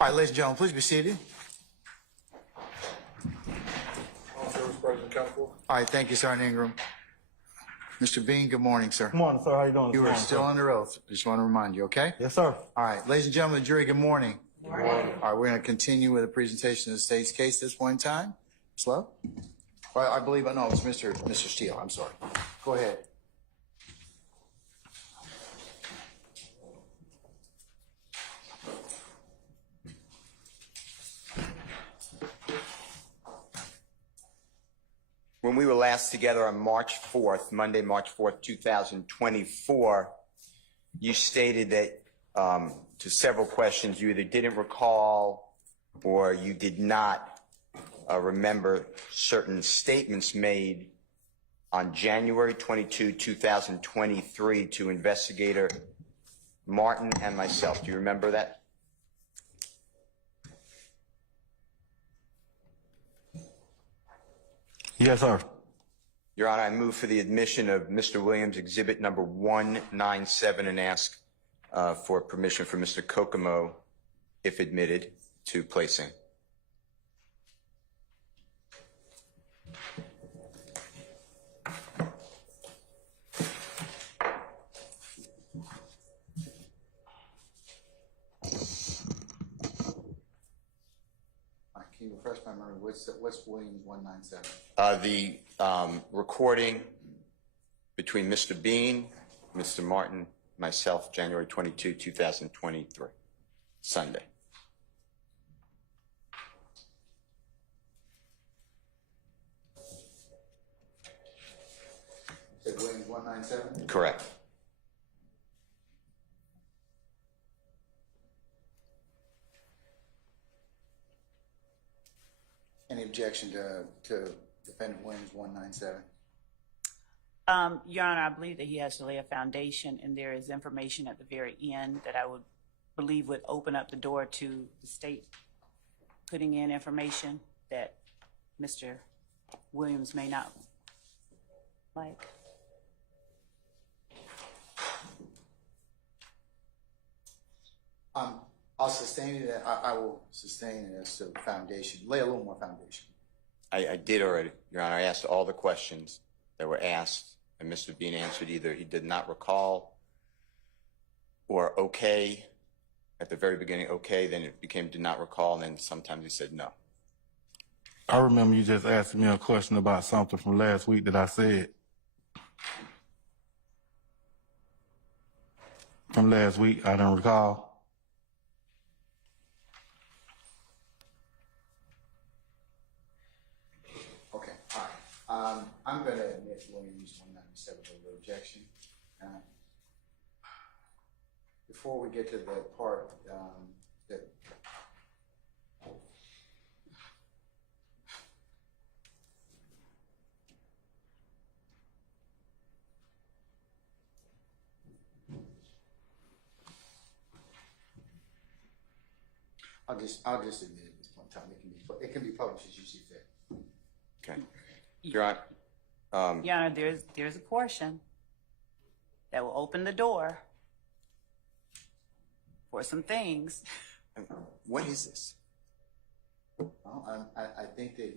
All right, ladies and gentlemen, please be seated. All right, thank you, Sergeant Ingram. Mr. Bean, good morning, sir. Good morning, sir. How you doing? You are still under oath. Just want to remind you, okay? Yes, sir. All right, ladies and gentlemen of the jury, good morning. Good morning. All right, we're going to continue with the presentation of the state's case at this point in time. Slow? Well, I believe, no, it's Mr. Steele. I'm sorry. Go ahead. When we were last together on March 4th, Monday, March 4th, 2024, you stated that to several questions you either didn't recall or you did not remember certain statements made on January 22, 2023 to Investigator Martin and myself. Do you remember that? Yes, sir. Your Honor, I move for the admission of Mr. Williams, exhibit number 197, and ask for permission for Mr. Kokomo, if admitted, to placing. Can you refresh my memory? What's Williams 197? The recording between Mr. Bean, Mr. Martin, myself, January 22, 2023, Sunday. You said Williams 197? Correct. Any objection to Defendant Williams 197? Your Honor, I believe that he has to lay a foundation, and there is information at the very end that I would believe would open up the door to the state putting in information that Mr. Williams may not like. I'll sustain it. I will sustain it as to the foundation. Lay a little more foundation. I did already, Your Honor. I asked all the questions that were asked, and Mr. Bean answered either he did not recall or okay. At the very beginning, okay, then it became did not recall, and then sometimes he said no. I remember you just asking me a question about something from last week that I said. From last week, I don't recall. Okay, all right. I'm going to admit Williams 197 over objection. Before we get to the part that I'll just admit at this point in time it can be published as you see fit. Okay. Your Honor. Your Honor, there's a portion that will open the door for some things. What is this? Well, I think that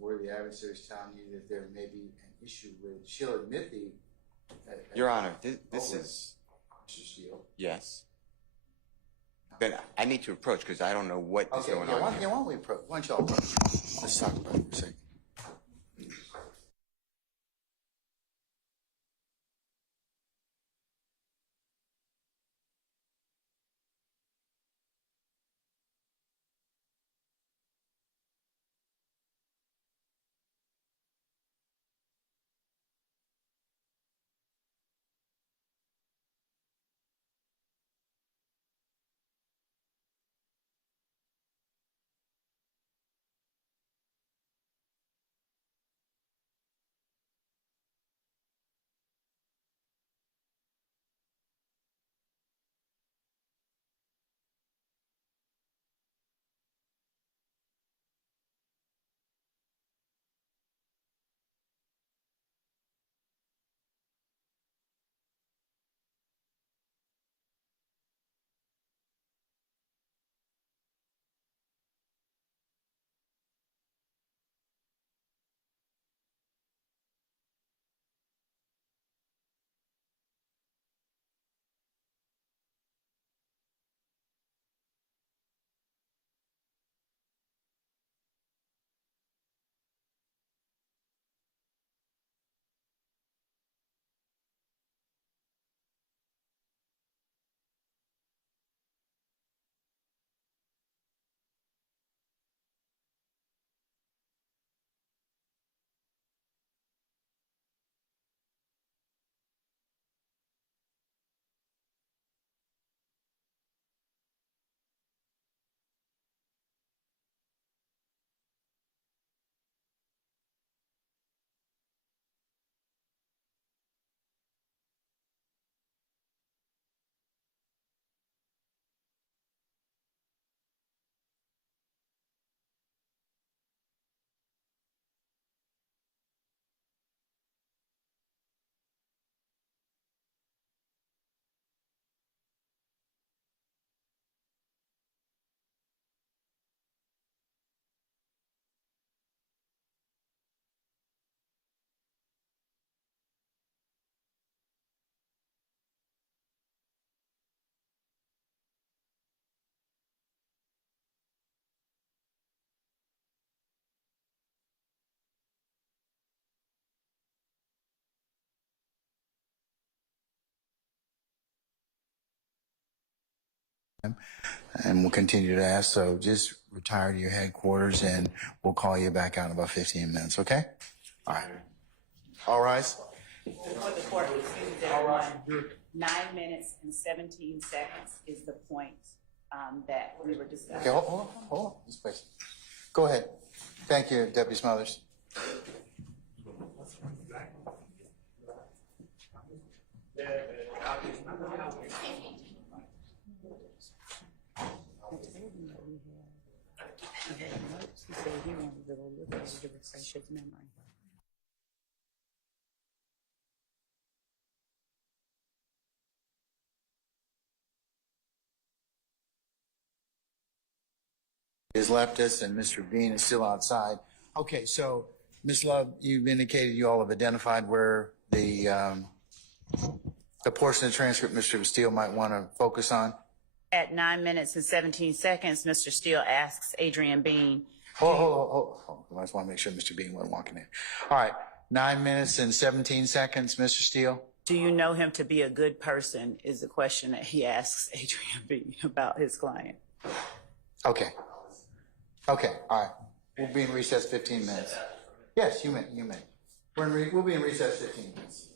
where the adversary is telling you that there may be an issue with. She'll admit the. Your Honor, this is. Mr. Steele. Yes. Then I need to approach because I don't know what is going on. Why don't we approach? Why don't y'all approach? Let's talk about it for a second. And we'll continue to ask, so just retire to your headquarters and we'll call you back out in about 15 minutes, okay? All right. All rise. Before the court, excuse everyone, 9 minutes and 17 seconds is the point that we were discussing. Okay, hold on, just please. Go ahead. Thank you, Deputy Smothers. He said he wanted to go look at it to refresh his memory. Has left us and Mr. Bean is still outside. Okay, so Ms. Love, you've indicated you all have identified where the portion of the transcript Mr. Steele might want to focus on. At 9 minutes and 17 seconds, Mr. Steele asks Adrian Bean, Hold. I just want to make sure Mr. Bean wasn't walking in. All right, 9 minutes and 17 seconds, Mr. Steele. do you know him to be a good person, is the question that he asks Adrian Bean about his client. Okay, all right. We'll be in recess 15 minutes. Yes, you may. We'll be in recess 15 minutes.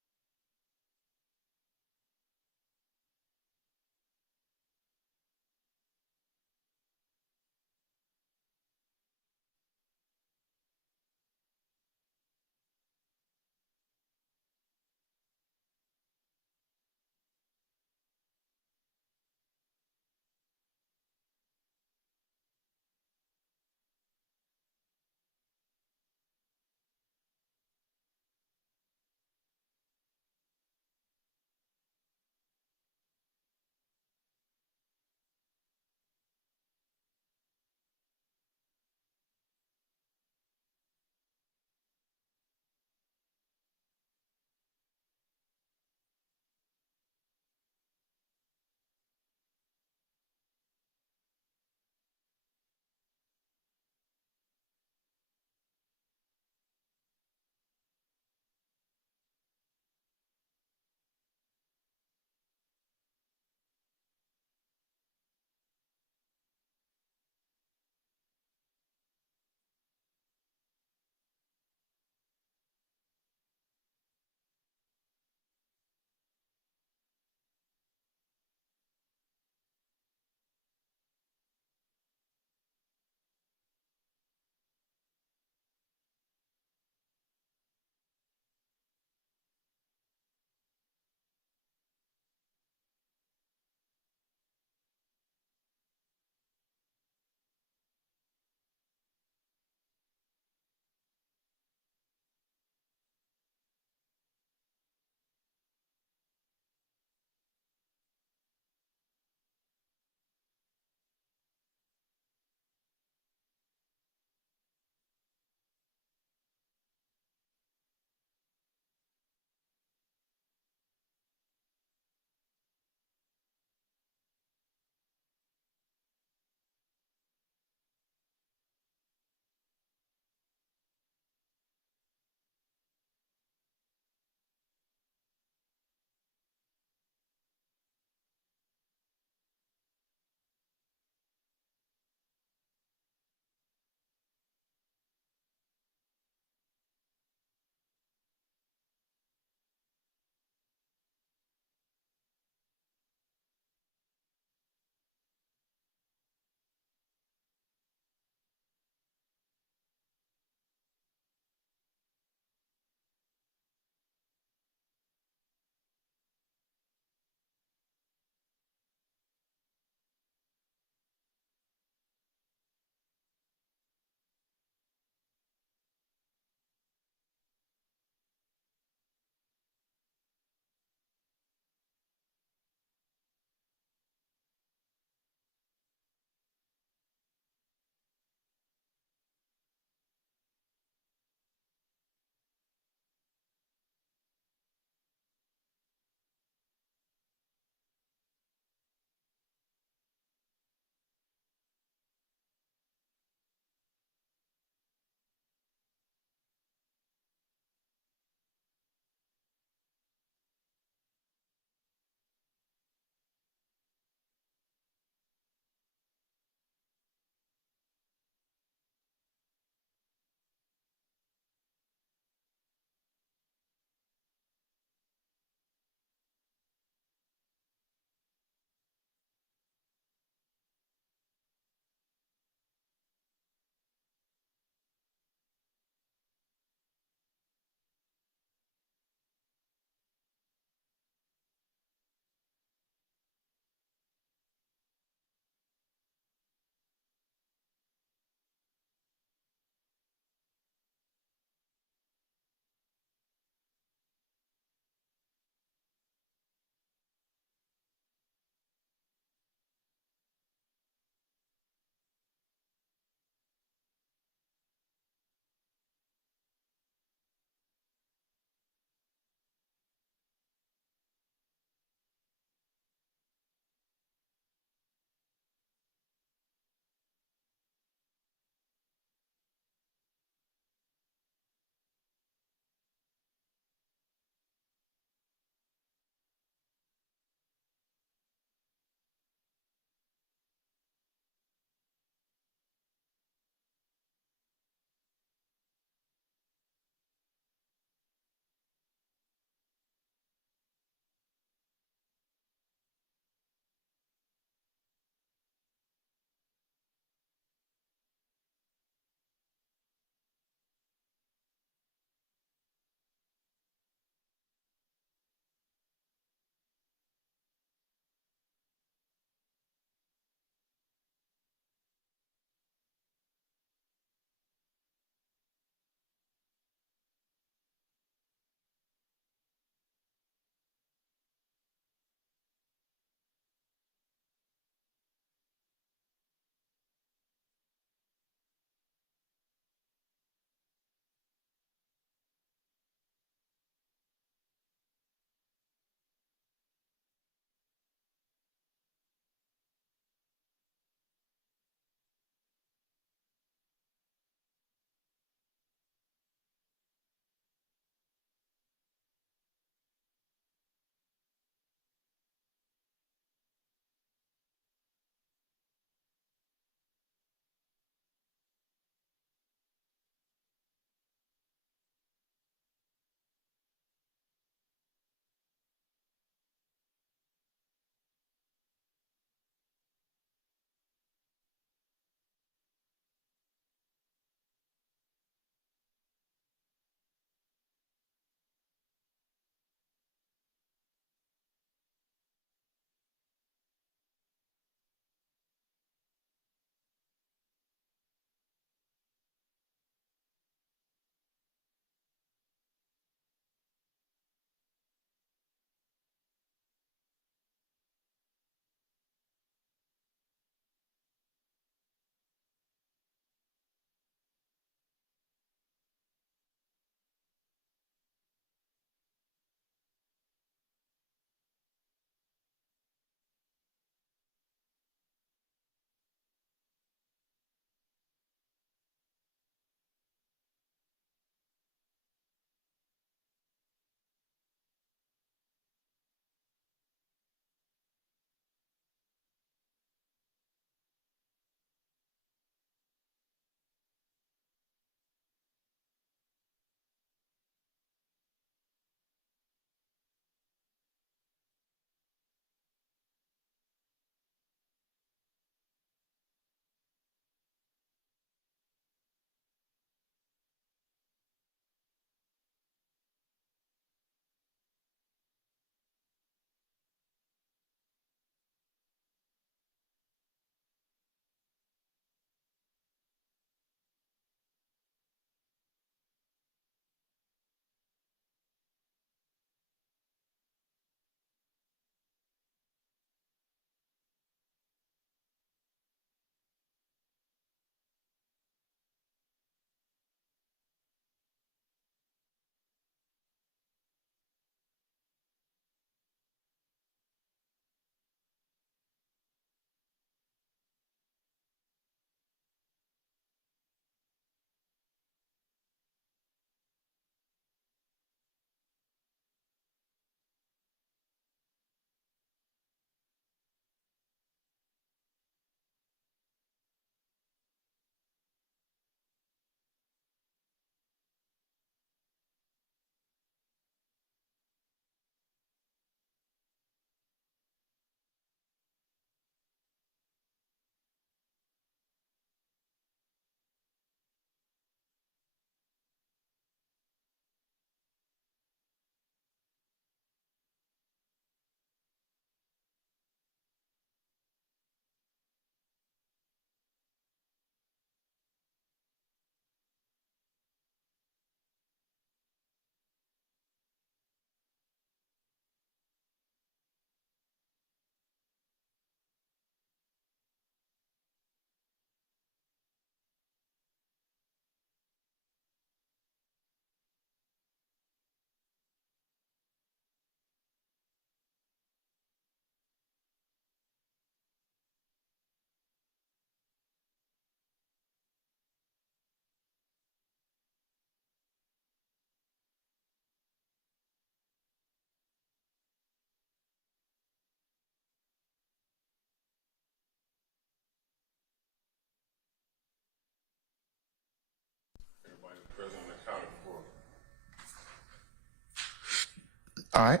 All right.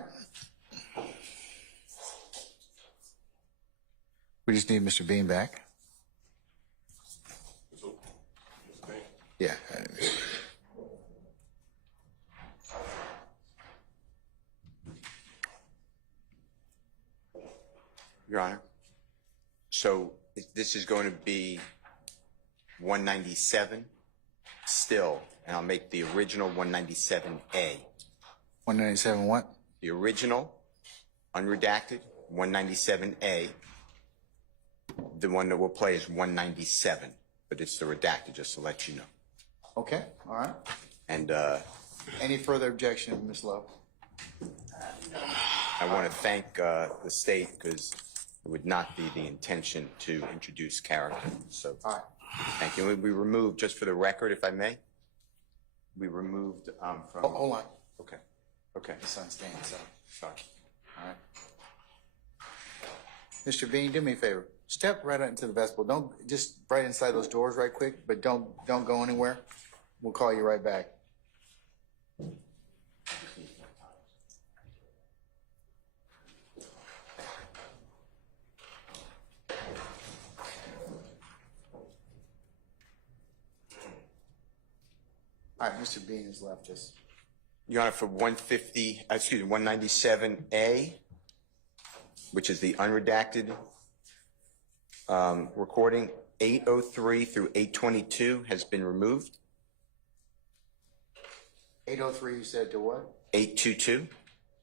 We just need Mr. Bean back. Yeah. Your Honor. So this is going to be 197 still, and I'll make the original 197A. 197 what? The original, unredacted, 197A. The one that we'll play is 197, but it's the redacted, just to let you know. Okay, all right. And Any further objection, Ms. Love? I want to thank the state because it would not be the intention to introduce character. So All right. thank you. We removed, just for the record, if I may, we removed from. Oh, hold on. Okay. Okay. The sun's staying, so. Sorry. All right. Mr. Bean, do me a favor. Step right out into the vestibule. Don't, just right inside those doors right quick, but don't go anywhere. We'll call you right back. All right, Mr. Bean has left us. Your Honor, for 197A, which is the unredacted recording, 803 through 822 has been removed. 803, you said to what? 822,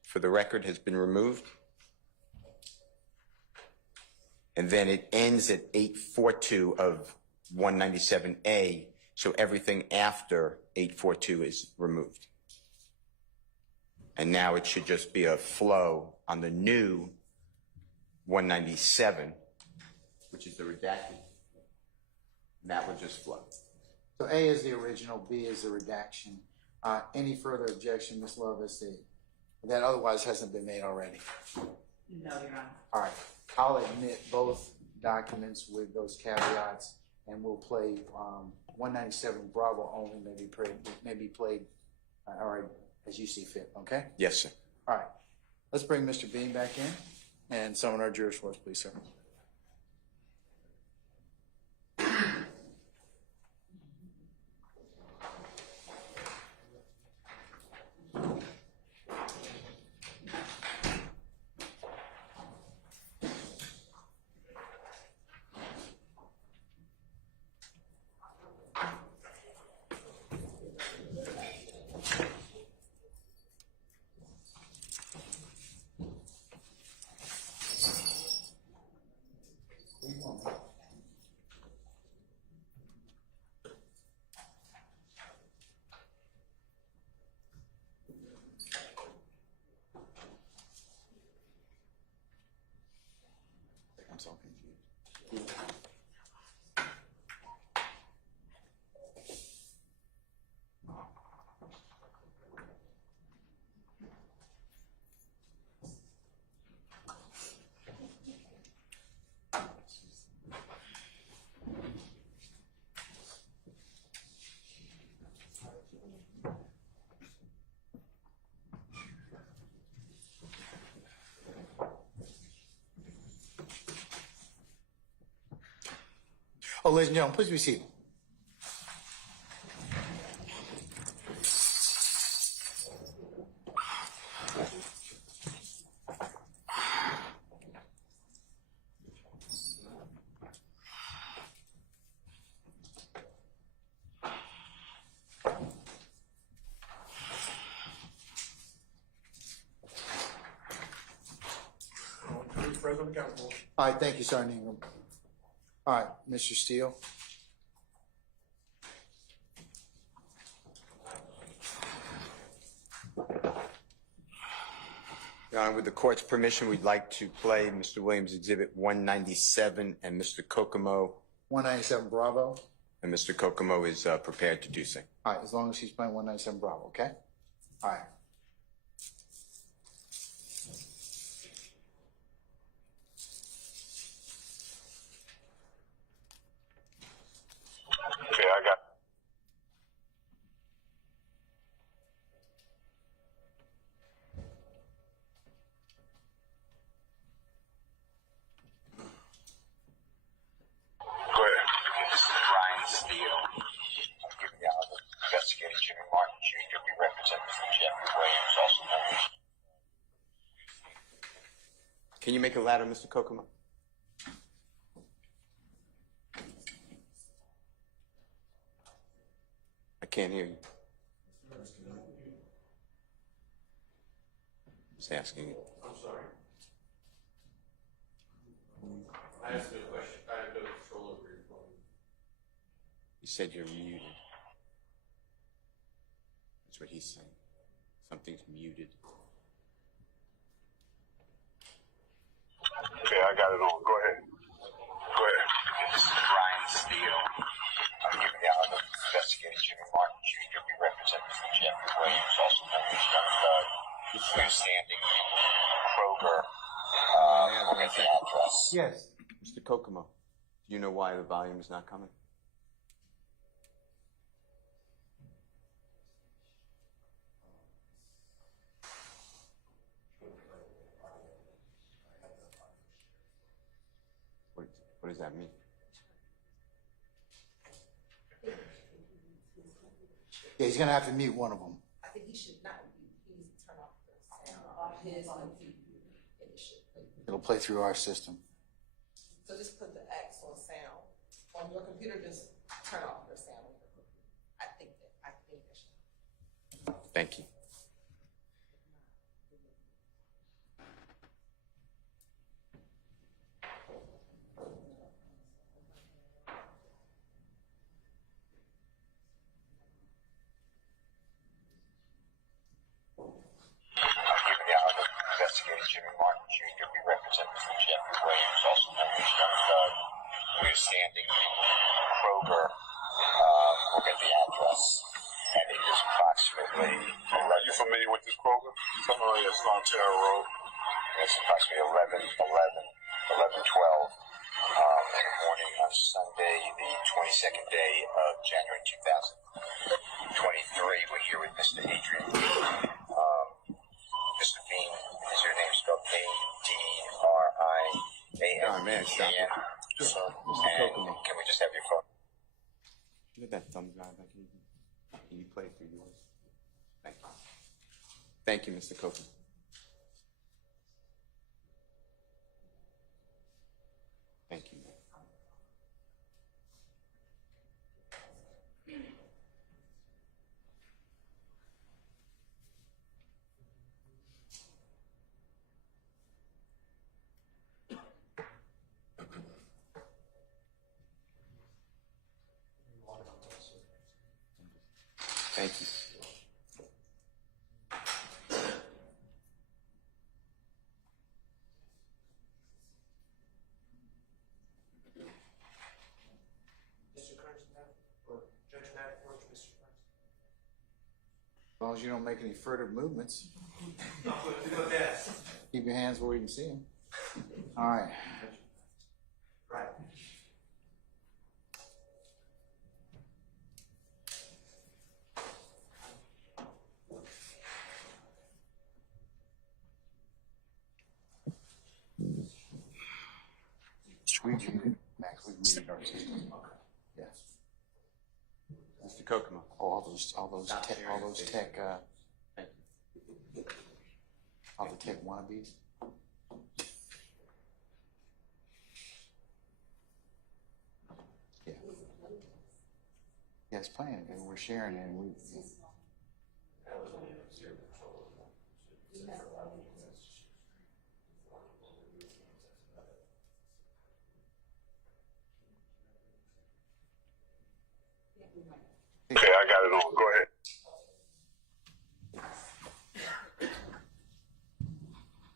for the record, has been removed. And then it ends at 842 of 197A, so everything after 842 is removed. And now it should just be a flow on the new 197, which is the redacted. And that would just flow. So A is the original, B is the redaction. Any further objection, Ms. Love, as to that otherwise hasn't been made already? No, Your Honor. All right. I'll admit both documents with those caveats, and we'll play 197 Bravo only, maybe played, all right, as you see fit, okay? Yes, sir. All right. Let's bring Mr. Bean back in and summon our jurors for us, please, sir. I'm so confused. Oh, ladies and gentlemen, please be seated. All right, thank you, Sergeant Ingram. All right, Mr. Steele. Your Honor, with the court's permission, we'd like to play Mr. Williams Exhibit 197 and Mr. Kokomo, 197 Bravo. and Mr. Kokomo is prepared to do so. All right, as long as he's playing 197 Bravo, okay? All right. Okay, I got. Can you make it louder, Mr. Kokomo? I can't hear you. Just asking you. I'm sorry. I asked you a question. I have no control over your phone. You said you're muted. That's what he's saying. Something's muted. Okay, I got it on. Go ahead. Go ahead. This is Brian Steele. I'm giving out the investigator Jimmy Martin Jr. We represent Mr. Jeffery Williams, also known as Young Thug. We're standing in Kroger. We'll get the address. Yes. Mr. Kokomo, do you know why the volume is not coming? What does that mean? Yeah, he's gonna have to mute one of them. I think he should not mute. He needs to turn off the sound off his computer. And it should play. It'll play through our system. So just put the X on sound. On your computer, just turn off your sound on your computer. I think that should. Thank you. Investigator Jimmy Martin Jr. We represent Mr. Jeffery Williams, also known as Young Thug. We're standing in Kroger. We'll get the address. And it is approximately... Are you familiar with this program? Oh, yeah, it's on Terra Road. It's approximately 11:12 in the morning on Sunday, the 22nd day of January 2023. We're here with Mr. Adrian Bean. Mr. Bean, is your name spelled A-D-R-I-A-N? Oh, man, stop it. Yes, sir. Mr. Kokomo. Can we just have your phone? Look at that thumb drive I gave you. Can you play through yours? Thank you. Thank you, Mr. Kokomo. Thank you, man. Thank you. Mr. Kearns, or Judge Maddox, or Mr. Kearns? As long as you don't make any further movements, Do my best. keep your hands where you can see them. All right. Right. Max, we've muted our system. Yes. Mr. Kokomo. Oh, all those tech, all the tech wannabes. Yeah. Yeah, it's playing, and we're sharing it, and we. Okay, I got it on. Go ahead.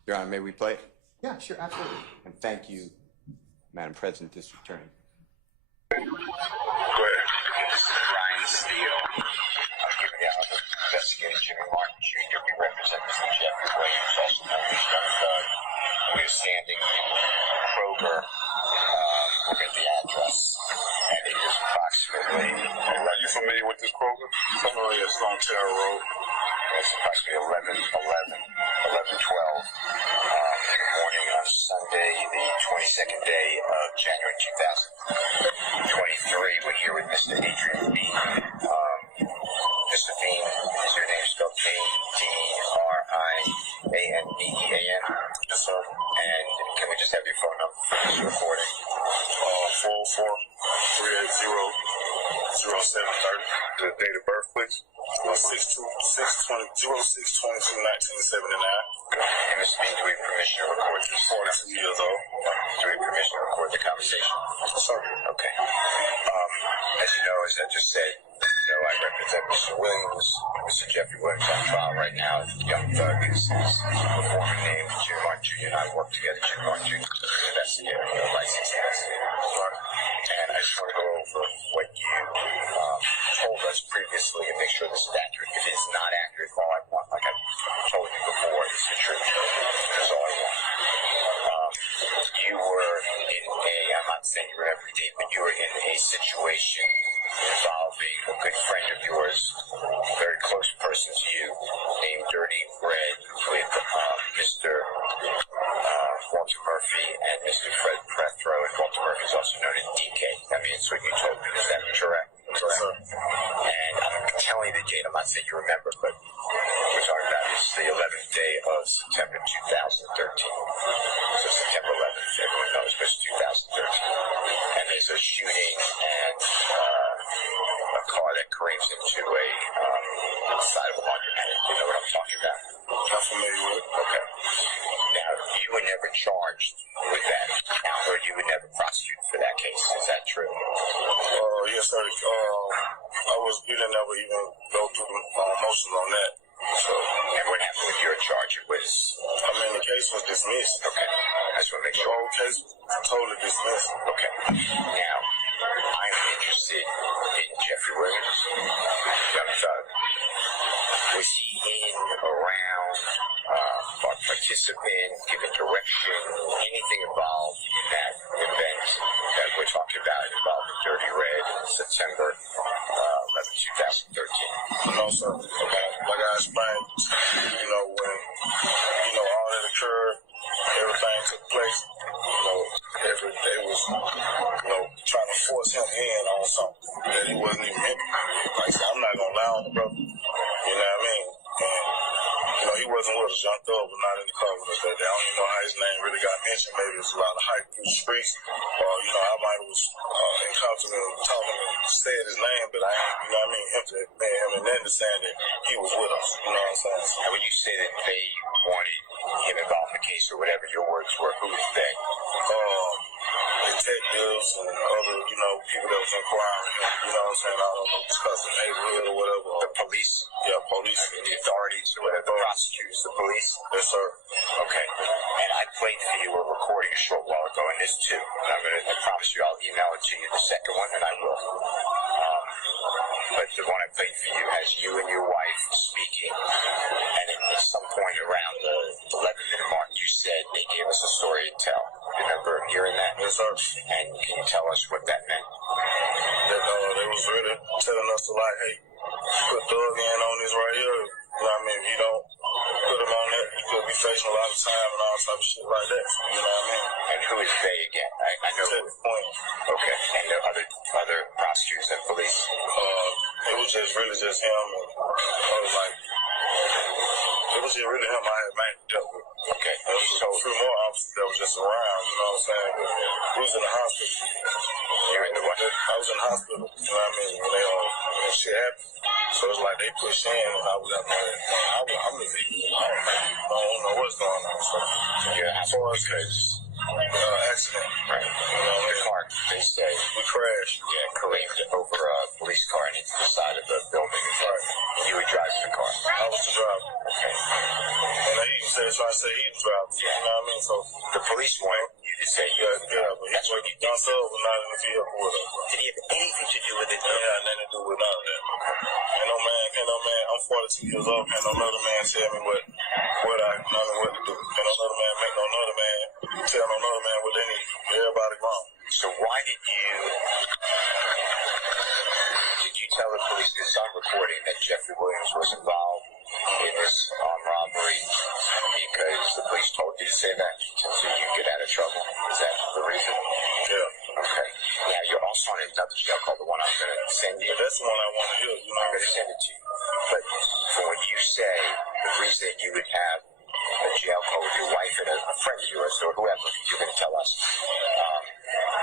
Your Honor, may we play? Yeah, sure, absolutely. And thank you, Madam President, District Attorney. Go ahead. This is Brian Steele. I'm giving out the investigator Jimmy Martin Jr. We represent Mr. Jeffery Williams, also known as Young Thug. We're standing in Kroger. We'll get the address. And it is approximately... Are you familiar with this program? Oh, yeah, it's on Terra Road. It's approximately 11:12 in the morning on Sunday, the 22nd day of January 2023. We're here with Mr. Adrian Bean. Mr. Bean, is your name spelled A-D-R-I-A-N-B-E-A-N? Yes, sir. And And Mr. Bean, do we have permission to record this? 42 years old. Do we have permission to record the conversation? Sir. Okay. As you know, as I just said, I represent Mr. Williams, Mr. Jeffery Williams on trial right now. Young Thug is a former name. Jim Martin Jr. and I work together. Jim Martin Jr. is an investigator, a licensed investigator. And I just want to go over what you told us previously and make sure this is accurate. If it's not accurate, all I want, like I've told you before, is the truth. That's all I want. You were in I'm not saying you were every day, but you were in a situation involving a good friend of yours, a very close person to you, named Dirty Red, with Mr. Walter Murphy and Mr. Fred Prethro, and Walter Murphy is also known as DK. I mean, it's what you told me. Is that correct? Correct. And I'm telling you the date. I'm not saying you remember, but we're talking about is the 11th day of September 2013. So September 11th, everyone knows, but it's 2013. And there's a shooting and a car that creams into a side of a laundromat. You know what I'm talking about? I'm familiar with it. Okay. Now, you were never charged with that, or you were never prosecuted for that case. Is that true? Yes, sir. We didn't ever even go through the motions on that. So, and what happened with your charge? It was, the case was dismissed. Okay. I just want to make sure. The whole case was totally dismissed. Okay. Now, I'm interested in Jeffery Williams, Young Thug. Was he in, around, participant, giving direction, anything involved in that event that we're talking about involving Dirty Red in September 11, 2013? No, sir. Okay. Like I explained, when, all that occurred, everything took place, they was, trying to force him in on something that he wasn't even meant to. Like I said, I'm not going to lie on the brother. You know what I mean? And, he wasn't with us. Young Thug was not in the car with us that day. I don't even know how his name really got mentioned. Maybe it was a lot of hype through the streets. Or, I might have was in confidence and talking and said his name, but I ain't, him and Linda saying that he was with us. You know what I'm saying? And when you say that they wanted him involved in the case or whatever your words were, who was they? Detectives and other, people that was inquiring, you know what I'm saying? I don't know, discussing neighborhood or whatever. The police? Yeah, police. The authorities or whatever. The prosecutors, the police? Yes, sir. Okay. And I played for you a recording a short while ago, and there's two. And I promise you I'll email it to you, the second one, and I will. But the one I played for you has you and your wife speaking, and at some point around the 11-minute mark, you said they gave us a story to tell. Remember hearing that? Yes, sir. And can you tell us what that meant? That they was really telling us to hey, put Doug in on this right here. You know what I mean? If you don't put him on that, you could be facing a lot of time and all type of shit like that. You know what I mean? And who is they again? I know who. Point. Okay. And the other prosecutors and police? It was really just him, and I was like, it was just really him I had dealt with. Okay. There was so a few more officers that was just around, you know what I'm saying? But we was in the hospital. You're in the what? I was in the hospital, you know what I mean? When shit happened. So it's like they pushed in and I was out there. I don't know what's going on. So, yeah, as far as accident. Right. The car, they say. We crashed. Yeah, careened over a police car and into the side of the building. Right. And you were driving the car. I was the driver. Okay. And he said, so I said he was driving. Yeah. You know what I mean? So the police went. You just say you got to get up. That's what you did. Young Thug was not in the vehicle with us. Did he have anything to do with it? Yeah, nothing to do with none of that. Can't no man, I'm 42 years old, can't no other man tell me what to do. Can't no other man make no other man tell no other man what they need. Everybody wrong. So why did you tell the police this on recording that Jeffery Williams was involved in this armed robbery because the police told you to say that so you get out of trouble? Is that the reason? Yeah. Okay. Now, you're also on another jail called the one I'm going to send you. That's the one I want to hear. I'm going to send it to you. But for what you say, the reason that you would have a jail call with your wife and a friend of yours or whoever, you're going to tell us,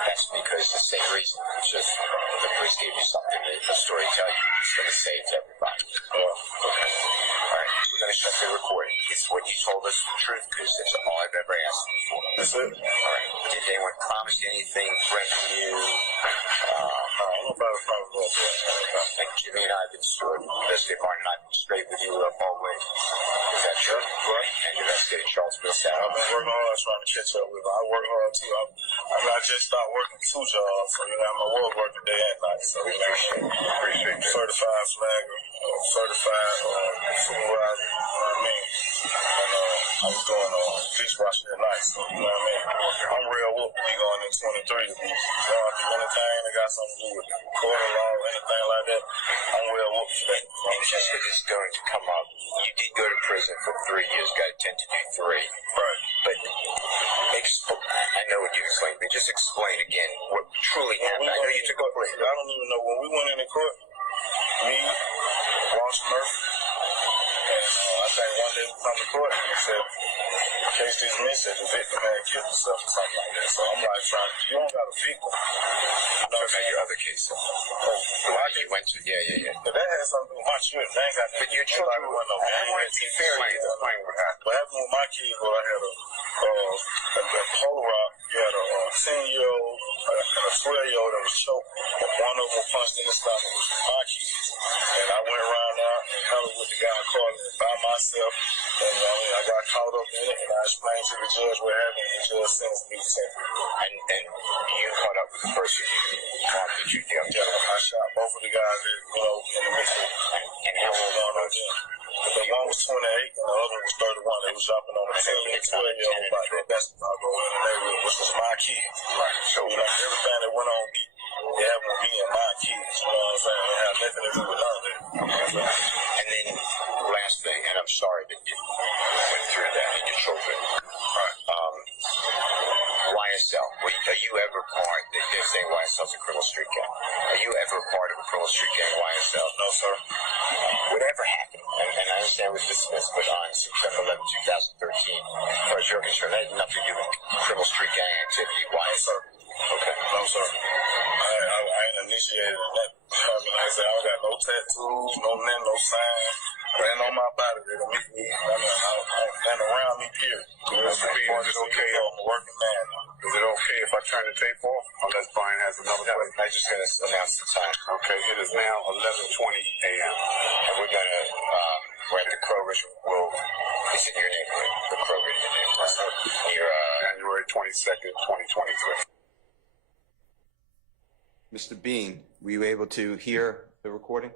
that's because the same reason. It's just the police gave you something, a story to tell you. You're just going to say it to everybody. Okay. All going to shut the recording. It's what you told us the truth, because that's all I've ever asked you for. That's it. All right. Did anyone promise you anything, threaten you? Nobody probably will. And Jimmy and I have been stood. Investigator Martin and I have been straight with you up all the way. Is that true? Right. And Investigator Charles Millsap. I've been working hard trying to catch up with. I work hard too. I just started working 2 jobs, so I'm a work working day and night. So Appreciate that. certified flagger, certified supervisor. You know what I mean? And I was doing dishwashing at night. So you know what I mean? I'm real whoop to be going in 23 to be going through anything that got something to do with court of law or anything like that. I'm real whoop for that. And just because it's going to come up, you did go to prison for 3 years, got 10 to do 3. Right. But I know what you explained, but just explain again what truly happened. I know you took a break. I don't even know when we went into court. Me, Walsh Murphy, and I think one day we come to court and they said, case dismissed, that the victim had killed himself or something like that. So I'm like, you don't got a victim. I'm talking about your other case. The one you went to, yeah. But that had something to do with my children. They ain't got But your children, I want to be fair to you. What happened with my kids, well, I had a Polo Rock, you had a 10-year-old and a 12-year-old that was choked. One of them was punched in the stomach, which was my kids. And I went around there and held with the guy in court by myself. And I got caught up in it, and I explained to the judge what happened, and the judge sentenced me to 10. And you caught up with the person that you killed. I shot both of the guys that, in the midst of And how old going on was there. The one was 28 and the other one was 31. They was jumping on the 10 and 12-year-old by that basketball goal in the neighborhood, which was my kids. Right. So everything that went on me, it happened with me and my kids. You know what I'm saying? It had nothing to do with none of that. And then last thing, and I'm sorry that you went through that and your children. Right. YSL. Are you ever part? They're saying YSL's a criminal street gang. Are you ever a part of a criminal street gang? YSL? No, sir. Whatever happened, and I understand it was dismissed, but on September 11, 2013, as far as you're concerned, that had nothing to do with criminal street gang activity. YSL? Okay. No, sir. I ain't initiated that. I mean, like I said, I don't got no tattoos, no name, no sign. Ain't on my body that'll make me, and around me, period. Is it okay? I'm a working man. Is it okay if I turn the tape off? Unless Brian has another question. I'm just going to announce the time. Okay, it is now 11:20 a.m. And we're going to, we're at the Kroger's. Is it your neighborhood? The Kroger in your neighborhood. Near January 22nd, 2023. Mr. Bean, were you able to hear the recording?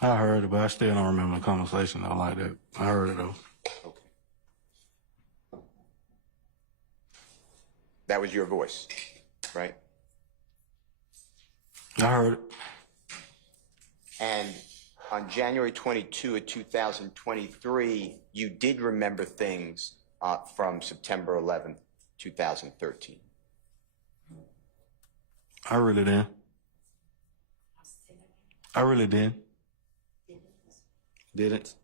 I heard it, but I still don't remember the conversation though like that. I heard it though. Okay. That was your voice, right? I heard it. And on January 22 of 2023, you did remember things from September 11th, 2013. I really did. I really did. Didn't.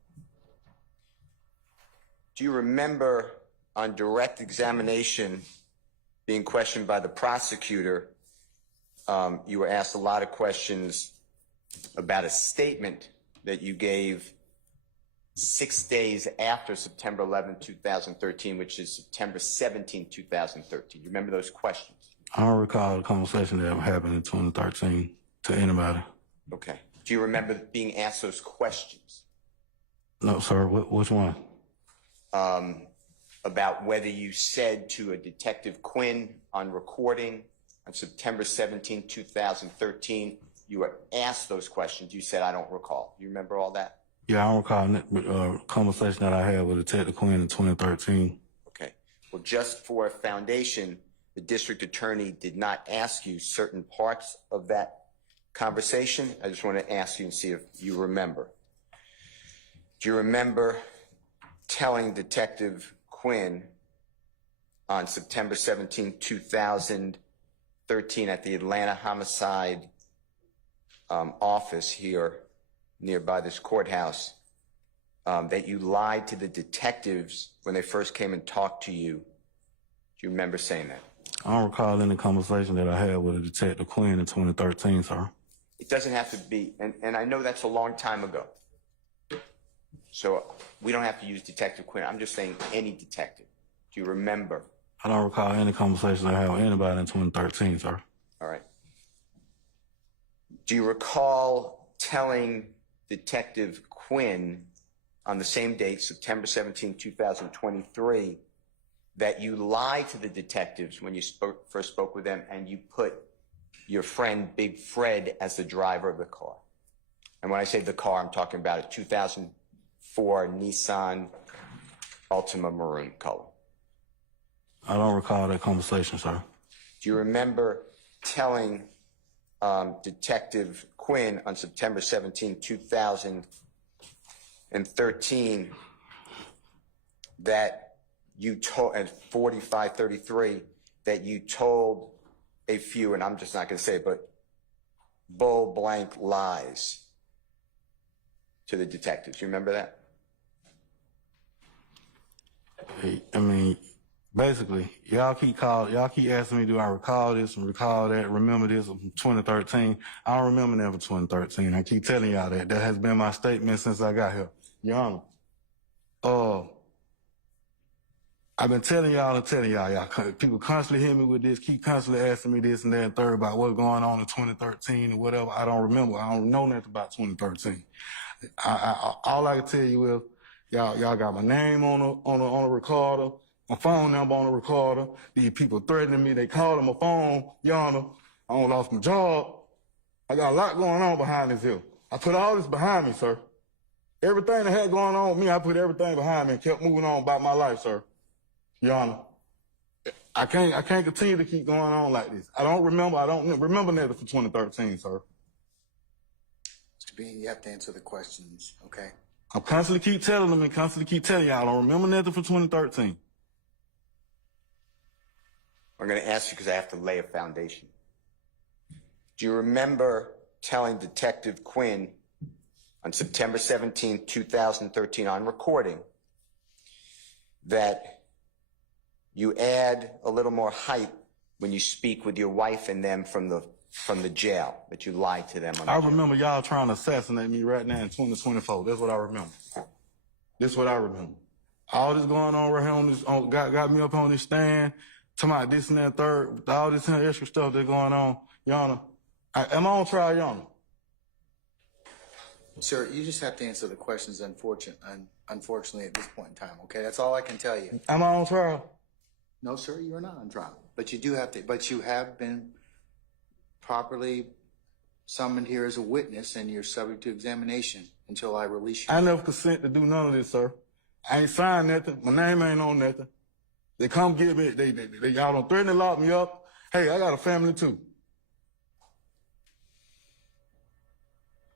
Do you remember on direct examination being questioned by the prosecutor, you were asked a lot of questions about a statement that you gave 6 days after September 11, 2013, which is September 17, 2013. You remember those questions? I don't recall the conversation that happened in 2013 to anybody. Okay. Do you remember being asked those questions? No, sir. Which one? About whether you said to a Detective Quinn on recording on September 17, 2013, you were asked those questions. You said, I don't recall. You remember all that? Yeah, I don't recall a conversation that I had with Detective Quinn in 2013. Okay. Well, just for a foundation, the district attorney did not ask you certain parts of that conversation. I just want to ask you and see if you remember. Do you remember telling Detective Quinn on September 17, 2013 at the Atlanta Homicide office here nearby this courthouse that you lied to the detectives when they first came and talked to you? Do you remember saying that? I don't recall any conversation that I had with Detective Quinn in 2013, sir. It doesn't have to be, and I know that's a long time ago. So we don't have to use Detective Quinn. I'm just saying any detective. Do you remember? I don't recall any conversation I had with anybody in 2013, sir. All right. Do you recall telling Detective Quinn on the same date, September 17, 2023, that you lied to the detectives when you first spoke with them and you put your friend Big Fred as the driver of the car? And when I say the car, I'm talking about a 2004 Nissan Altima maroon color. I don't recall that conversation, sir. Do you remember telling Detective Quinn on September 17, 2013 that you told, at 4533, that you told a few, and I'm just not going to say it, but bull blank lies to the detectives? You remember that? I mean, basically, y'all keep asking me, do I recall this and recall that, remember this from 2013? I don't remember that from 2013. I keep telling y'all that. That has been my statement since I got here. Your Honor, I've been telling y'all, people constantly hit me with this, keep constantly asking me this and that and third about what's going on in 2013 or whatever. I don't remember. I don't know nothing about 2013. All I can tell you is, y'all got my name on a recorder, my phone number on a recorder. These people threatening me. They calling my phone. Your Honor, I done lost my job. I got a lot going on behind this here. I put all this behind me, sir. Everything that had going on with me, I put everything behind me and kept moving on about my life, sir. Your Honor, I can't continue to keep going on like this. I don't remember nothing from 2013, sir. Mr. Bean, you have to answer the questions, okay? I'm constantly keep telling them and constantly keep telling y'all I don't remember nothing from 2013. I'm going to ask you because I have to lay a foundation. Do you remember telling Detective Quinn on September 17, 2013 on recording that you add a little more hype when you speak with your wife and them from the jail, that you lied to them? I remember y'all trying to assassinate me right now in 2024. That's what I remember. That's what I remember. All this going on right here on this, got me up on this stand, talking about this and that third, all this extra stuff that's going on. Your Honor, am I on trial, Your Honor? Sir, you just have to answer the questions, unfortunately, at this point in time, okay? That's all I can tell you. Am I on trial? No, sir, you are not on trial. But you have been properly summoned here as a witness, and you're subject to examination until I release you. I never consent to do none of this, sir. I ain't signed nothing. My name ain't on nothing. They come get me. Y'all don't threaten to lock me up. Hey, I got a family too.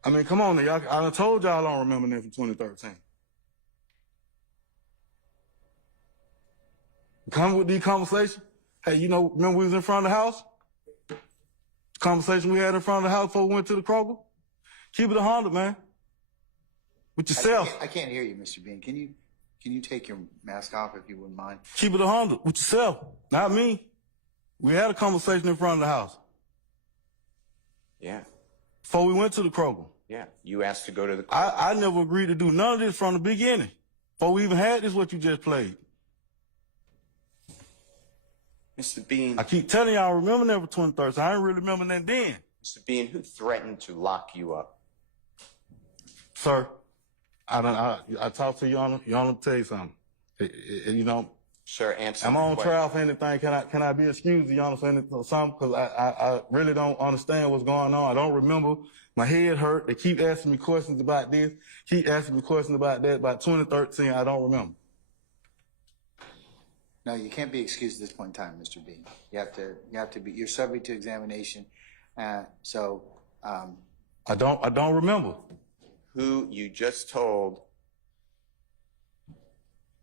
I mean, come on, y'all. I done told y'all I don't remember that from 2013. Come with these conversations. Hey, remember we was in front of the house? Conversation we had in front of the house before we went to the Kroger? Keep it 100, man. With yourself. I can't hear you, Mr. Bean. Can you take your mask off if you wouldn't mind? Keep it 100 with yourself, not me. We had a conversation in front of the house. Yeah. Before we went to the Kroger. Yeah. You asked to go to the Kroger. I never agreed to do none of this from the beginning. Before we even had this, what you just played. Mr. Bean. I keep telling y'all I remember that for 2013. I didn't really remember that then. Mr. Bean, who threatened to lock you up? Sir, I talked to Your Honor. Your Honor, tell you something. Sir, answer am the I on question. trial for anything? Can I be excused, Your Honor, for anything or something? Because I really don't understand what's going on. I don't remember. My head hurt. They keep asking me questions about this. Keep asking me questions about that. About 2013, I don't remember. No, you can't be excused at this point in time, Mr. Bean. You have to be. You're subject to examination. I don't remember. Who you just told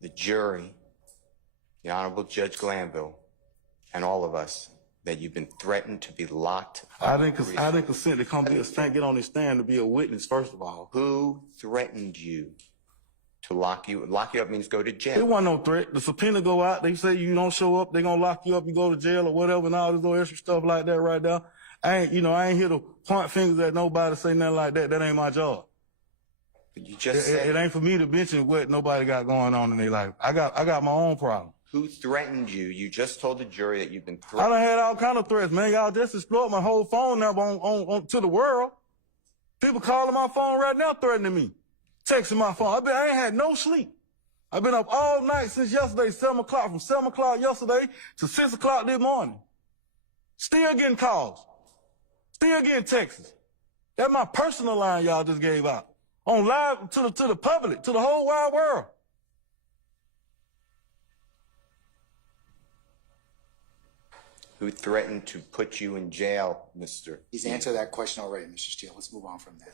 the jury, the Honorable Judge Glanville, and all of us that you've been threatened to be locked up. I didn't consent to come get on this stand to be a witness, first of all. Who threatened you to lock you? Lock you up means go to jail. There wasn't no threat. The subpoena go out. They say you don't show up, they're going to lock you up, you go to jail or whatever, and all this little extra stuff like that right there. I ain't here to point fingers at nobody, say nothing like that. That ain't my job. You just It said ain't for me to mention what nobody got going on in their life. I got my own problem. who threatened you. You just told the jury that you've been I threatened. done had all kind of threats, man. Y'all just explored my whole phone number on to the world. People calling my phone right now threatening me, texting my phone. I ain't had no sleep. I've been up all night since yesterday, 7 o'clock, from 7 o'clock yesterday to 6 o'clock this morning. Still getting calls. Still getting texts. That's my personal line y'all just gave out. On live to the public, to the whole wide world. Who threatened to put you in jail, Mr. He's answered that question already, Mr. Steele. Let's move on from that.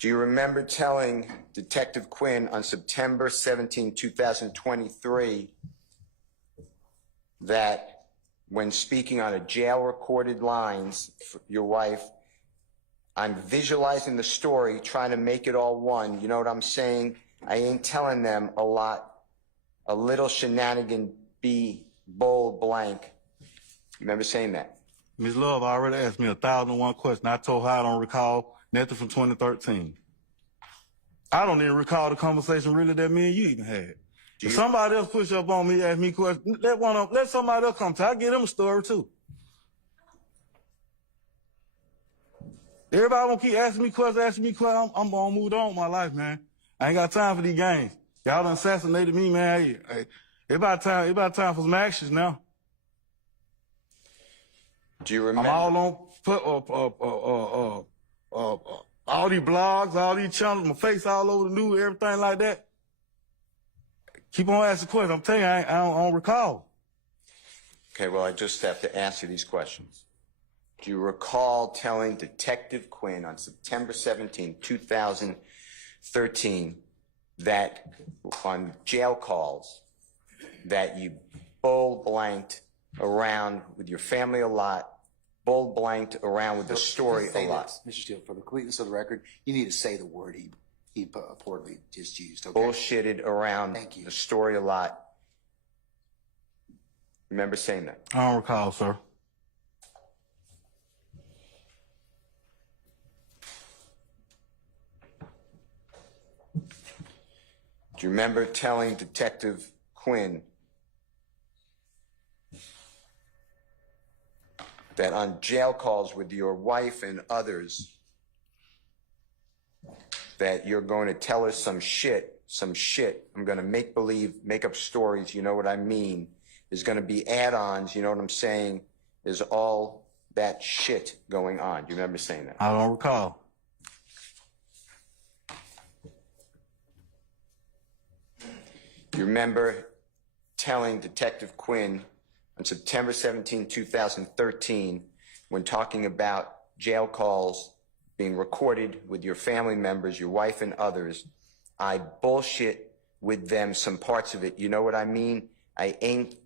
Do you remember telling Detective Quinn on September 17, 2023, that when speaking on a jail-recorded lines for your wife, I'm visualizing the story, trying to make it all one. You know what I'm saying? I ain't telling them a lot. A little shenanigan be bold blank. Remember saying that? Ms. Love already asked me 1,001 questions. I told her I don't recall nothing from 2013. I don't even recall the conversation really that me and you even had. If somebody else push up on me, ask me questions, let somebody else come to. I give them a story too. Everybody gonna keep asking me questions. I'm gonna move on with my life, man. I ain't got time for these games. Y'all done assassinated me, man. Hey, it about time for some actions now. Do you remember? I'm all on all these blogs, all these channels, my face all over the news, everything like that. Keep on asking questions. I'm telling you, I don't recall. Okay, well, I just have to ask you these questions. Do you recall telling Detective Quinn on September 17, 2013, that on jail calls, that you bold blanked around with your family a lot, bold blanked around with the story a lot? Mr. Steele, for the completeness of the record, you need to say the word he poorly just used, okay? Bullshitted around Thank you. the story a lot. Remember saying that? I don't recall, sir. Do you remember telling Detective Quinn that on jail calls with your wife and others, that you're going to tell us some shit, I'm going to make believe, make up stories, you know what I mean? There's going to be add-ons, you know what I'm saying? There's all that shit going on. Do you remember saying that? I don't recall. Do you remember telling Detective Quinn on September 17, 2013, when talking about jail calls being recorded with your family members, your wife and others, I bullshit with them some parts of it. You know what I mean? I ain't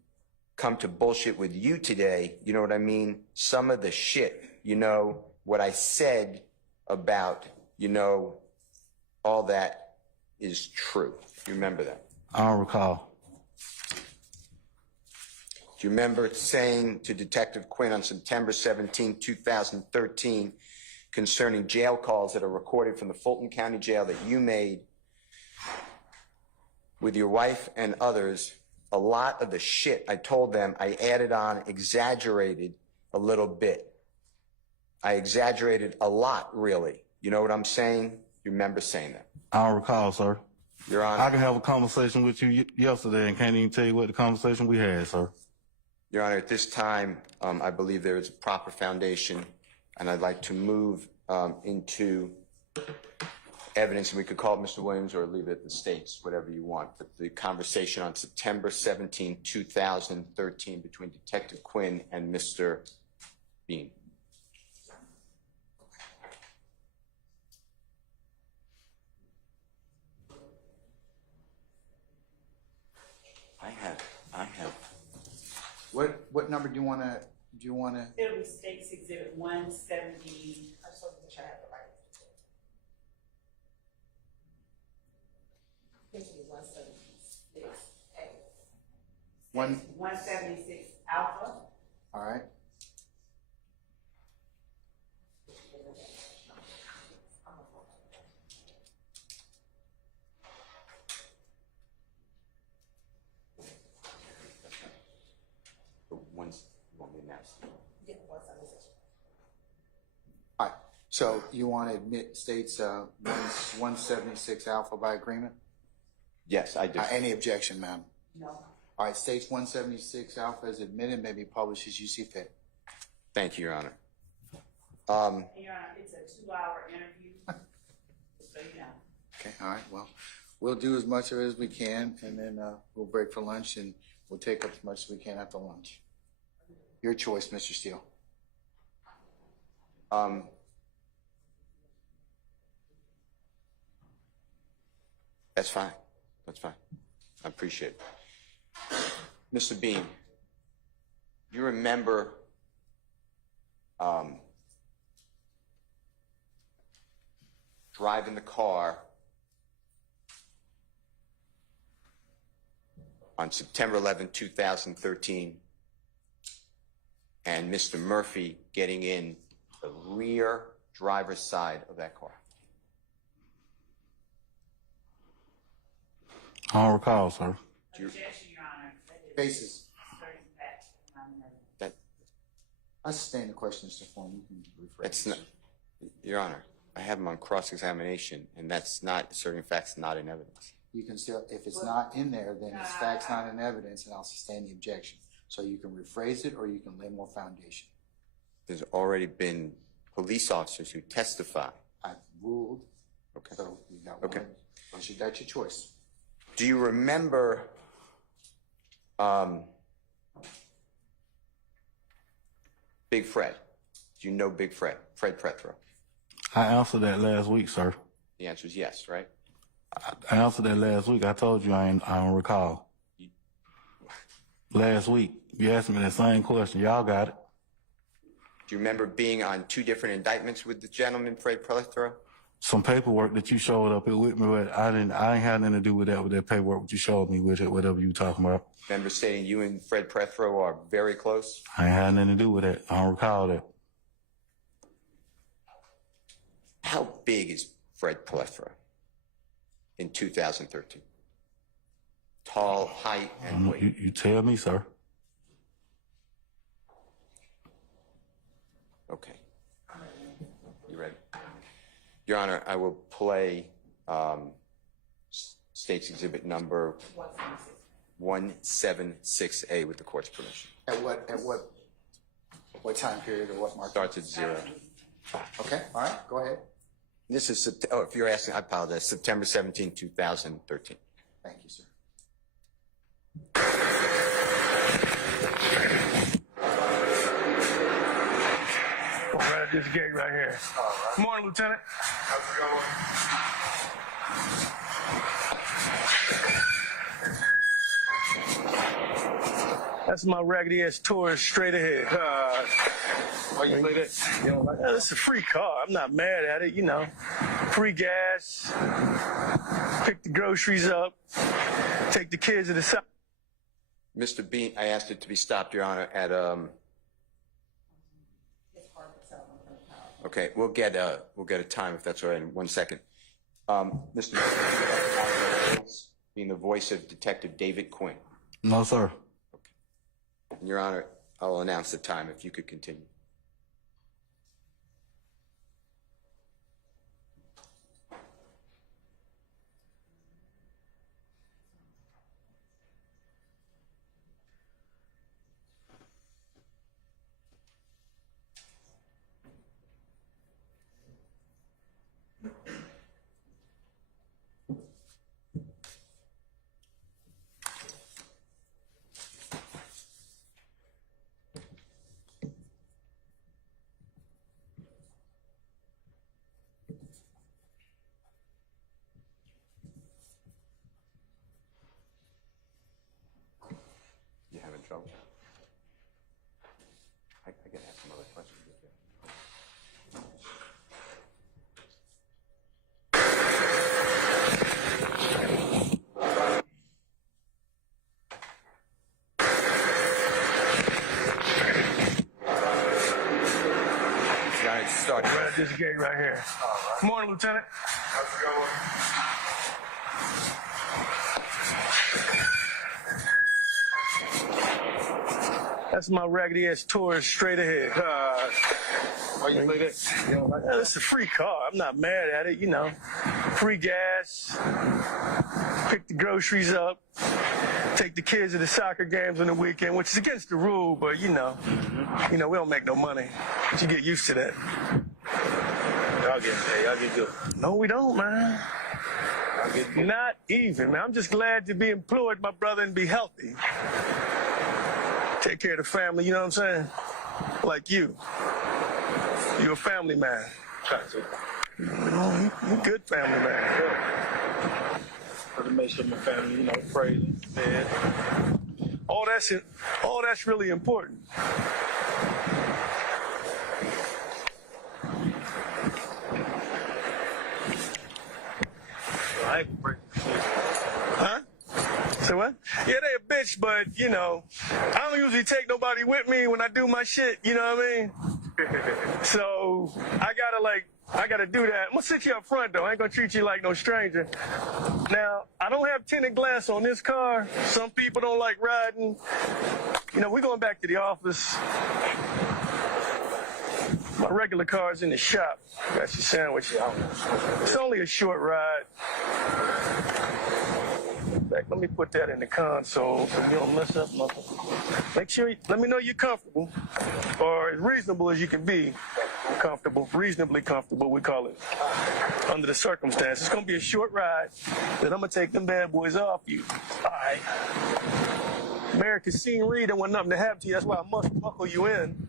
come to bullshit with you today. You know what I mean? Some of the shit, you know, what I said about, you know, all that is true. You remember that? I don't recall. Do you remember saying to Detective Quinn on September 17, 2013, concerning jail calls that are recorded from the Fulton County Jail that you made with your wife and others, a lot of the shit I told them I added on, exaggerated a little bit. I exaggerated a lot, really. You know what I'm saying? You remember saying that? I don't recall, sir. Your Honor. I can have a conversation with you yesterday and can't even tell you what the conversation we had, sir. Your Honor, at this time, I believe there is a proper foundation, and I'd like to move into evidence, and we could call it Mr. Williams or leave it at the States, whatever you want. But the conversation on September 17, 2013 between Detective Quinn and Mr. Bean. I have. What number do you want to? It'll be State's Exhibit 170. I just wanted to make sure I have the right. Page 176A. 176 Alpha. All right. So you want to admit states 176 alpha by agreement? Yes, I do. Any objection, ma'am? No. All right, states 176 alpha is admitted, may be published as you see fit. Thank you, Your Honor. Your Honor, it's a 2-hour interview. So, yeah. Okay, all right, well, we'll do as much of it as we can, and then we'll break for lunch, and we'll take up as much as we can after lunch. Your choice, Mr. Steele. That's fine. That's fine. I appreciate it. Mr. Bean, you remember driving the car on September 11, 2013, and Mr. Murphy getting in the rear driver's side of that car? I don't recall, sir. Objection, Your Honor. Basis. Certain facts, That, I sustain the question, Mr. Form. You can rephrase. that's not, Your Honor, I have him on cross-examination, and that's not, certain facts not in evidence. You can still, if it's not in there, then it's facts not in evidence, and I'll sustain the objection. So you can rephrase it, or you can lay more foundation. There's already been police officers who testify. I've ruled. Okay. So you got Okay. one. That's your choice. Do you remember Big Fred? Do you know Big Fred? Fred Prethro? I answered that last week, sir. The answer is yes, right? I answered that last week. I told you I don't recall. Last week, you asked me that same question. Y'all got it. Do you remember being on 2 different indictments with the gentleman, Fred Prethro? Some paperwork that you showed up with me, but I ain't had nothing to do with that paperwork that you showed me with it, whatever you talking about. Remember stating you and Fred Prethro are very close? I ain't had nothing to do with that. I don't recall that. How big is Fred Prethro in 2013? Tall, height, and weight? You tell me, sir. Okay. You ready? Your Honor, I will play State's Exhibit number 176A with the court's permission. At what time period or what mark? Starts at 0. Okay, all right, go ahead. This is, if you're asking, I apologize, September 17, 2013. Thank you, sir. Right at this gate right here. Good morning, Lieutenant. How's it going? That's my raggedy ass tourist straight ahead. Why you say that? You don't like Yeah, this is a free car. I'm not mad at it, you know. Free gas, pick the groceries up, take the kids to the south. Mr. Bean, I asked it to be stopped, Your Honor, at, okay, we'll get a time if that's all right in 1 second. Mr. being the voice of Detective David Quinn. No, sir. Your Honor, I'll announce the time if you could continue. You having trouble? I can ask some other questions. Start. Right at this gate right here. Good morning, Lieutenant. How's it going? That's my raggedy ass tourist straight ahead. Oh, you play that? You don't like It's a free car. I'm not mad at it, you know. Free gas, pick the groceries up, take the kids to the soccer games on the weekend, which is against the rule, but you know, we don't make no money. But you get used to that. Y'all getting paid. Y'all get good. No, we don't, man. Y'all get good. Not even, man. I'm just glad to be employed, my brother, and be healthy. Take care of the family, you know what I'm saying? Like you. You're a family man. Try to. You're a good family man. To make sure my family, prays, man. All that's really important. I ain't gonna break the shit. Huh? So what? Yeah, they a bitch, but I don't usually take nobody with me when I do my shit, you know what I mean? So I gotta do that. I'm gonna sit you up front though. I ain't gonna treat you like no stranger. Now, I don't have tinted glass on this car. Some people don't like riding. We're going back to the office. My regular car's in the shop. Got your sandwich. It's only a short ride. In fact, let me put that in the console so you don't mess up nothing. Make sure, let me know you're comfortable, or as reasonable as you can be. Comfortable, reasonably comfortable, we call it, under the circumstances. It's gonna be a short ride, then I'm gonna take them bad boys off you. All right. America's scenery, don't want nothing to happen to you. That's why I must buckle you in.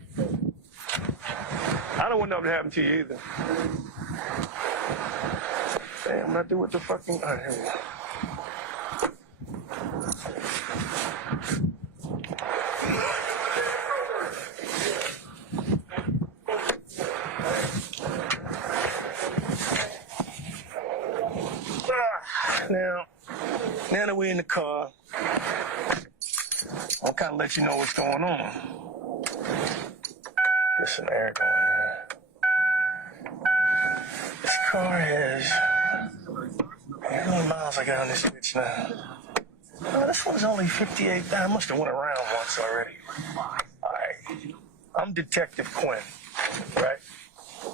I don't want nothing to happen to you either. Damn, I'm not doing what the fucking. All right, here we go. Now that we're in the car, I'll kind of let you know what's going on. Get some air going here. This car has, how many miles I got on this bitch now? Oh, this one's only 58. I must have went around once already. All right. I'm Detective Quinn, right?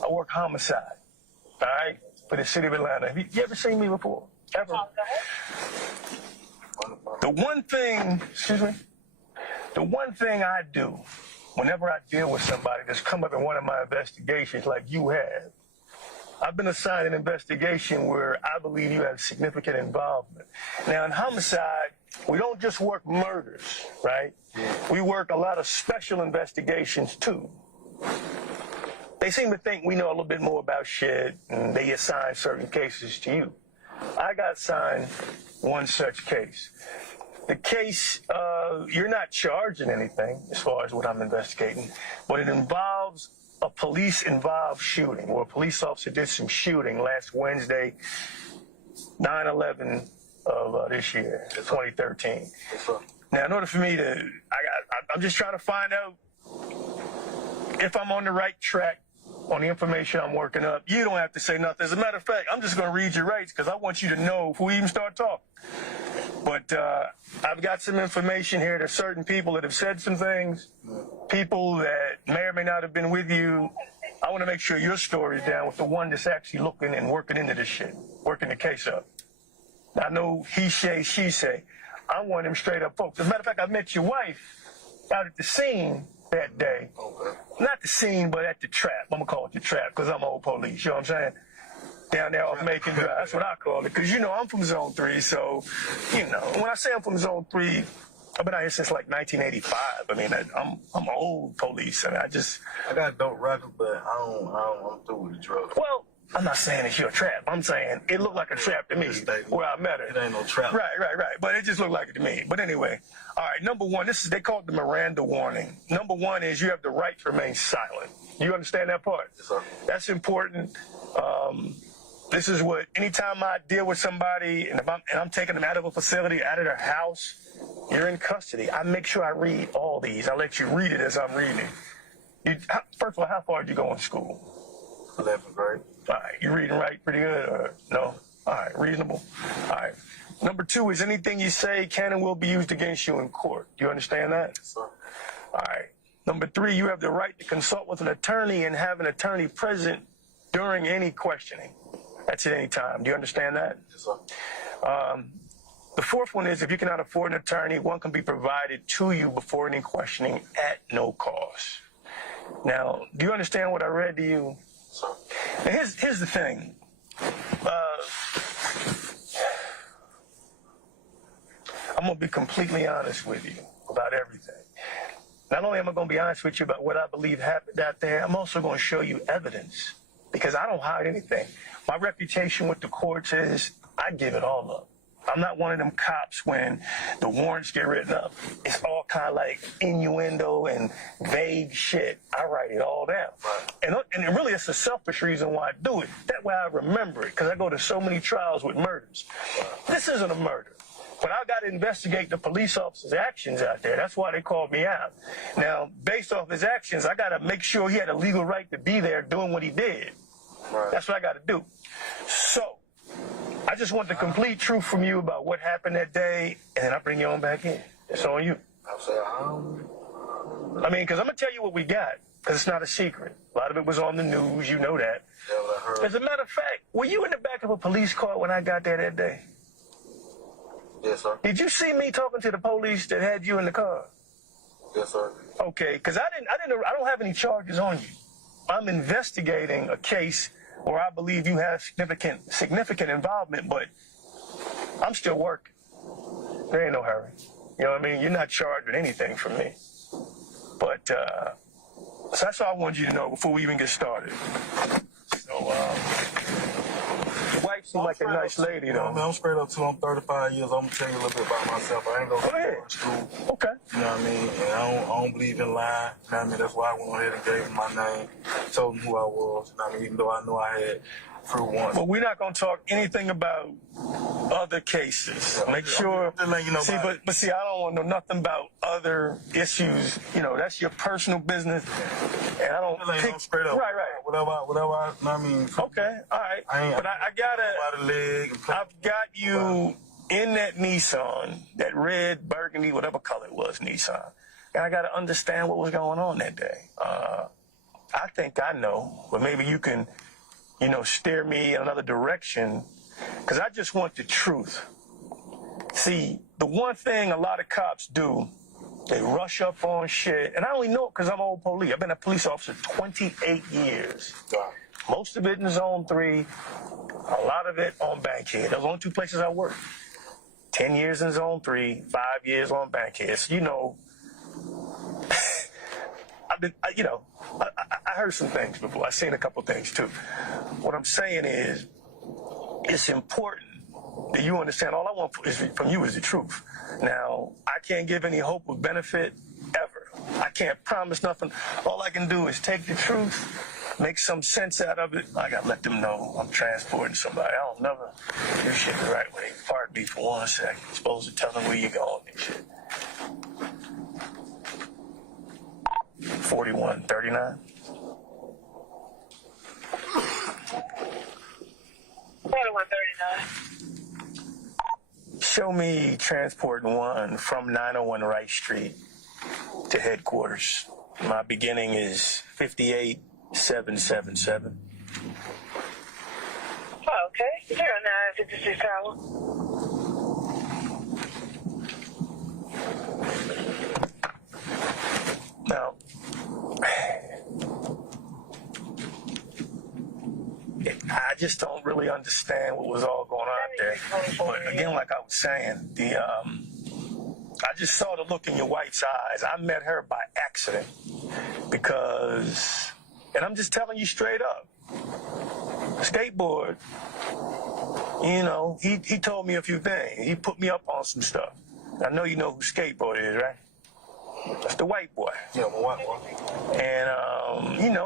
I work homicide, all right, for the city of Atlanta. Have you ever seen me before? Ever? The one thing I do whenever I deal with somebody that's come up in one of my investigations like you have, I've been assigned an investigation where I believe you have significant involvement. Now, in homicide, we don't just work murders, right? We work a lot of special investigations, too. They seem to think we know a little bit more about shit, and they assign certain cases to you. I got assigned one such case. The case, you're not charged in anything as far as what I'm investigating, but it involves a police-involved shooting, where a police officer did some shooting last Wednesday, 9/11 of this year, 2013. Now, in order for me to, I'm just trying to find out if I'm on the right track on the information I'm working up. You don't have to say nothing. As a matter of fact, I'm just going to read your rights because I want you to know before we even start talking. But I've got some information here. There's certain people that have said some things, people that may or may not have been with you. I want to make sure your story's down with the one that's actually looking and working into this shit, working the case up. I know he say, she say. I want them straight up folks. As a matter of fact, I met your wife out at the scene that day. Okay. Not the scene, but at the trap. I'm going to call it the trap because I'm old police. You know what I'm saying? Down there off Macon Drive. That's what I call it. Because, I'm from Zone 3. So, when I say I'm from Zone 3, I've been out here since like 1985. I mean, I'm old police. I mean, I got a dope record, but I'm through with the drugs. Well, I'm not saying it's your trap. I'm saying it looked like a trap to me where I met her. It ain't no trap. Right. But it just looked like it to me. But anyway, all right, number one, they call it the Miranda warning. Number one is you have the right to remain silent. You understand that part? Yes, sir. That's important. This is what, anytime I deal with somebody and I'm taking them out of a facility, out of their house, you're in custody. I make sure I read all these. I let you read it as I'm reading. First of all, how far did you go in school? 11th grade. All right, you read and write pretty good, or no? All right, reasonable. All right. Number two is anything you say can and will be used against you in court. Do you understand that? Yes, sir. All right. Number 3, you have the right to consult with an attorney and have an attorney present during any questioning. That's at any time. Do you understand that? Yes, sir. The 4th one is if you cannot afford an attorney, one can be provided to you before any questioning at no cost. Now, do you understand what I read to you? Sir. Now, here's the thing. I'm going to be completely honest with you about everything. Not only am I going to be honest with you about what I believe happened out there, I'm also going to show you evidence because I don't hide anything. My reputation with the courts is I give it all up. I'm not one of them cops when the warrants get written up. It's all kind of like innuendo and vague shit. I write it all down. And really, it's a selfish reason why I do it. That way I remember it because I go to so many trials with murders. This isn't a murder. But I got to investigate the police officer's actions out there. That's why they called me out. Now, based off his actions, I got to make sure he had a legal right to be there doing what he did. Right. That's what I got to do. So, I just want the complete truth from you about what happened that day, and then I bring you on back in. It's on you. I mean, because I'm going to tell you what we got, because it's not a secret. A lot of it was on the news. You know that. As a matter of fact, were you in the back of a police car when I got there that day? Yes, sir. Did you see me talking to the police that had you in the car? Yes, sir. Okay, because I don't have any charges on you. I'm investigating a case where I believe you have significant involvement, but I'm still working. There ain't no hurry. You know what I mean? You're not charged with anything from me. But so that's all I wanted you to know before we even get started. So, your wife seemed like a nice lady, though. I mean, I'm straight up too. I'm 35 years. I'm going to tell you a little bit about myself. I ain't going to school. Okay. You know what I mean? And I don't believe in lying. You know what I mean? That's why I went ahead and gave him my name, told him who I was. You know what I mean? Even though I knew I had through one. But we're not going to talk anything about other cases. Yeah, make sure. You know, see, but see, I don't want to know nothing about other issues. You know, that's your personal business. And I don't pick. Straight up. Right. Whatever I mean. Okay, all right. But I've got you in that Nissan, that red, burgundy, whatever color it was, Nissan. And I got to understand what was going on that day. I think I know, but maybe you can, steer me in another direction, because I just want the truth. See, the one thing a lot of cops do, they rush up on shit, and I only know it because I'm old police. I've been a police officer 28 years. Most of it in Zone 3, a lot of it on Bankhead. Those are the only 2 places I worked. 10 years in Zone 3, 5 years on Bankhead. So, I heard some things before. I've seen a couple things too. What I'm saying is, it's important that you understand. All I want from you is the truth. Now, I can't give any hope or benefit ever. I can't promise nothing. All I can do is take the truth, make some sense out of it. I gotta let them know I'm transporting somebody. I don't never do shit the right way. Pardon me for 1 second. You're supposed to tell them where you're going and shit. 4139. 4139. Show me transporting one from 901 Wright Street to headquarters. My beginning is 58777. Okay. 0956 Tower. Now, I just don't really understand what was all going on out there. But again, like I was saying, I just saw the look in your wife's eyes. I met her by accident because, and I'm just telling you straight up, skateboard, he told me a few things. He put me up on some stuff. I know you know who Skateboard is, right? That's the white boy. Yeah, my white boy. And,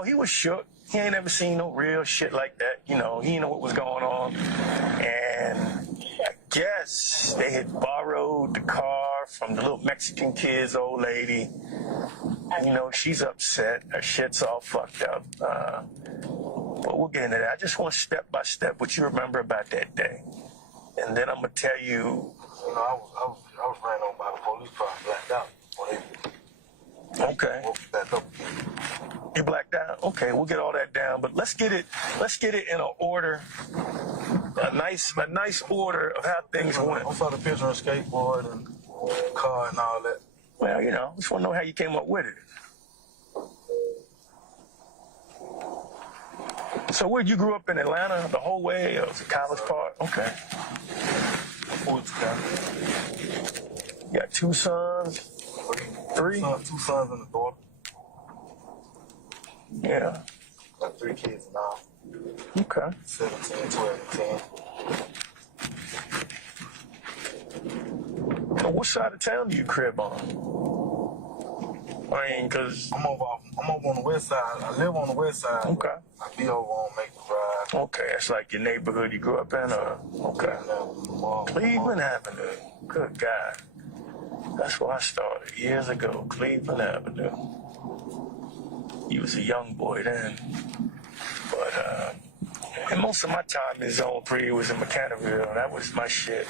he was shook. He ain't never seen no real shit like that. He didn't know what was going on. And I guess they had borrowed the car from the little Mexican kid's old lady. She's upset. Her shit's all fucked up. But we'll get into that. I just want step by step what you remember about that day. And then I'm going to tell you. I was ran over by the police car, blacked out. Okay. Back up. You blacked out? Okay, we'll get all that down. But let's get it in an order. A nice order of how things went. I saw the picture of skateboard and car and all that. Well, you know, just want to know how you came up with it. So where you grew up in Atlanta the whole way, or was it College Park? Okay. Fulton County. You got 2 sons? 3? 2 sons and a daughter. Yeah. Got 3 kids now. Okay. 17, 12, and 10. So what side of town do you crib on? I mean, because... I'm over on the west side. I live on the west side. Okay. I be over on Maple Drive. Okay, that's like your neighborhood you grew up in, or... Okay. Cleveland Avenue. Good God. That's where I started years ago, Cleveland Avenue. You was a young boy then. But, and most of my time in Zone 3 was in Mechanicsville. That was my shit.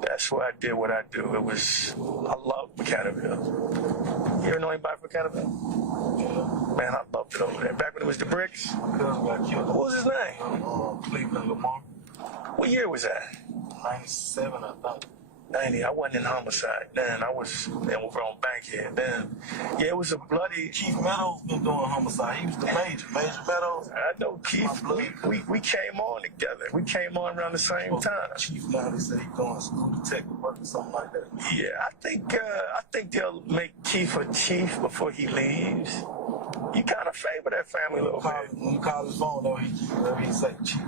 That's where I did what I do. I love Mechanicsville. You ever know anybody from Mechanicsville? Man, I loved it over there. Back when it was the bricks. My cousin got killed. What was his name? Cleveland Lamar. What year was that? 97, I think. 90. I wasn't in homicide then. I was over on Bankhead then. Yeah, it was a bloody... Keith Meadows been doing homicide. He was the Major Meadows. I know Keith. We came on together. We came on around the same time. Chief Meadows said he's going to school detective work or something like that. Yeah, I think they'll make Keith a chief before he leaves. You kind of favor that family a little bit. When you call his phone, though, he say chief.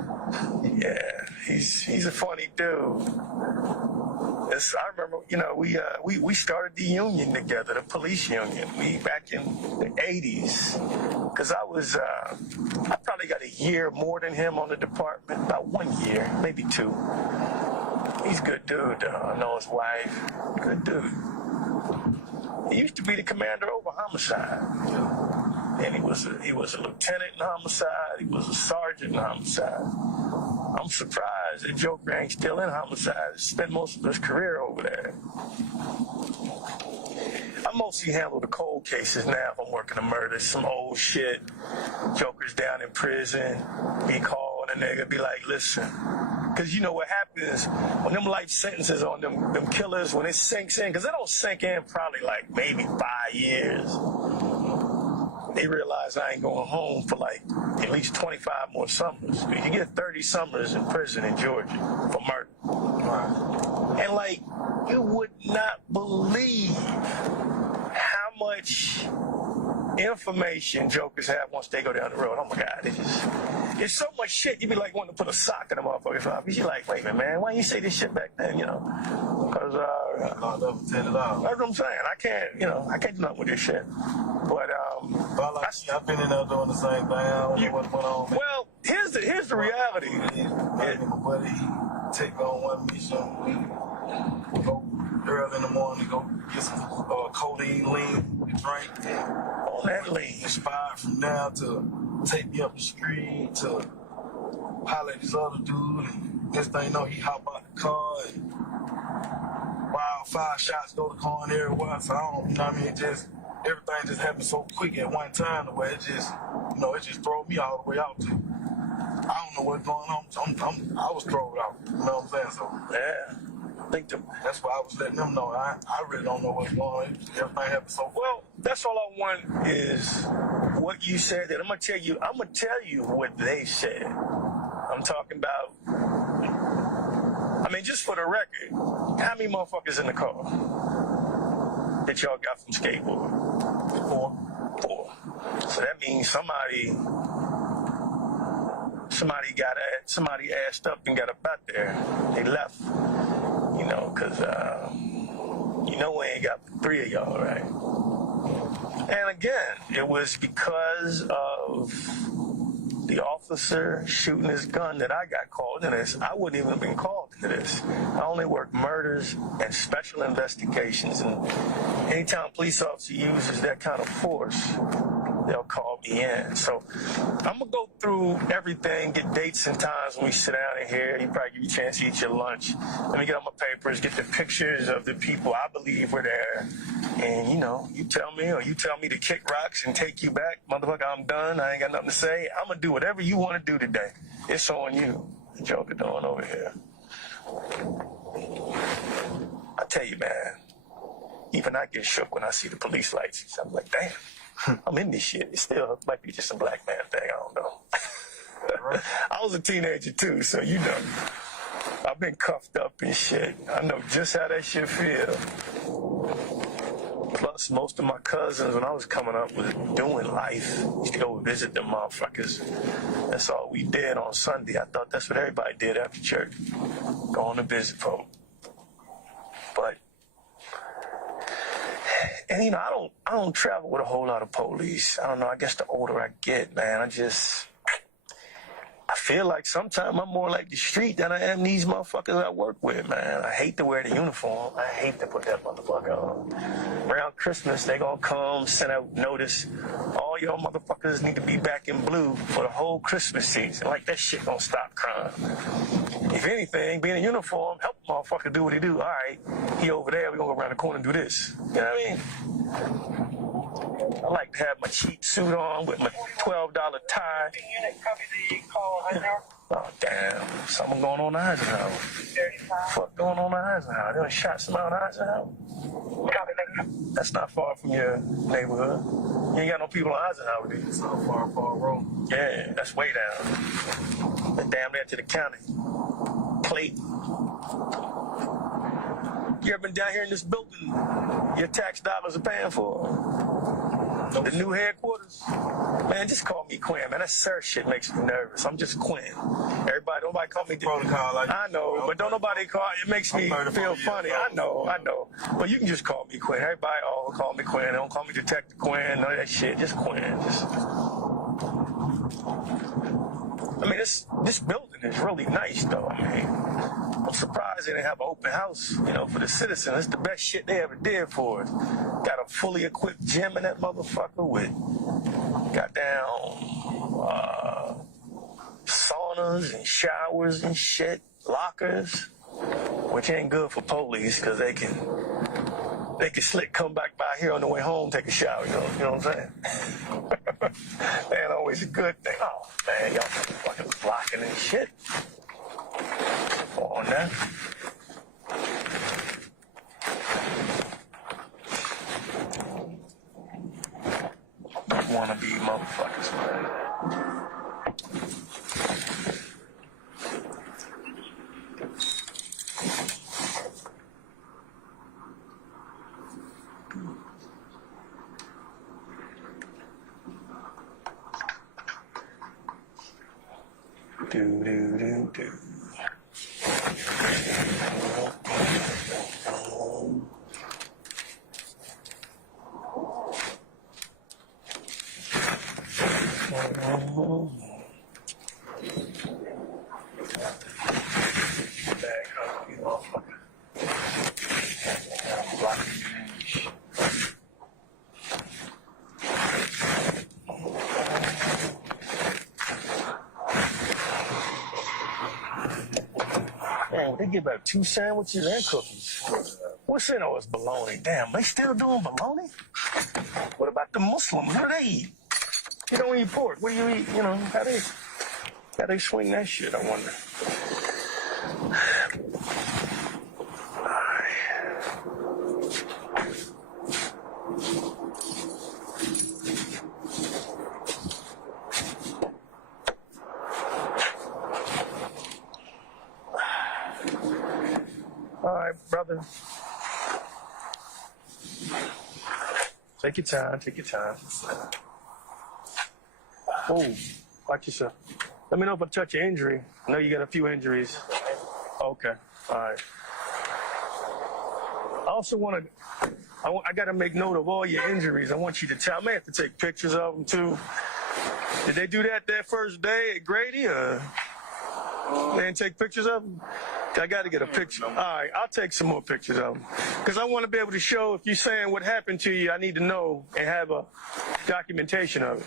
Yeah, he's a funny dude. I remember, you know, we started the union together, the police union. We back in the 80s, because I probably got a year more than him on the department, about 1 year, maybe 2. He's a good dude, though. I know his wife, good dude. He used to be the commander over homicide, and he was a lieutenant in homicide. He was a sergeant in homicide. I'm surprised that Joker ain't still in homicide. He spent most of his career over there. I mostly handle the cold cases now if I'm working a murder. Some old shit. Joker's down in prison. He called a nigga, be like, listen. Because you know what happens when them life sentences on them killers, when it sinks in, because it don't sink in probably like maybe 5 years. They realize I ain't going home for like at least 25 more summers. You get 30 summers in prison in Georgia for murder. Right. And like, you would not believe how much information jokers have once they go down the road. Oh my God, it's so much shit. You be like wanting to put a sock in a motherfucker's mouth. You like, wait a minute, man, why you say this shit back then, you know? Because, that's what I'm saying. I can't do nothing with this shit. But, I've been in there doing the same thing. I don't know what's going on. Well, here's the reality. My buddy, he take me on one mission. We go early in the morning to go get some codeine lean, we drink. On that lean. Inspired from now to take me up the street to holler at this other dude. And next thing you know, he hop out the car and wow, 5 shots go to the car and everywhere. So I don't, you know what I mean? Everything just happened so quick at one time the way it just throw me all the way out to. I don't know what's going on. I was thrown out. You know what I'm saying? So yeah. That's why I was letting them know. I really don't know what's going on. Everything happened so well. That's all I want is what you said. That I'm gonna tell you what they said. I'm talking about. I mean, just for the record, how many motherfuckers in the car that y'all got from skateboard? 4. So that means somebody assed up and got up out there. They left. You know, because, we ain't got 3 of y'all, right? And again, it was because of the officer shooting his gun that I got called in this. I wouldn't even have been called into this. I only work murders and special investigations, and anytime a police officer uses that kind of force, they'll call me in. So I'm gonna go through everything, get dates and times when we sit down in here. You probably give you a chance to eat your lunch. Let me get on my papers, get the pictures of the people I believe were there. And you tell me, or you tell me to kick rocks and take you back. Motherfucker, I'm done. I ain't got nothing to say. I'm gonna do whatever you want to do today. It's on you. The Joker doing over here. I tell you, man, even I get shook when I see the police lights. I'm like, damn, I'm in this shit. It still might be just a black man thing. I don't know. I was a teenager too, so I've been cuffed up and shit. I know just how that shit feel. Plus, most of my cousins, when I was coming up, was doing life. Used to go visit them motherfuckers. That's all we did on Sunday. I thought that's what everybody did after church. Going to visit folk. But, and I don't travel with a whole lot of police. I don't know, I guess the older I get, man, I feel like sometimes I'm more like the street than I am these motherfuckers I work with, man. I hate to wear the uniform. I hate to put that motherfucker on. Around Christmas, they gonna come, send out notice. All y'all motherfuckers need to be back in blue for the whole Christmas season. Like, that shit gonna stop crime. If anything, being in uniform, help a motherfucker do what he do. All right, he over there, we gonna go around the corner and do this. You know what I mean? I like to have my cheap suit on with my $12 tie. Oh, damn. Something going on in Eisenhower. Fuck going on in Eisenhower? They done shot somebody in Eisenhower? That's not far from your neighborhood. You ain't got no people in Eisenhower, do you? It's not far road. Yeah, that's way down. But damn near to the county. Plate. You ever been down here in this building your tax dollars are paying for? The new headquarters? Man, just call me Quinn, man. That sir shit makes me nervous. I'm just Quinn. Nobody call me... I know, but don't nobody call... It makes me feel funny. I know. But you can just call me Quinn. Everybody call me Quinn. Don't call me Detective Quinn. None of that shit. Just Quinn. I mean, this building is really nice, though. I mean, I'm surprised they didn't have an open house, for the citizens. It's the best shit they ever did for us. Got a fully equipped gym in that motherfucker with goddamn saunas and showers and shit, lockers, which ain't good for police because they can slick come back by here on the way home, take a shower, you know what I'm saying? That ain't always a good thing. Oh, man, y'all fucking blocking and shit. Come on now. Don't wanna be motherfuckers, man. Do. They give out 2 sandwiches and cookies. What's in all this bologna? Damn, they still doing bologna? What about the Muslims? What do they eat? You don't eat pork. What do you eat? How they swing that shit, I wonder. All right, brother. Take your time. Oh, watch yourself. Let me know if I touch your injury. I know you got a few injuries. Okay, all right. I also I got to make note of all your injuries. I want you to tell. I may have to take pictures of them too. Did they do that first day at Grady, or they didn't take pictures of them? I got to get a picture. All right, I'll take some more pictures of them. Because I want to be able to show, if you're saying what happened to you, I need to know and have a documentation of it.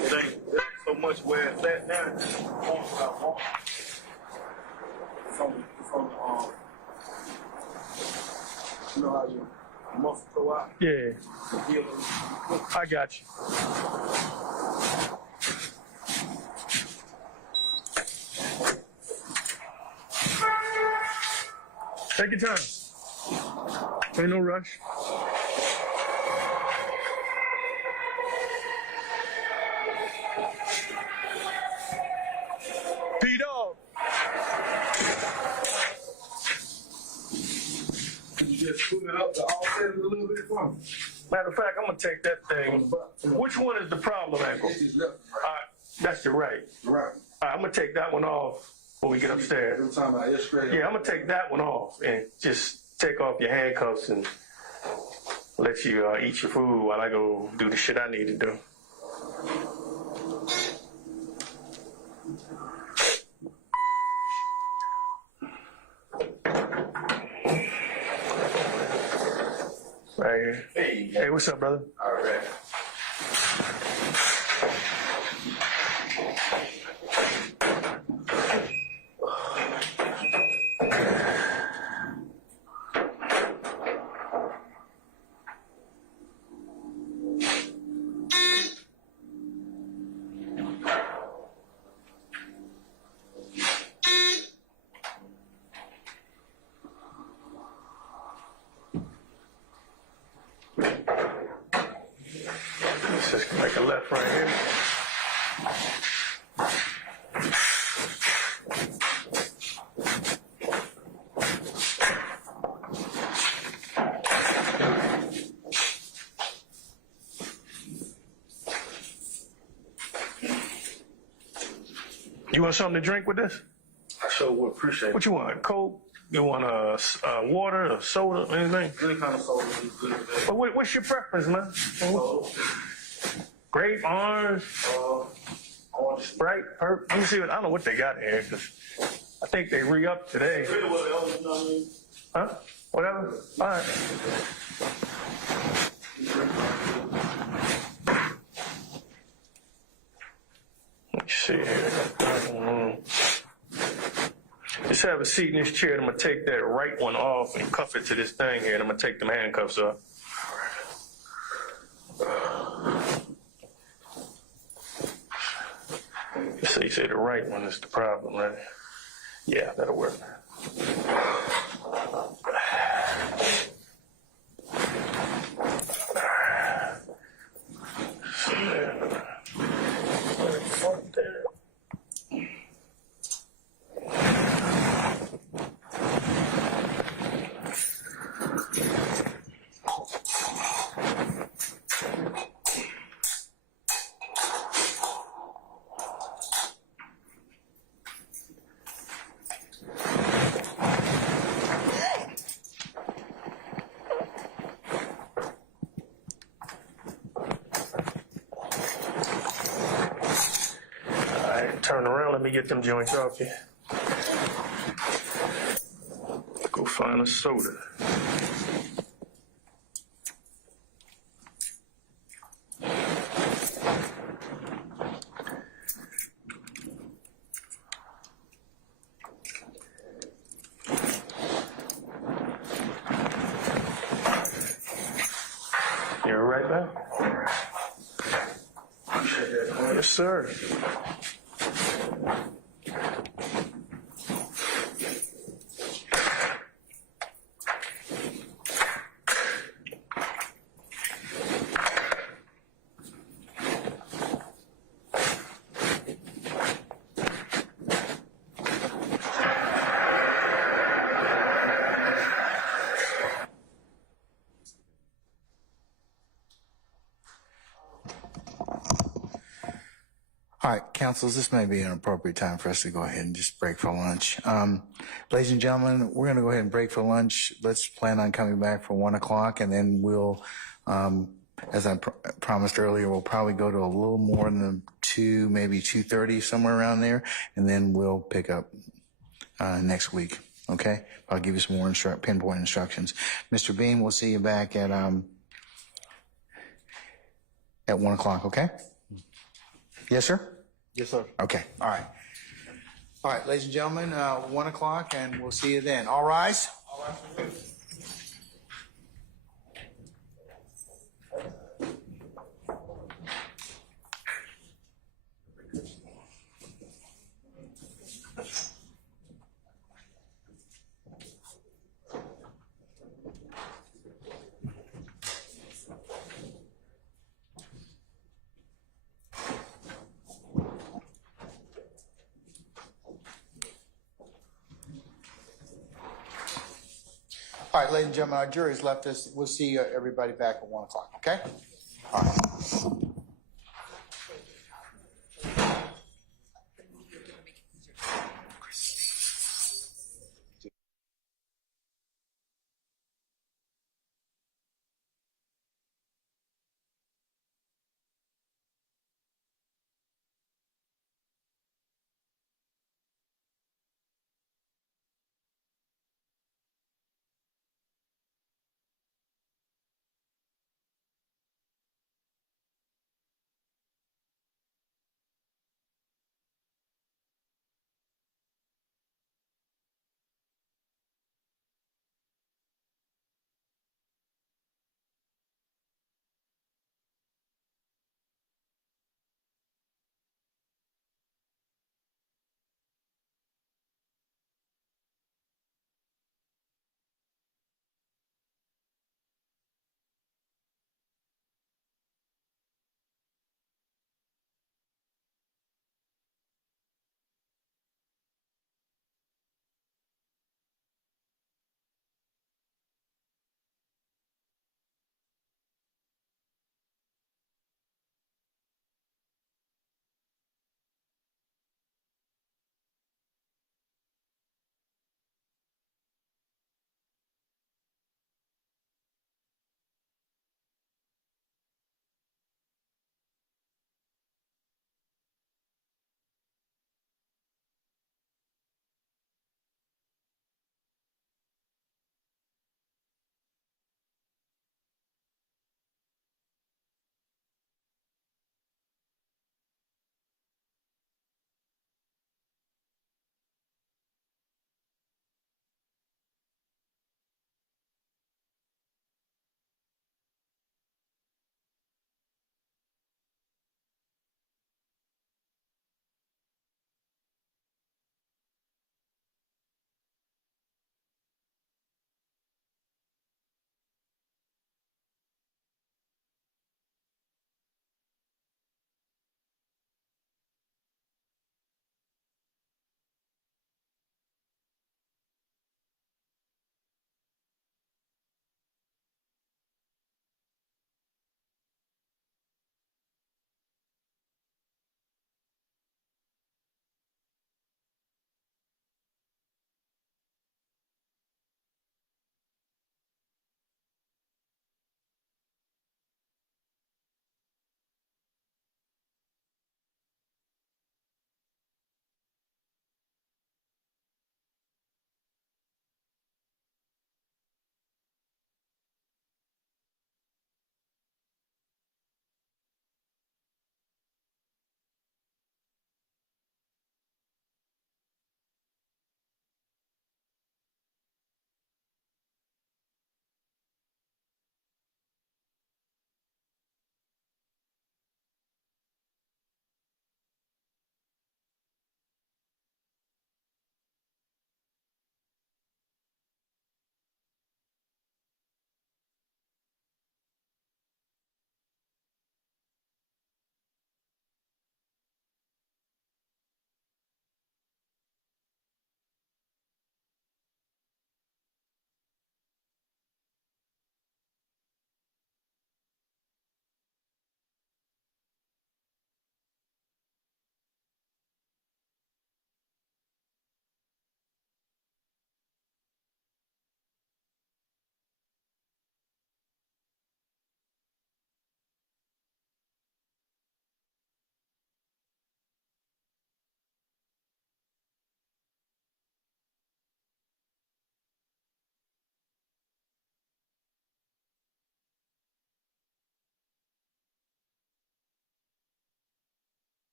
It ain't so much where it's at now. You know how you muscle go out? Yeah, I got you. Take your time. Ain't no rush. P-Dog. You just put it up to offset it a little bit for me. Matter of fact, I'm gonna take that thing. Which one is the problem angle? This is left. All right, that's the right. Right. All right, I'm gonna take that one off when we get upstairs. Every time I x-ray. Yeah, I'm gonna take that one off and just take off your handcuffs and let you eat your food while I go do the shit I need to do. Right here. Hey, what's up, brother? All right. Let's just make a left right here. You want something to drink with this? I sure would appreciate it. What you want? Coke? You want water, or soda, anything? Any kind of soda is good. But what's your preference, man? Grape, orange, Orange. Sprite, purple. Let me see what, I don't know what they got here, because I think they re-upped today. Huh? Whatever? All right. Let me see here. Just have a seat in this chair, and I'm gonna take that right one off and cuff it to this thing here, and I'm gonna take them handcuffs off. So you say the right one is the problem, right? Yeah, that'll work. Turn around, let me get them joints off here. Go find a soda. You're right back? Yes, sir. All right, councils, this may be an appropriate time for us to go ahead and just break for lunch. Ladies and gentlemen, we're going to go ahead and break for lunch. Let's plan on coming back for 1 o'clock, and then we'll As I promised earlier, we'll probably go to a little more than 2, maybe 2:30, somewhere around there, and then we'll pick up next week. Okay? I'll give you some more pinpoint instructions. Mr. Bean, we'll see you back at 1 o'clock, okay? Yes, sir? Yes, sir. Okay, all right. All right, ladies and gentlemen, 1 o'clock, and we'll see you then. All rise. All right, ladies and gentlemen, our jury's left us. We'll see everybody back at 1 o'clock, okay? All right.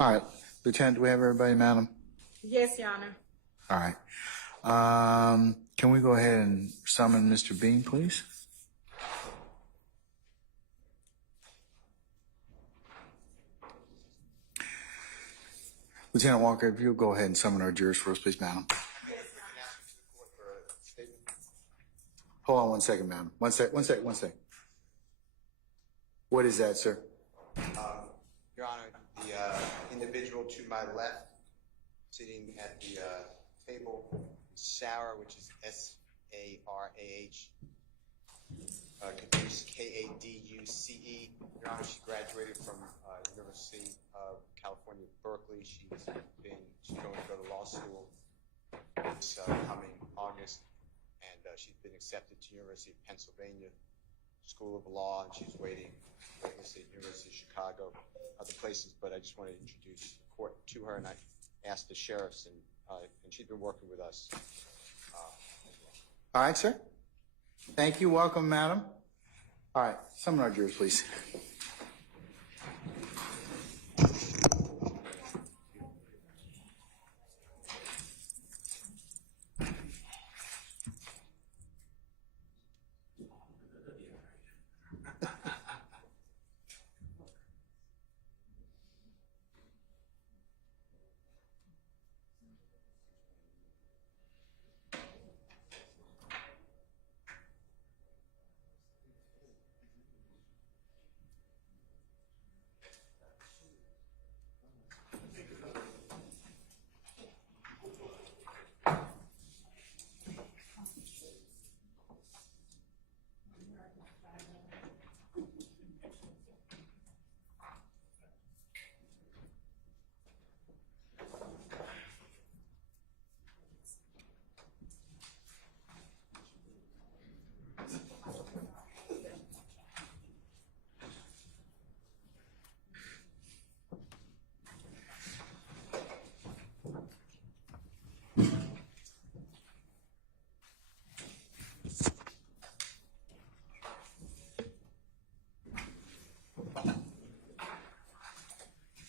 All right, Lieutenant, do we have everybody, madam? Yes, Your Honor. All right. Can we go ahead and summon Mr. Bean, please? Lieutenant Walker, if you'll go ahead and summon our jurors for us, please, madam. Hold on one second, madam. One sec. What is that, sir? Your Honor, the individual to my left, sitting at the table, Sarah, which is S-A-R-A-H, Caduce, K-A-D-U-C-E. Your Honor, she graduated from University of California, Berkeley. She's going to go to law school this coming August, and she's been accepted to University of Pennsylvania School of Law, and she's waiting at University of Chicago, other places. But I just wanted to introduce the court to her, and I asked the sheriffs, and she's been working with us. All right, sir. Thank you. Welcome, madam. All right, summon our jurors, please.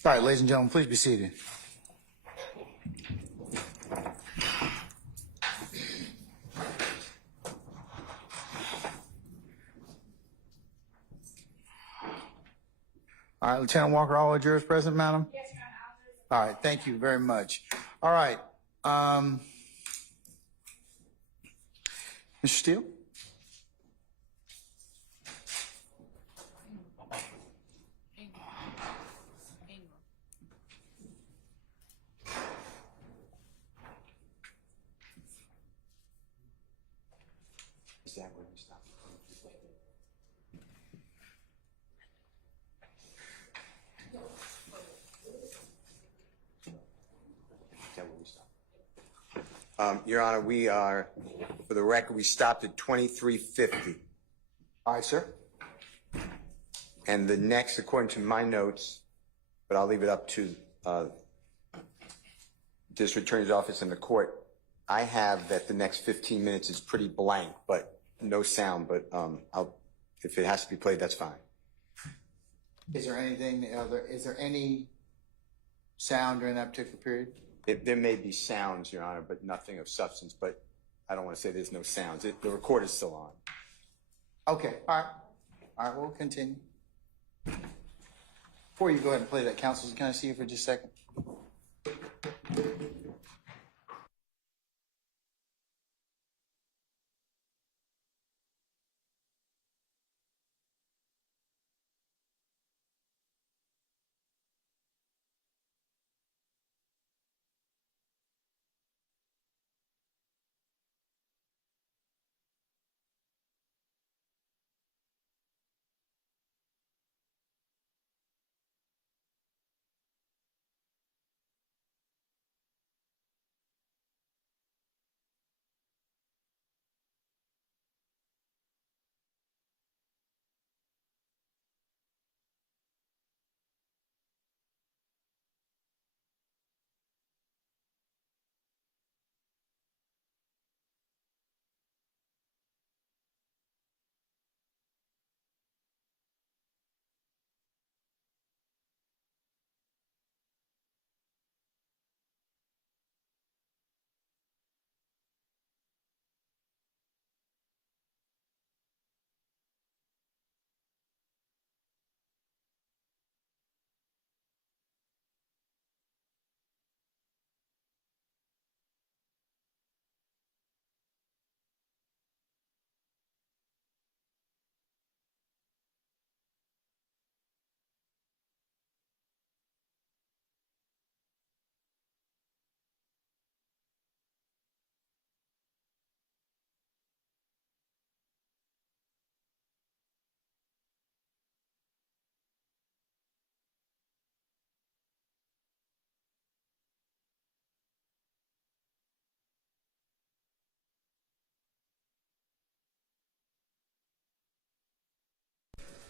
All right, ladies and gentlemen, please be seated. All right, Lieutenant Walker, all the jurors present, madam? Yes, Your Honor. All right, thank you very much. All right, Mr. Steele? Is that where we stop? Your Honor, we are, for the record, we stopped at 2350. All right, sir. And the next, according to my notes, but I'll leave it up to District Attorney's Office and the court, I have that the next 15 minutes is pretty blank, but no sound, but if it has to be played, that's fine. Is there any sound during that particular period? There may be sounds, Your Honor, but nothing of substance, but I don't want to say there's no sounds. The record is still on. Okay, all right. All right, we'll continue. Before you go ahead and play that, counsel, can I see you for just a second?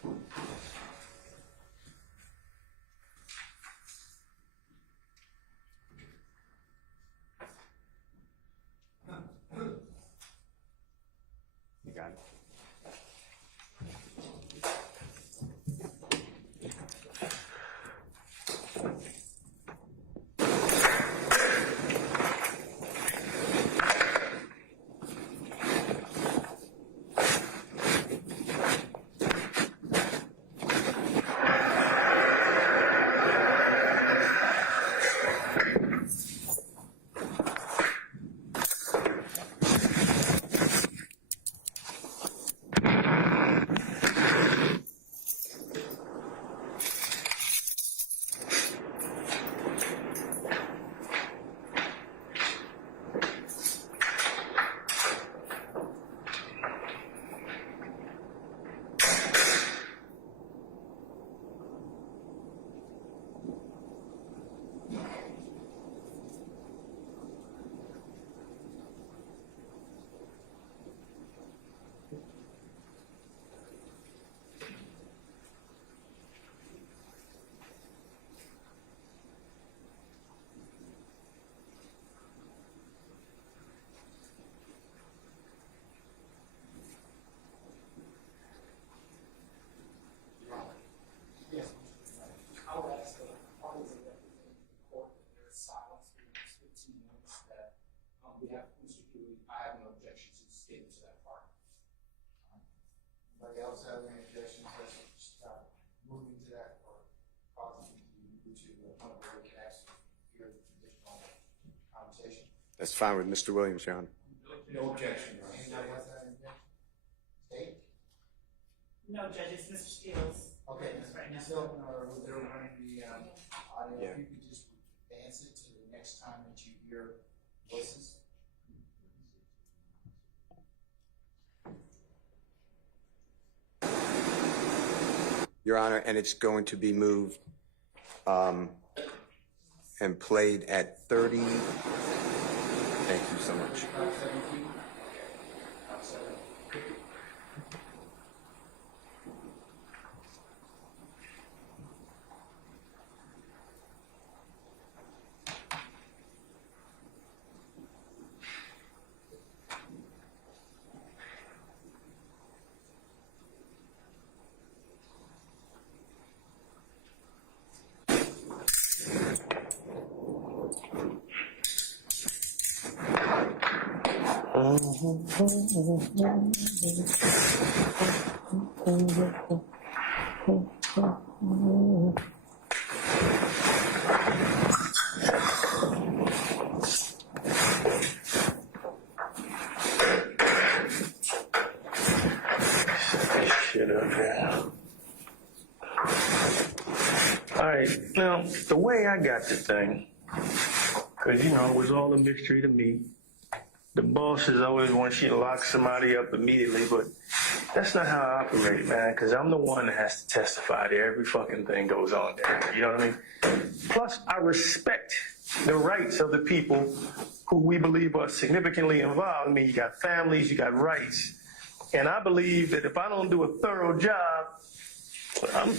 You got it. Anybody else have any objections? Let's start moving to that or causing you to the point where we can actually hear the traditional conversation. That's fine with Mr. Williams, Your Honor. No objection. Anybody else have any objection? State? No, Judge, it's Mr. Steele's. Okay, Ms. Hilton, or was there running the audio? Yeah. If you could just advance it to the next time that you hear voices. Your Honor, and it's going to be moved and played at 30. Thank you so much. Shit up here. All right, now, the way I got the thing, because, you know, it was all a mystery to me. The bosses always want you to lock somebody up immediately, but that's not how I operate, man, because I'm the one that has to testify to every fucking thing goes on there. You know what I mean? Plus, I respect the rights of the people who we believe are significantly involved. I mean, you got families, you got rights. And I believe that if I don't do a thorough job,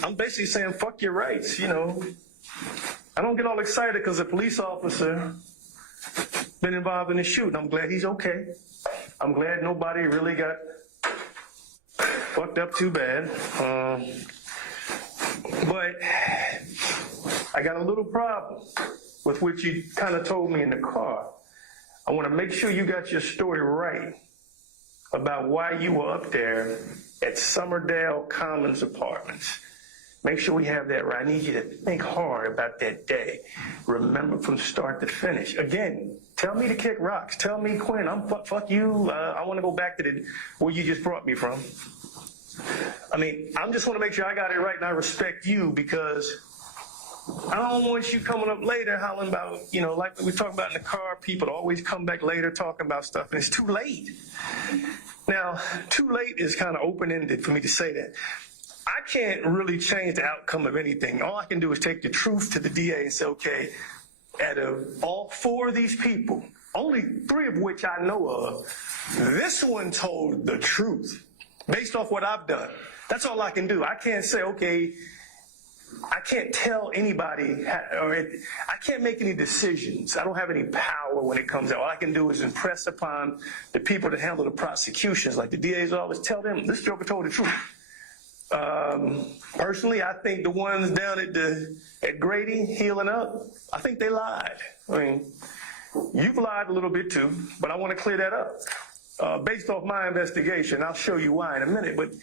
I'm basically saying, fuck your rights, you know. I don't get all excited because a police officer been involved in the shooting. I'm glad he's okay. I'm glad nobody really got fucked up too bad. But I got a little problem with what you kind of told me in the car. I want to make sure you got your story right about why you were up there at Summerdale Commons Apartments. Make sure we have that right. I need you to think hard about that day. Remember from start to finish. Again, tell me to kick rocks. Tell me, Quinn, fuck you. I want to go back to where you just brought me from. I mean, I just want to make sure I got it right, and I respect you, because I don't want you coming up later hollering about, you know, like we talk about in the car, people always come back later talking about stuff, and it's too late. Now, too late is kind of open-ended for me to say that. I can't really change the outcome of anything. All I can do is take the truth to the DA and say, okay, out of all four of these people, only three of which I know of, this one told the truth based off what I've done. That's all I can do. I can't say, okay, I can't tell anybody, I can't make any decisions. I don't have any power when it comes out. All I can do is impress upon the people that handle the prosecutions, like the DA's office, tell them, this joker told the truth. Personally, I think the ones down at Grady healing up, I think they lied. I mean, you've lied a little bit too, but I want to clear that up. Based off my investigation, I'll show you why in a minute, but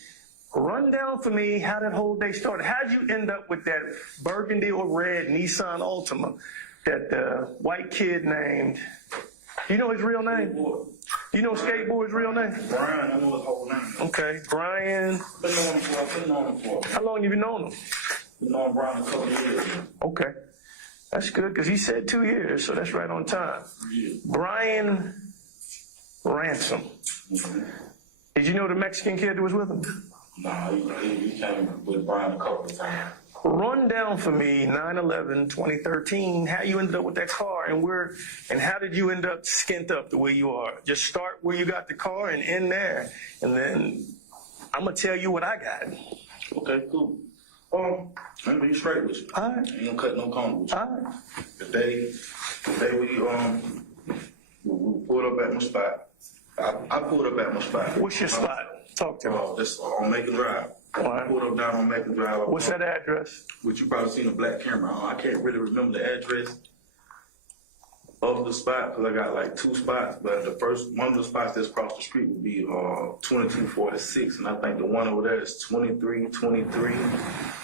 run down for me how that whole day started. How'd you end up with that burgundy or red Nissan Altima that white kid named, you know his real name? You know Skateboard's real name? Brian, I know his whole name. Okay, Brian. Been knowing him for. How long have you known him? Been knowing Brian a couple of years. Okay. That's good, because he said 2 years, so that's right on time. Brian Ransom. Mm-hmm. Did you know the Mexican kid that was with him? Nah, he came with Brian a couple of times. Run down for me 9/11/2013, how you ended up with that car and how did you end up skint up the way you are? Just start where you got the car and end there, and then I'm gonna tell you what I got. Okay, cool. Let me be straight with you. All right. I ain't gonna cut no corners with you. All right. The day we pulled up at my spot. I pulled up at my spot. What's your spot? Talk to me. That's on Macon Drive. All I right. pulled up down on Macon Drive. What's that address? Which you probably seen a black camera on. I can't really remember the address of the spot because I got like 2 spots, but one of the spots that's across the street would be 2246, and I think the one over there is 2323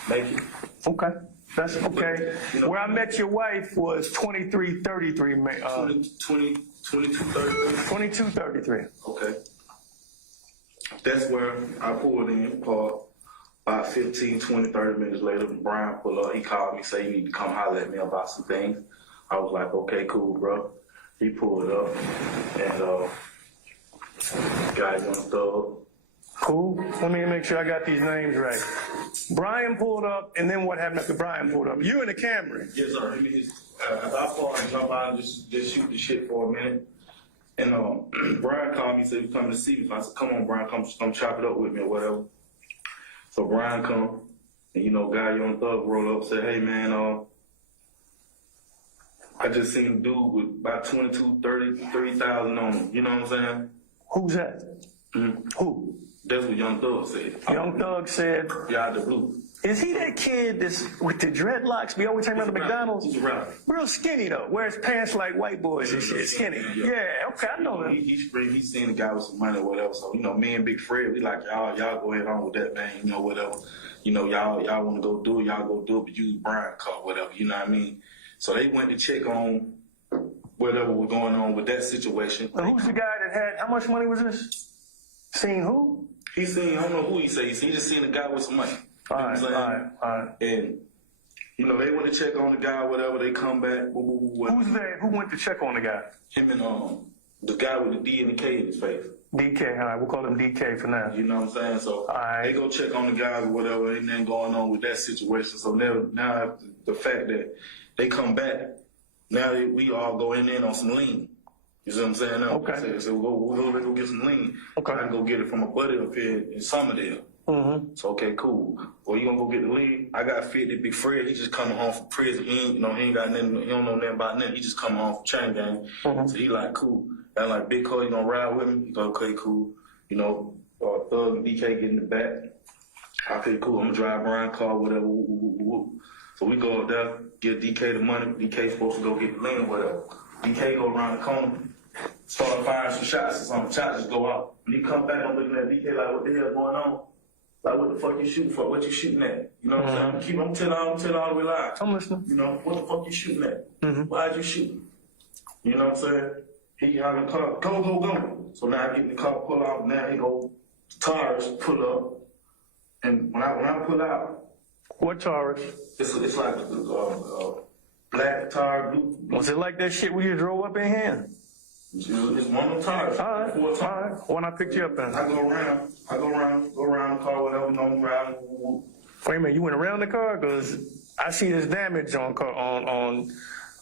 Macon. Okay. That's okay. Where I met your wife was 2333. 2233. 2233. Okay. That's where I pulled in, parked. About 15, 20, 30 minutes later, Brian pulled up. He called me, said, you need to come holler at me about some things. I was like, okay, cool, bro. He pulled up, and guy on thug. Cool. Let me make sure I got these names right. Brian pulled up, and then what happened after Brian pulled up? You in the Camry. Yes, sir. As I parked and jump out and just shoot the shit for a minute. And Brian called me, said he was coming to see me. So I said, come on, Brian, come chop it up with me or whatever. So Brian come, and guy on thug roll up, said, hey man, I just seen a dude with about 33,000 on him. You know what I'm saying? Who's that? Mm-hmm. Who? That's what Young Thug said. Young Thug said, yeah, the blue. Is he that kid that's with the dreadlocks? Be always talking about the McDonald's? He's around. Real skinny though. Wears pants like white boys and shit. Skinny. Yeah, okay, I know him. He's seen a guy with some money or whatever. So, me and Big Fred, we like, y'all go ahead on with that, man. Whatever. Y'all want to go do it, y'all go do it, but use Brian car, whatever. You know what I mean? So they went to check on whatever was going on with that situation. Now, who's the guy that had, how much money was this? Seen who? He seen, I don't know who he said. He just seen a guy with some money. All right. And, they went to check on the guy, whatever, they come back. Who's there? Who went to check on the guy? Him and the guy with the D and the K in his face. DK, all right, we'll call him DK for now. You know what I'm saying? So right. They go check on the guy or whatever, ain't nothing going on with that situation. So now the fact that they come back, now we all go in on some lean. You see what I'm saying? Okay. So we'll go get some lean. Okay. I can go get it from a buddy up here in Summerdale. Mm-hmm. So, okay, cool. Well, you gonna go get the lean? I got 50 Big Fred. He just coming home from prison. He ain't got nothing. He don't know nothing about nothing. He just coming home from chain gang. Mm-hmm. So he like, cool. And like, Big Cole, you gonna ride with me? He go, okay, cool. Thug and DK get in the back. Okay, cool. I'm gonna drive Brian car, whatever. So we go up there, give DK the money. DK supposed to go get the lean or whatever. DK go around the corner, start firing some shots or something. Shots just go out. When he come back, I'm looking at DK like, what the hell going on? Like, what the fuck you shooting for? What you shooting at? You know what I'm saying? I'm telling all the way live. I'm listening. What the fuck you shooting at? Mm-hmm. Why'd you shoot? You know what I'm saying? He got in the car, go. So now I get in the car, pull out, now he go, tires pull up. And when I pull out. What Taurus? It's like black tire, blue. Was it like that shit we just drove up in here? It's one of them tires. All right. When I picked you up in. I go around the car, whatever, around. Wait a minute, you went around the car? Because I see this damage on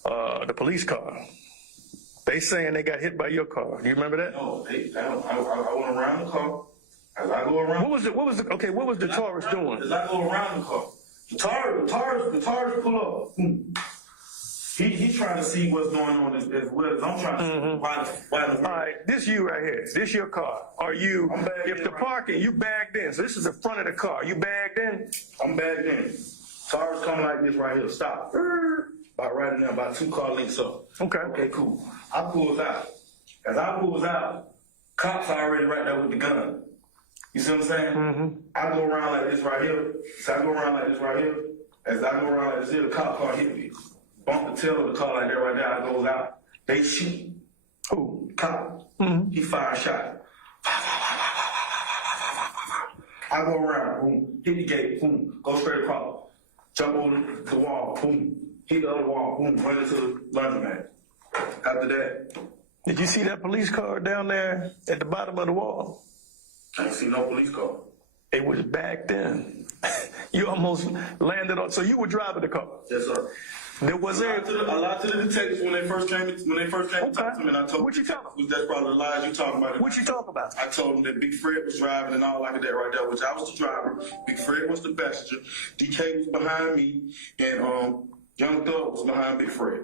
the police car. They saying they got hit by your car. Do you remember that? No, I went around the car, As I go around. What was the Taurus doing? As I go around the car, the Taurus pull up. He's trying to see what's going on as well as I'm trying to see why All right, this you right here. This your car. Are you, if the parking, you bagged in. So this is the front of the car. You bagged in? I'm bagged in. Taurus coming like this right here. Stop. About right in there, about 2 car lengths up. Okay. Okay, cool. I pulls out. As I pulls out, cops already right there with the gun. You see what I'm saying? I go around like this right here. So I go around like this right here. As I go around like this here, the cop car hit me. Bump the tail of the car like that right there. I goes out. They shoot. Who? Cop. He fire a shot. I go around. Boom. Hit the gate. Boom. Go straight across. Jump on the wall. Boom. Hit the other wall. Boom. Run into the laundromat. After that. Did you see that police car down there at the bottom of the wall? I ain't see no police car. It was backed in. You almost landed on, so you were driving the car. Yes, sir. There was I lied to the detectives when they first came to talk to me, and I told What you talking about? that's probably the lies you talking about. What you talking about? I told them that Big Fred was driving and all like that right there, which I was the driver. Big Fred was the passenger. DK was behind me, and Young Thug was behind Big Fred.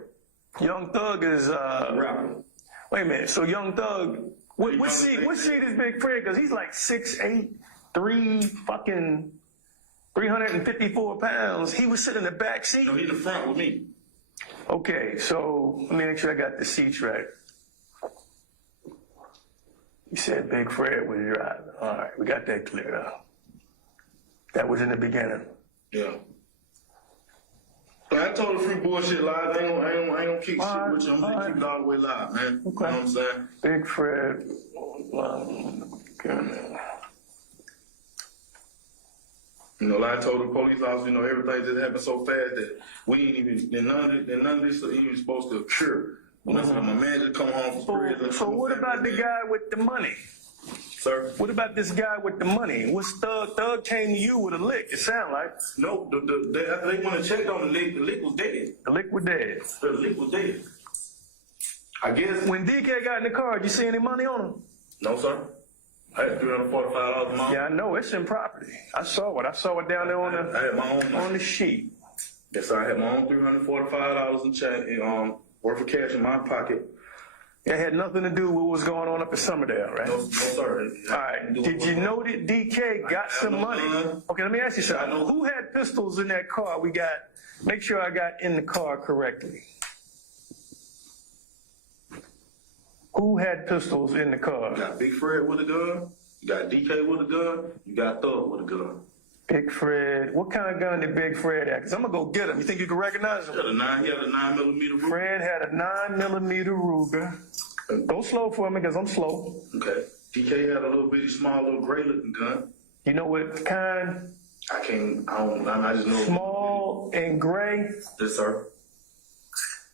Young Thug is Rapper. Wait a minute. So Young Thug, what seat is Big Fred? Because he's like 6'8", 354 pounds. He was sitting in the back seat. No, he in the front with me. Okay, so let me make sure I got the seats right. You said Big Fred was driving. All right, we got that cleared up. That was in the beginning. Yeah. But I told a few bullshit lies. I ain't gonna keep shit with you. I'm gonna keep it all the way live, man. Okay. You know what I'm saying? Big Fred. You know, like I told the police officer, you know, everything just happened so fast that we ain't even, none of this is even supposed to occur. You know, so my man just come home from prison. So what about the guy with the money? Sir? What about this guy with the money? What's Thug? Thug came to you with a lick, it sound like. No, after they went and checked on the lick was dead. The lick was dead. The lick was dead. I guess. When DK got in the car, did you see any money on him? No, sir. I had $345 a month. Yeah, I know. It's in property. I saw it. I saw it down there on I had my own money. on the sheet. Yes, sir. I had my own $345 in change, worth of cash in my pocket. It had nothing to do with what was going on up at Summerdale, right? No, sir. All right. Did you know that DK got some money? Okay, let me ask you something. Who had pistols in that car? Make sure I got in the car correctly. Who had pistols in the car? You got Big Fred with a gun. You got DK with a gun. You got Thug with a gun. Big Fred. What kind of gun did Big Fred have? Because I'm going to go get him. You think you can recognize him? He had a 9mm Ruger. Fred had a 9mm Ruger. Go slow for me because I'm slow. Okay. DK had a little bitty, small, little gray looking gun. You know what kind? I just know. Small and gray? Yes, sir.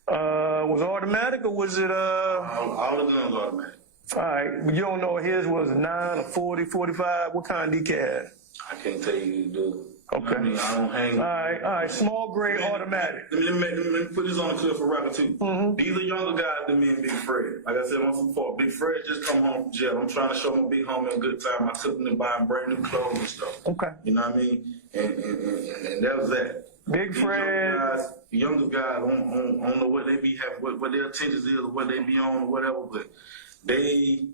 Was it automatic or was it All the guns automatic. All right. You don't know his was a 9 or 40, 45? What kind DK had? I can't tell you, dude. Okay. I mean, I don't hang. All right. Small gray automatic. Let me put this on the clip for record too. These are younger guys than me and Big Fred. Like I said once before, Big Fred just come home from jail. I'm trying to show my big homie a good time. I took him to buy him brand new clothes and stuff. Okay. You know what I mean? And that was that. Big Fred. The younger guys, I don't know what they be having, what their intentions is, or what they be on, or whatever, but they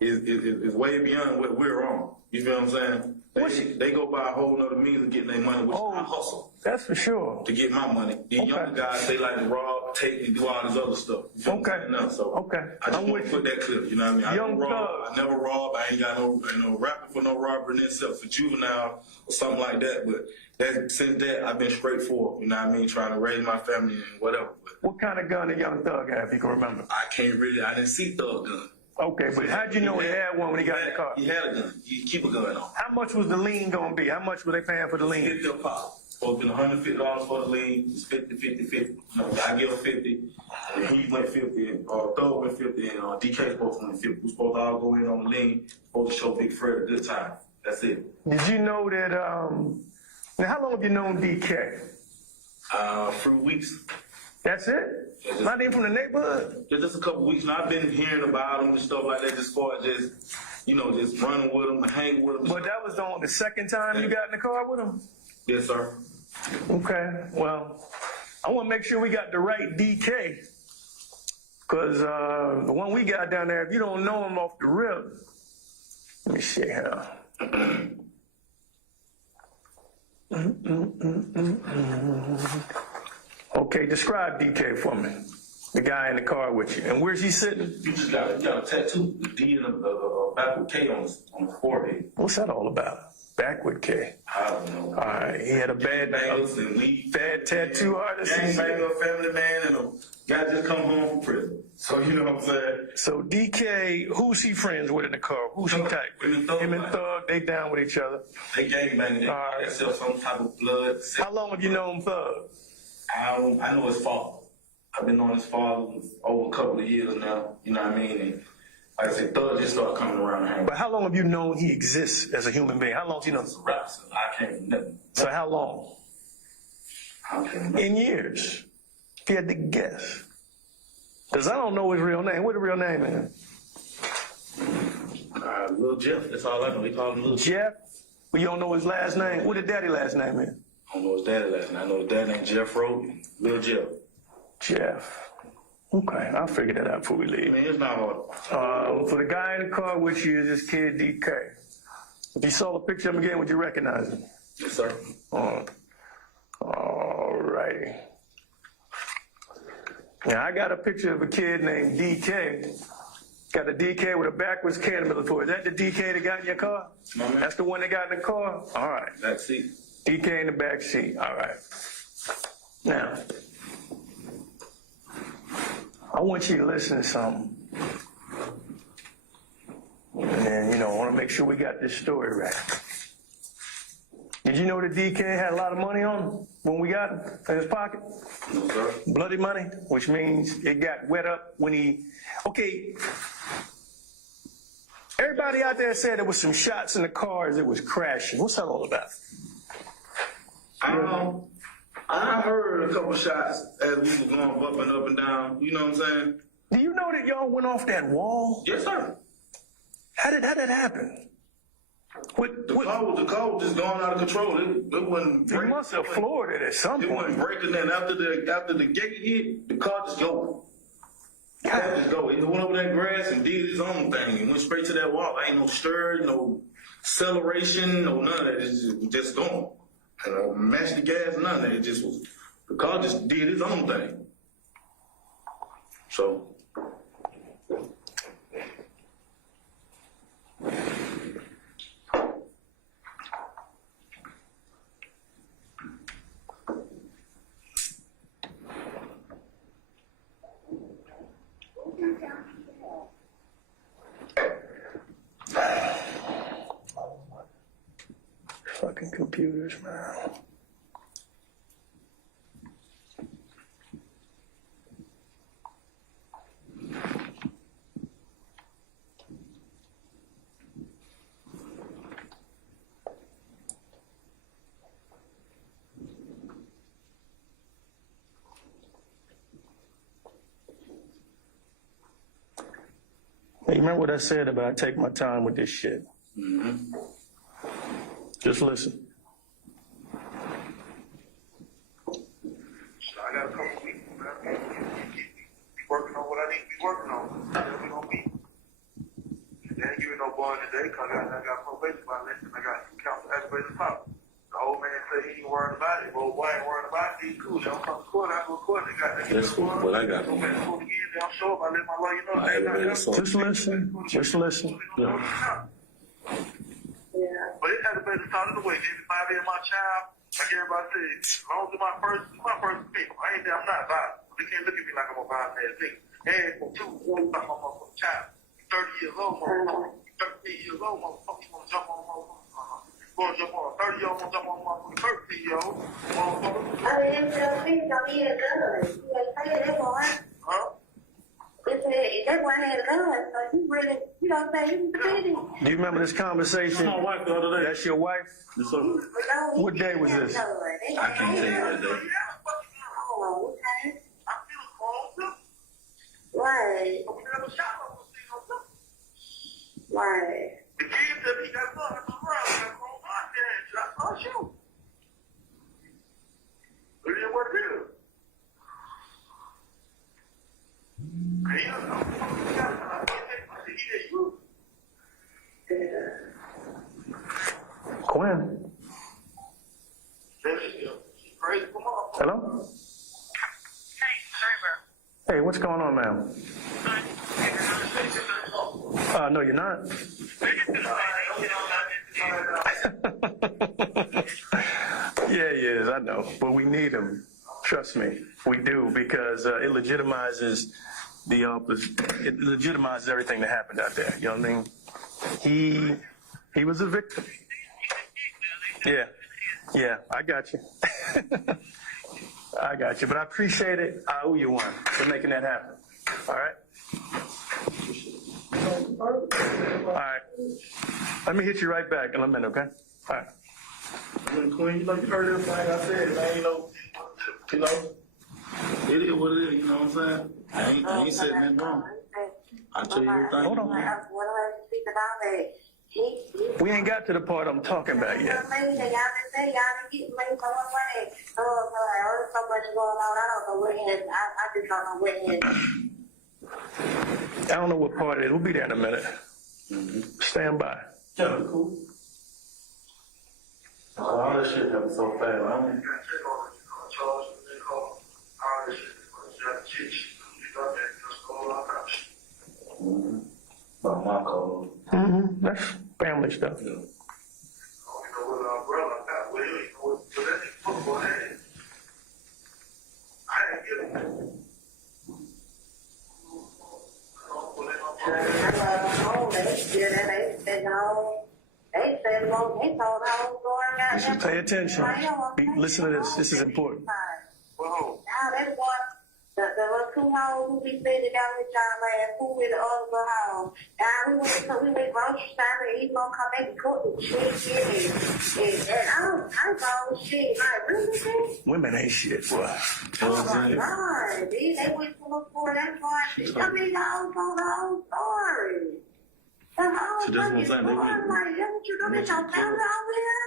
is way beyond what we're on. You feel what I'm saying? They go by a whole nother means of getting their money, which I hustle. That's for sure. To get my money. These younger guys, they like to rob, take, and do all this other stuff. You feel what I'm saying? So I just want to put that clip. You know what I mean? I don't rob. I never rob. I ain't got no rapping for no robbery in itself, for juvenile or something like that. But since that, I've been straightforward. You know what I mean? Trying to raise my family and whatever. But what kind of gun did Young Thug have, if you can remember? I didn't see Thug gun. Okay, but how'd you know he had one when he got in the car? He had a gun. He keep a gun on. How much was the lien going to be? How much were they paying for the lien? 50 a pop. Supposed to be $150 for the lien. It's 50. No, I give him 50. And he went 50. Thug went 50. And DK supposed to win 50. We're supposed to all go in on the lien. Supposed to show Big Fred a good time. That's it. Did you know that, now how long have you known DK? For weeks. That's it? Not even from the neighborhood? Just a couple weeks now. I've been hearing about them and stuff like that, just for just, just running with them and hanging with them. But that was the second time you got in the car with him? Yes, sir. Okay, well, I want to make sure we got the right DK. Because the one we got down there, if you don't know him off the rip, let me see here. Okay, describe DK for me. The guy in the car with you. And where's he sitting? You just got a tattoo, the D and a backward K on his forehead. What's that all about? Backward K. I don't know. All right, he had a bad tattoo artist. Gangbanger, family man, and a guy just come home from prison. So you know what I'm saying? So DK, who's he friends with in the car? Who's he tight with? Him and Thug, they down with each other. They gangbanging. They sell some type of blood. How long have you known Thug? I know his father. I've been knowing his father over a couple of years now. You know what I mean? And like I said, Thug just started coming around here. But how long have you known he exists as a human being? How long has he known? Rap, so I can't remember. So how long? I can't remember. In years. If you had to guess. Because I don't know his real name. What the real name is? Lil Jeff. That's all I know. They call him Lil Jeff. Jeff? Well, you don't know his last name? What his daddy last name is? I don't know his daddy last name. I know his dad named Jeffery. Lil Jeff. Jeff. Okay, I'll figure that out before we I leave. mean, it's not hard. For the guy in the car with you is this kid DK. If you saw the picture of him again, would you recognize him? Yes, sir. All righty. Now, I got a picture of a kid named DK. Got a DK with a backwards K in the middle for it. Is that the DK that got in your car? My man. That's the one that got in the car? All right. Back seat. DK in the back seat. All right. Now, I want you to listen to something. And then, I want to make sure we got this story right. Did you know that DK had a lot of money on him when we got it in his pocket? No, sir. Bloody money, which means it got wet up when he... Okay, everybody out there said there was some shots in the car as it was crashing. What's that all about? I heard a couple shots as we were going up and up and down. You know what I'm saying? Do you know that y'all went off that wall? Yes, sir. How did that happen? The car was just going out of control. It wasn't You breaking. must have floored it at some It wasn't point. breaking. Then after the gate hit, the car just go. The car just go. It went over that grass and did its own thing and went straight to that wall. Ain't no stir, no acceleration, no none of that. It was just going. Matched the gas, none of that. It just was. The car just did its own thing. So. Fucking computers, man. Hey, you remember what I said about take my time with this shit? Mm-hmm. Just listen. I got a couple weeks, man. Be working on what I need to be working on. Then we gonna be. They ain't giving no bond today because I got probation violation. I got counsel aggravated assault. The old man said he ain't worried about it. Well, boy ain't worried about it. He's cool. They don't come to court. I go to court. They got That's what I got. Again, I'm sure if I let my lawyer know. Just listen. Just listen. Yeah. But it has been a solid way. Everybody in my child, like everybody said, as long as my first people, I'm not violent. They can't look at me like I'm a violent ass nigga. And from 2 1 like my motherfucking child. 30 years old, motherfucker. 13 years old, motherfucker. You wanna jump on motherfucker? Gonna jump on a 30-year-old, gonna jump on a motherfucking 13-year-old, motherfucker. I mean, please don't need a gun. You say that boy. Huh? That boy had a gun, so you really, say you pretty. Do you remember this conversation? My wife the other day. That's your wife? Yes, sir. What day was this? I can't tell you what day. Oh, okay. I feel Right. Right. The kid said he got something around, got chrome out there, and I saw you. It is what it is. Quinn. Hello? Hey, what's going on, ma'am? No, you're not. Yeah, he is, I know. But we need him. Trust me, we do, because it legitimizes it legitimizes everything that happened out there. You know what I mean? He was a victim. Yeah, I got you. I got you, but I appreciate it. I owe you one for making that happen. All right? All right. Let me hit you right back in a minute, okay? All right. Queen, you heard everything I said, man. It is what it is, you know what I'm saying? I ain't sitting there wrong. I tell you everything. Hold on. We ain't got to the part I'm talking about yet. I don't know what part it is. We'll be there in a minute. Stand by. Yeah, cool. All this shit happened so fast. I mean, about my code. That's family stuff. Yeah. Listen, pay attention. Listen to this. This is important. The little two hoes who be sitting down with y'all last, who with the other house. We went grocery shopping, he's gonna come back and cook the chicken. And I thought, shit, like, really? Women ain't shit, boy. Oh my God, they went to look for that part. I mean, the whole told the whole story. The whole fucking story. Like, haven't you done it your family over here?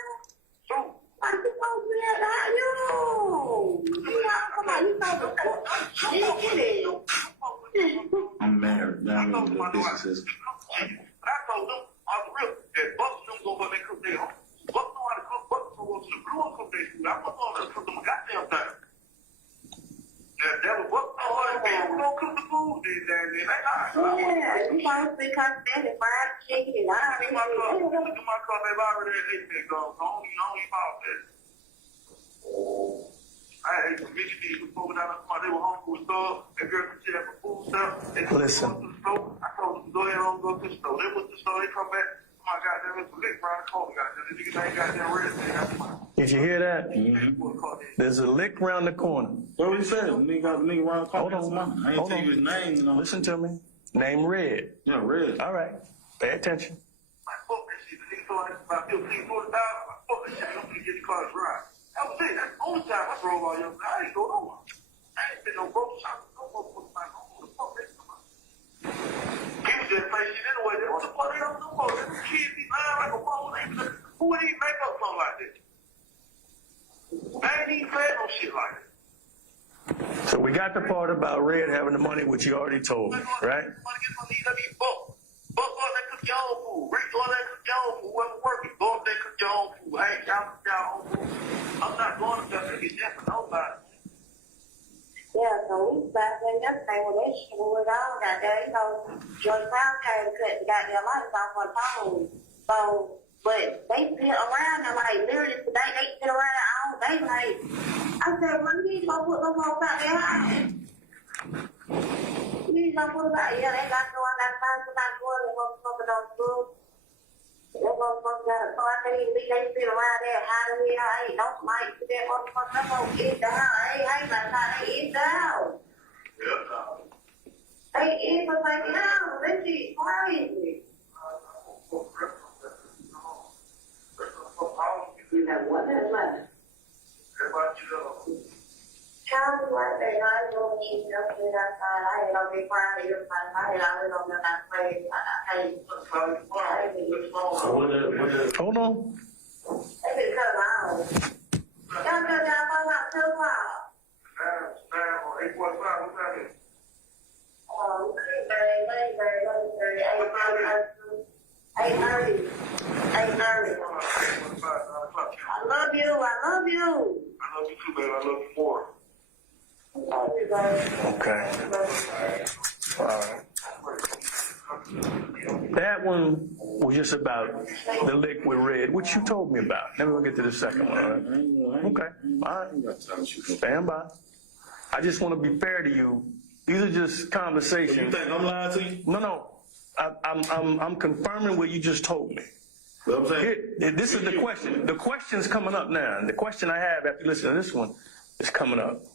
Like, you supposed to be at you. Come on, you supposed to get it. I'm married. Now I'm in the businesses. I told them, on the real, that Bucks don't go but they cook their own. Bucks know how to cook, Bucks know what to the brewer cook their food. I'm not going to cook them a goddamn thing. That was Bucks know how to cook. Who don't cook the food, they ain't all right. Yeah, you supposed to be constantly fried chicken. I Look at my car, they've already ate that dog. I don't even follow that. I ate some Michigan cheese before down there. They were home with stuff. That girl could share for food stuff. They Listen. To the store. I told them to go ahead and go to the store. They went to the store. They come back. Oh my God, there was a lick around the corner. Goddamn, the niggas ain't goddamn red. They got some. Did you hear that? There's a lick around the corner. What he said? Nigga around the corner. Hold on. I ain't tell you his name, you know. Listen to me. Name Red. Yeah, Red. All right. Pay attention. Like, fuck that shit. The nigga told us about 15, 40,000. Like, fuck that shit. I'm gonna get the car to drive. That was it. That's the only time I drove all yesterday. I ain't go nowhere. I ain't been no grocery shopping. No motherfucking time. I don't know what the fuck they talking about. People just say shit anyway. What the fuck they don't do for? Them kids be lying like a phone. Who would even make up something like this? I ain't even said no shit like that. So we got the part about Red having the money, which you already told me, right? Buck go up there cook your own food. Rick go up there cook your own food. Whoever working, go up there cook your own food. Hey, y'all cook your own food. I'm not going up there to get that for nobody. Yeah, so we back in yesterday when they shit was all got there. You know, George Brown came and cut the goddamn lights off on the phone. So, but they sit around and like literally today they sit around there all day. Like, I said, well, you need to go put them folks out there hiding. You need to go put them out there. They got to go out there and find somebody for them motherfuckers on school. That motherfucker got a car. They sit around there hiding here. I ain't no might to that motherfucker. I'm gonna get down. I ain't like how they get down. They in for like down. That shit crazy. You know what? That's right. Sounds like they not going to eat nothing outside. I ain't gonna be crying to your place. I ain't always gonna be that place. I ain't gonna be Hold on. they been cut out. Y'all go down by about 2 o'clock. Eight thirty. I love you. I love you too, baby. I love you more. Okay. All right. That one was just about the liquid red, which you told me about. Then we'll get to the second one. All right? Okay. All right. Stand by. I just want to be fair to you. These are just conversations. You think I'm lying to you? No. I'm confirming what you just told me. What I'm saying? Here, this is the question. The question's coming up now. And the question I have after listening to this one is coming up.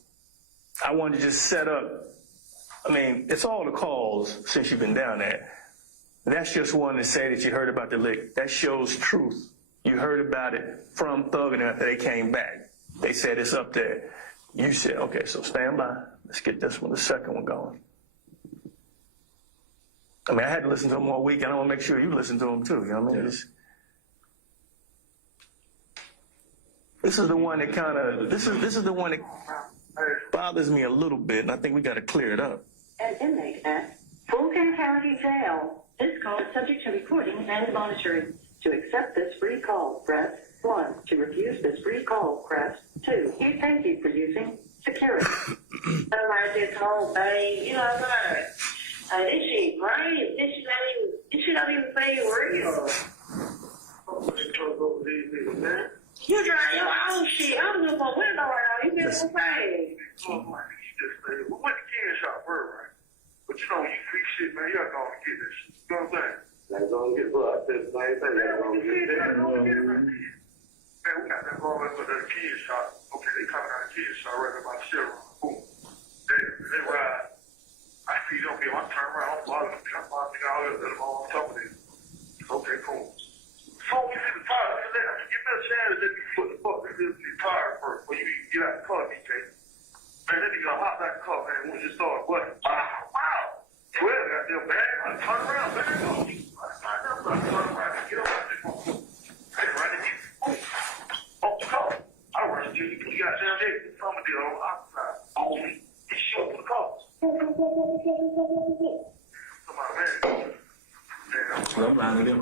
I wanted to just set up. I mean, it's all the calls since you've been down there. That's just one to say that you heard about the lick. That shows truth. You heard about it from Thug and after they came back. They said it's up there. You said, okay, so stand by. Let's get this one, the second one going. I mean, I had to listen to them all week, and I want to make sure you listen to them too. You know what I mean? This is the one that kind of, this is the one that bothers me a little bit, and I think we got to clear it up. An inmate at Fulton County Jail. This call is subject to recording and monitoring. To accept this free call, press 1. To refuse this free call, press 2. Thank you for using security. Somebody just told me, you know what? This shit great. This shit don't even say real. You drive your own shit. I don't know what window right now. You get what I'm saying? We went to Ken shop first, right? But you know, when you free shit, man, you're going to get this shit. You know what I'm saying? That's going to get bro. I said the same thing. That's going to get that. Man, we got that going on with the Ken shop. Okay, they coming out of Ken shop right about Juror. Boom. They ride. I see you don't get my turn around. I'm bothering them. I'm bothering all of them on top of this. Okay, cool. So we see the tire. I said, give me a chance to let me put the fuck in the tire first before you even get out the car, DK. Man, that nigga hopped out the car, man, when you started busting. Wow. Well, got their bag. I turn around, man. I turn around. I get up out there. I run and get off the car. I run and get you got down there. Somebody did on the outside. On me. He showed the car. Come on, man. I'm lying to them.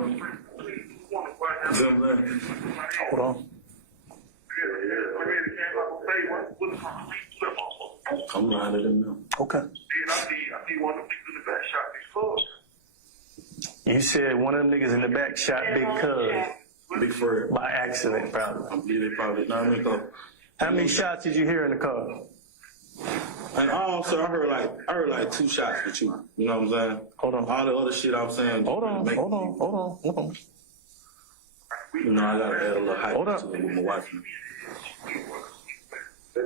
Hold on. I'm lying to them now. Okay. I see one of them niggas in the back shot Big Cuz. You said one of them niggas in the back shot Big Cuz Big Fred. by accident, probably. I believe they probably not in the car. How many shots did you hear in the car? And also, I heard like 2 shots with you. You know what I'm saying? Hold on. All the other shit I'm saying. Hold on. You know, I gotta add a little hype Hold up. to it with my wife. That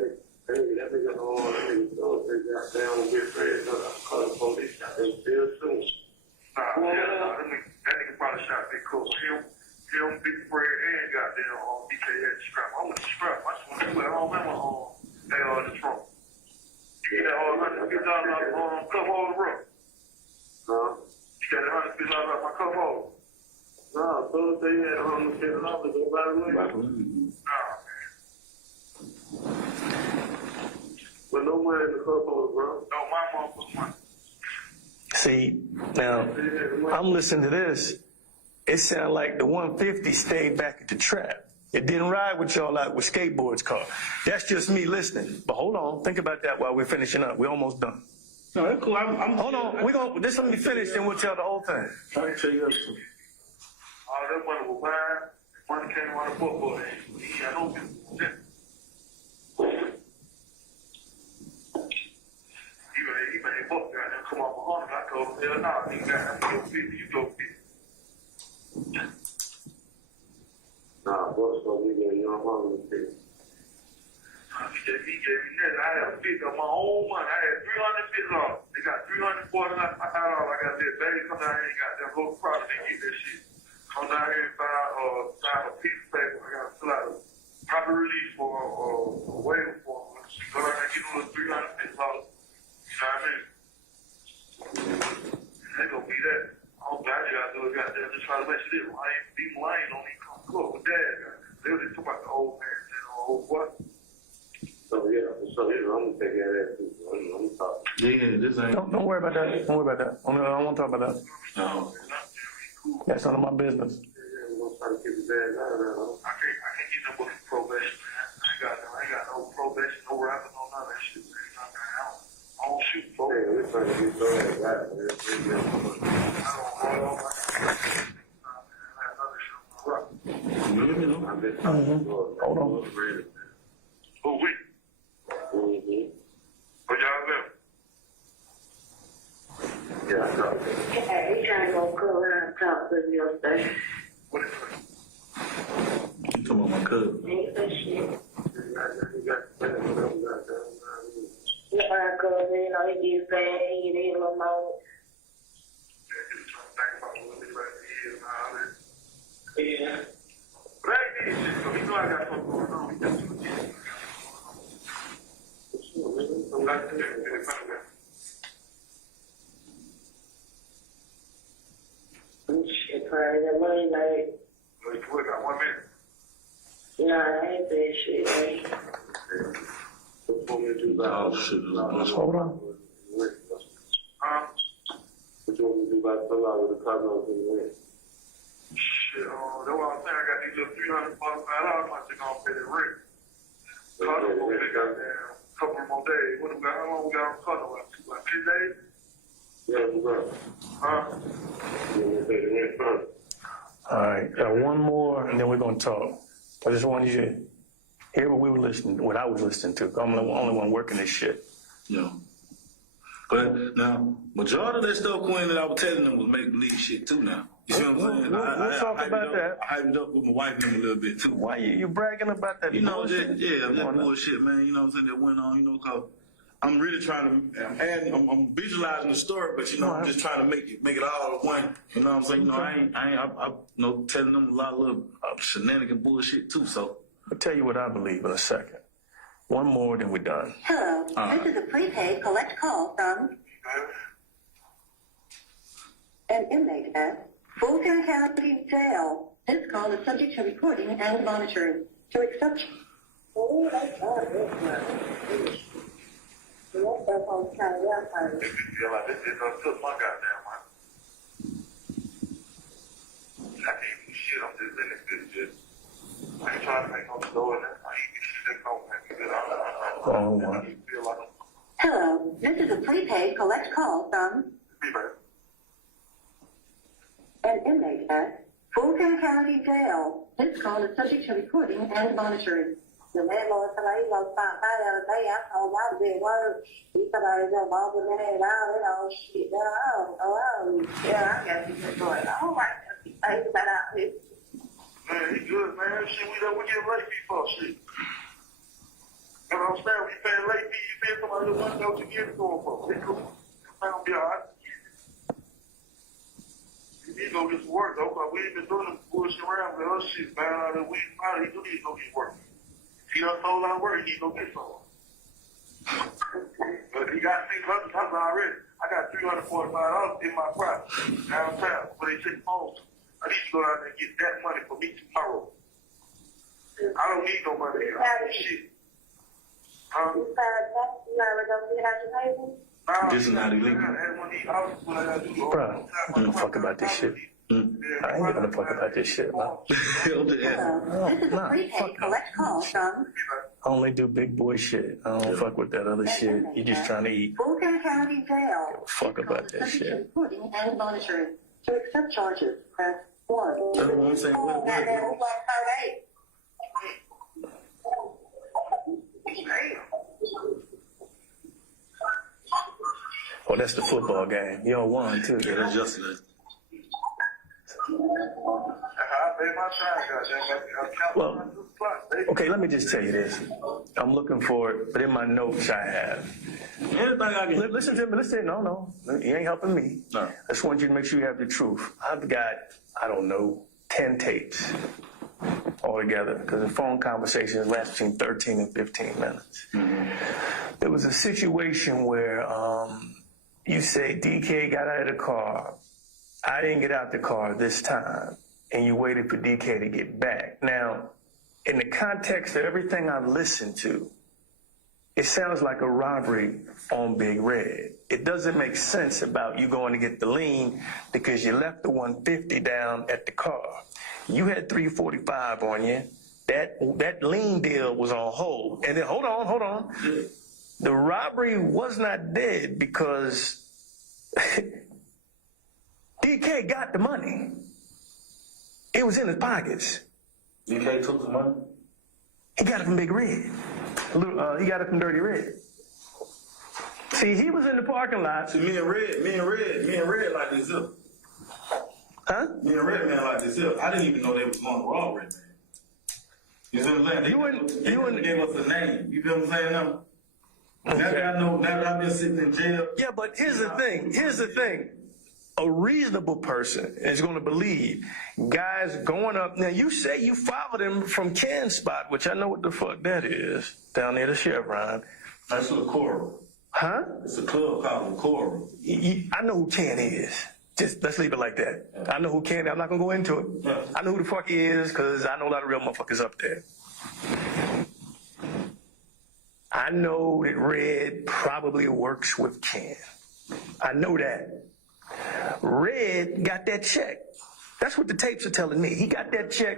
nigga probably shot Big Cuz. Him, Big Fred, and goddamn DK had the strap. I went to strap. I just went to put it on in the trunk. You get that $150 cup holder, bro. You got that $150 off my cup holder. No, so they had $150 about it. But no money in the cup holder, bro. No, my mom put money. See, now, I'm listening to this. It sounded like the 150 stayed back at the trap. It didn't ride with y'all out with skateboards car. That's just me listening. But hold on, think about that while we're finishing up. We're almost done. No, that's cool. Hold on, this let me finish, then we'll tell the whole thing. I'll tell you that too. All that money was mine. Money came out of the book, boy. He had no business. He made book down there come off 100. I told him, hell no, nigga got to go 50. You go 50. Nah, boy, so we get young money. He gave me that. I had a 50 on my own money. I had $350. They got $349. I got that baby come down here and got that local product. They get that shit. Come down here and sign a piece of paper. I got to fill out a proper release for a waiver form. Go down there and get a little just trying to let you live. These lions don't even come close with that. They were just talking about the old man and old what? So yeah, I'm gonna take care of that too. I'm talking. Yeah, this ain't. Don't worry about that. Don't worry about that. I don't want to talk about that. No. That's none of my business. Yeah, we're gonna try to keep his ass out of there. I can't get no fucking probation, man. I ain't got no probation, no rapping, no none of that shit, man. I don't shoot folks. Yeah, we're trying to get your ass out, man. I don't hold on, Hold on. Who we? What y'all live? Yeah, I got it. Yeah, he trying to go cool around and talk to me or something. What is it? You talking about my cousin? Ain't that shit. You got Yeah, my cousin, you know, he gets bad, he get in a little more. Yeah. But I ain't need shit, so he know I got something going on. He got too much shit. Shit, probably that money, like, Wait, you got 1 minute. nah, I ain't that shit, like. Oh shit! Hold on. Huh? What you want me to do about fill out with the Cardinals in the win? Shit, that's what I'm saying. I got these little $300 out. I'm just gonna pay the rent. Cardinals gonna pay goddamn couple more days. What do we got? How long we got on Cardinals? Like 2 days? Yeah, we got. Huh? You want me to pay the rent first? All right, got one more, and then we're gonna talk. I just wanted you to hear what I was listening to. I'm the only one working this shit. Yeah. But now, majority of that stuff, Quinn, that I was telling them was make believe shit too. Now, you see what I'm saying? We'll talk about that. I hyped it up with my wife and them a little bit too. Why you bragging about that? You know, bullshit? just bullshit, man. You know what I'm saying? That went on, cause I'm really trying to, I'm visualizing the story, but I'm just trying to make it all one. You know what I'm saying? I telling them a lot of little shenanigan bullshit too. So I'll tell you what I believe in a second. One more, then we're done. Hello, this is a prepaid collect call from an inmate at Fulton County Jail. This call is subject to recording and monitoring. To accept. Oh, that's all this, man. That's up on the county, Yeah, like this done took my goddamn money. I can't do shit. I'm just in this bitch. I ain't trying to make no store in there. I ain't get shit that don't make me good. I feel like Hello, this is a prepaid collect call from an inmate at Fulton County Jail. This call is subject to recording and monitoring. the landlord said he gonna stop by the other day. I told him I was at work. He said I was involved in that and all that old shit. I got to get going. All right, things about out here. man, he good, man. Shit, we get late fee for shit. You know what I'm saying? We paying late fee, you paying somebody who wants to know what you get it going for. It's cool. It's not gonna be all right. You need to go get some work, though, because we ain't been doing them bullshit around with us shit, man. Out of we probably do need to go get work. He done sold out work, he need to go get some. But he got $600 already. I got $345 in my property downtown where they take phones. I need to go out there and get that money for me tomorrow. I don't need no money. I don't need shit. You never go get out your table? This is not illegal. Bro, I don't give a fuck about this shit. I ain't giving a fuck about this shit, man. This is a prepaid collect call from I only do big boy shit. I don't fuck with that other shit. You just trying to eat. Fulton County Jail. Fuck about that Subject to shit. recording and monitoring. To accept charges, press 1. That's what I'm saying. Oh, that's the football game. Y'all won too. Yeah, that's just it. Well, okay, let me just tell you this. I'm looking for it, but in my notes I have. Anything I can. Listen to me. Listen. No. You ain't helping me. No. I just want you to make sure you have the truth. I've got, 10 tapes altogether because the phone conversations last between 13 and 15 minutes. Mm-hmm. There was a situation where you say DK got out of the car I didn't get out the car this time, and you waited for DK to get back. Now, in the context of everything I've listened to, it sounds like a robbery on Big Red. It doesn't make sense about you going to get the lien because you left the 150 down at the car. You had 345 on you. That lien deal was on hold. And then, hold on. The robbery was not dead because DK got the money. It was in his pockets. DK took the money? He got it from Big Red. He got it from Dirty Red. See, he was in the parking lot. See, me and Red like this up. Huh? Me and Red man like this up. I didn't even know they was going to rob Red man. You see what I'm saying? They wouldn't give us a name. You feel what I'm saying now? Okay. Now that I've been sitting in jail. Yeah, but here's the thing. A reasonable person is going to believe guys going up. Now, you say you followed him from Ken Spot, which I know what the fuck that is, down near the Chevron. That's the Coral. Huh? It's a club called the Coral. I know who Ken is. Just let's leave it like that. Yeah. I know who Ken is. I'm not going to go into it. Yeah. I know who the fuck he is because I know a lot of real motherfuckers up there. I know that Red probably works with Ken. I know that. Red got that check. That's what the tapes are telling me. He got that check.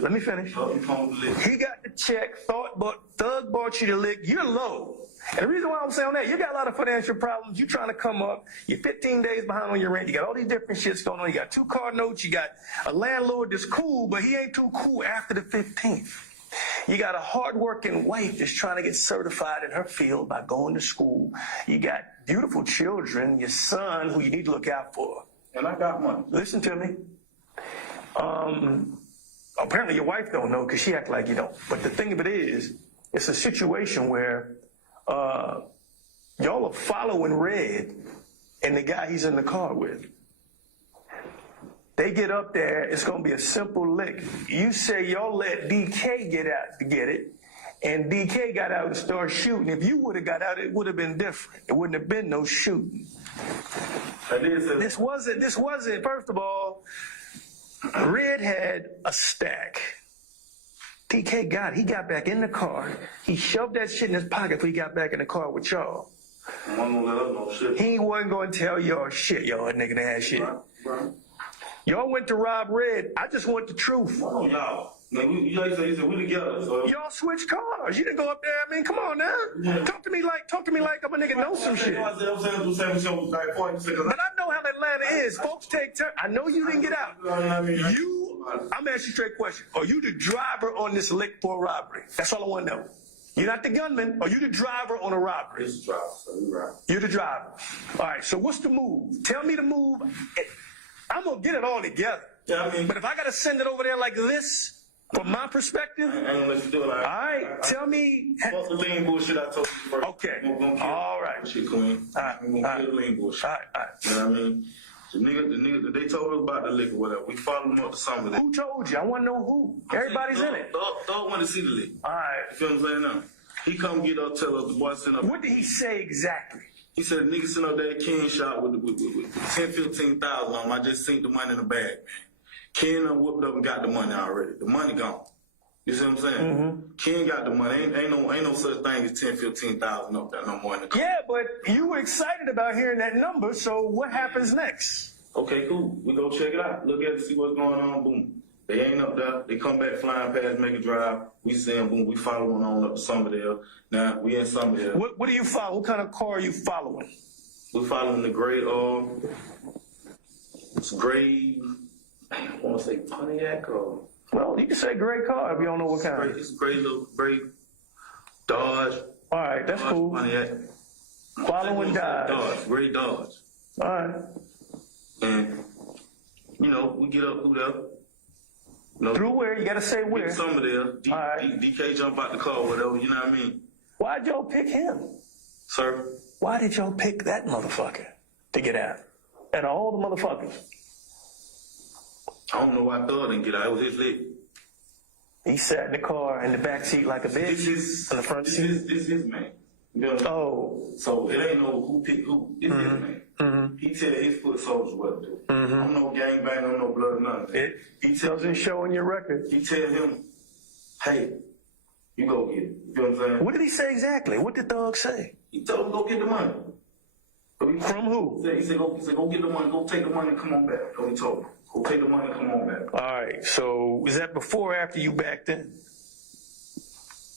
Let me finish. He got the check. Thug bought you the lick. You're low. And the reason why I'm saying that, you got a lot of financial problems. You're trying to come up. You're 15 days behind on your rent. You got all these different shits going on. You got 2 car notes. You got a landlord that's cool, but he ain't too cool after the 15th. You got a hardworking wife that's trying to get certified in her field by going to school. You got beautiful children, your son, who you need to look out for. And I got money. Listen to me. Apparently your wife don't know because she act like you don't. But the thing of it is, it's a situation where y'all are following Red and the guy he's in the car with. They get up there, it's going to be a simple lick. You say y'all let DK get out to get it, and DK got out and started shooting. If you would have got out, it would have been different. It wouldn't have been no shooting. This wasn't, first of all, Red had a stack. DK got it. He got back in the car. He shoved that shit in his pocket before he got back in the car with y'all. I wasn't gonna let up no shit. He wasn't going to tell y'all shit, y'all nigga ass shit. Right. Y'all went to rob Red. I just want the truth. Oh, y'all. You said we together. So. Y'all switched cars. You didn't go up there. I mean, come on now. Yeah. Talk to me like I'm a nigga know some shit. But I know how Atlanta is. Folks take turn. I know you didn't get out. I'm asking you a straight question. Are you the driver on this lick for a robbery? That's all I want to know. You're not the gunman. Are you the driver on a robbery? It's the driver. So you're right. You're the driver. All right. So what's the move? Tell me the move. I'm going to get it all together. Yeah, but if I got to send it over there like this, from my perspective. I ain't going to let you do it. All right. Tell me. Fuck the lean bullshit I told you first. Okay. All right. Shit, Queen. All right. I'm going to kill the lean bullshit. All right. You know what I mean? The nigga, they told us about the lick or whatever. We followed them up to some of it. Who told you? I want to know who. Everybody's in it. Dog want to see the lick. All right. You feel what I'm saying now? He come get up, tell us the boy sent up. What did he say exactly? He said the nigga sent up that Ken shot with 10-15,000 on him. I just seen the money in the bag, man. Ken done whooped up and got the money already. The money gone. You see what I'm saying? Mm-hmm. Ken got the money. Ain't no such thing as 10-15,000 up there no more in the car. Yeah, but you were excited about hearing that number, so what happens next? Okay, cool. We go check it out. Look at it, see what's going on. Boom. They ain't up there. They come back flying past, make a drive. We see them, boom. We following on up to Somerdale. Now, we in Somerdale. What do you follow? What kind of car are you following? We following the gray, it's gray, I want to say Pontiac or... Well, you can say gray car if you don't know what kind. It's gray Dodge. All right, that's cool. Pontiac. Following Dodge. Gray Dodge. All right. And, we get up through there. Through where? You got to say where. Somerdale. DK jump out the car or whatever, you know what I mean? Why'd y'all pick him? Sir? Why did y'all pick that motherfucker to get out? And all the motherfuckers? I don't know why Thug didn't get out. It was his lick. He sat in the car in the back seat like a bitch. In the front seat. This is his man. You know what I'm saying? Oh. So it ain't no who pick who. It's his man. He tell his foot soldiers what to do. I'm no gangbang, I'm no blood, nothing. It He tell doesn't show in your record. He tell him, hey, you go get it. You know what I'm saying? What did he say exactly? What did Thug say? He told him go get the money. So From who? He said go get the money, go take the money and come on back. That's what he told him. Go take the money and come on back. All right. So was that before or after you backed in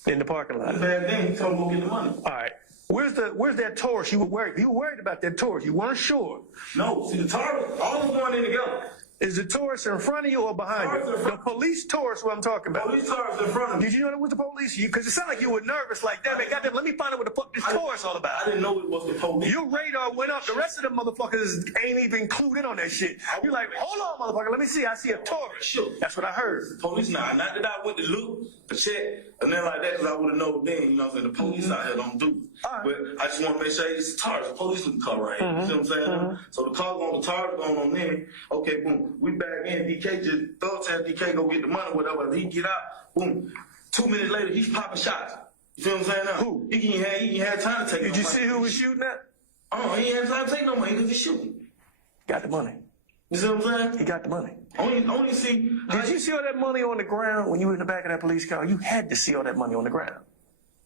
the parking lot? Back then, he told him go get the money. All right. Where's that Taurus? You were worried about that Taurus. You weren't sure. No, see the Taurus, all of them going in together. Is the Taurus in front of you or behind you? The police Taurus, what I'm talking about. Police Taurus in front of me. Did you know that was the police? Because it sounded like you were nervous, like, damn it, goddamn, let me find out what the fuck this Taurus all about. I didn't know it was the police. Your radar went up. The rest of the motherfuckers ain't even clued in on that shit. You're like, hold on, motherfucker, let me see. I see a Taurus. Sure. That's what I heard. Police now, not that I went to look, to check, and then like that, because I would have known then, you know what I'm saying? The police out here don't do it. All right. But I just want to make sure it's a Taurus, a police looking car right here. You see what I'm saying? So the car going, the Taurus going on there. Okay, boom, we back in. DK just, Thug tell DK go get the money, whatever. He get out, boom. 2 minutes later, he's popping shots. You feel what I'm saying now? Who? He ain't had time to take no money. Did you see who was shooting at? Oh, he ain't had time to take no money because he's shooting. Got the money. You see what I'm saying? He got the money. Only see. Did you see all that money on the ground when you were in the back of that police car? You had to see all that money on the ground.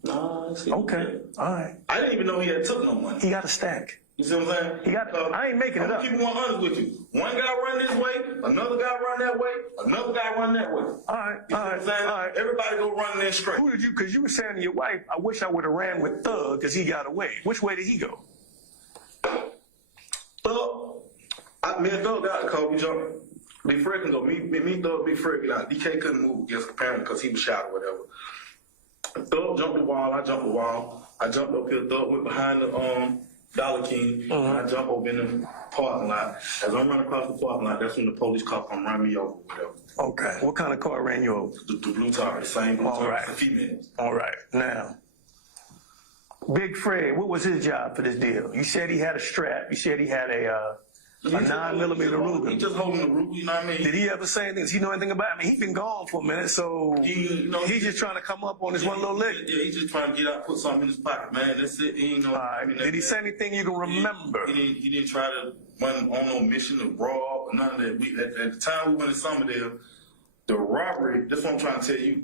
Nah, Okay. All right. I didn't even know he had took no money. He got a stack. You see what I'm saying? He got. I ain't making it I'm up. keep it 100 with you. One guy run this way, another guy run that way, another guy run that way. All right. You see what I'm saying? All right. Everybody go running there straight. Who did you? Because you were saying to your wife, "I wish I would have ran with Thug because he got away." Which way did he go? Me and Thug got the car. We jumped. Big Fred can go. Me, Thug, Big Fred get out. DK couldn't move against the parent because he was shot or whatever. Thug jumped the wall. I jumped the wall. I jumped up here. Thug went behind the Dollar King. And I jumped over in the parking lot. As I'm running across the parking lot, that's when the police car come run me over, whatever. Okay. What kind of car ran you over? The blue tar, the same blue All tar, right. the females. All right. Now, Big Fred, what was his job for this deal? You said he had a strap. You said he had a 9mm He Ruger. just holding the Ruger, you know what I mean? Did he ever say anything? Does he know anything about it? I mean, he's been gone for a minute, so he's just trying to come up on this one little lick. Yeah, he's just trying to get out, put something in his pocket, man. That's it. He ain't know. All right. Did he say anything you can remember? He didn't try to run on no mission to rob or none of that. At the time we went in Summerdale, the robbery, that's what I'm trying to tell you.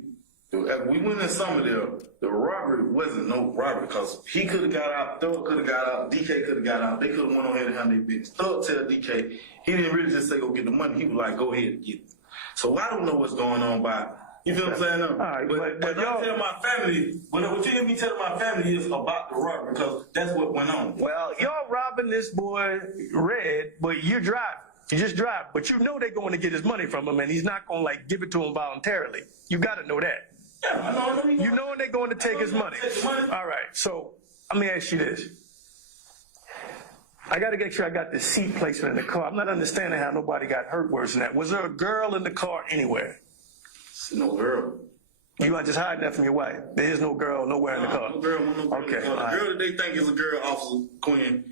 We went in Summerdale, the robbery wasn't no robbery because he could have got out, Thug could have got out, DK could have got out. They could have went on ahead and handled their business. Thug tell DK, he didn't really just say go get the money. He was like, go ahead and get it. So I don't know what's going on by, you feel what I'm saying? No? All right, but I tell my family, what you hear me tell my family is about the robbery because that's what went on. Well, y'all robbing this boy Red, but you're driving. You just drive, but you know they're going to get his money from him, and he's not going to like give it to him voluntarily. You got to know that. Yeah, I know. You know they're going to take his money. All right, so let me ask you this. I got to make sure I got the seat placement in the car. I'm not understanding how nobody got hurt worse than that. Was there a girl in the car anywhere? No girl. You are just hiding that from your wife. There is no girl nowhere in the car. No girl, no girl. Okay, The girl that they think is a girl, Officer Quinn.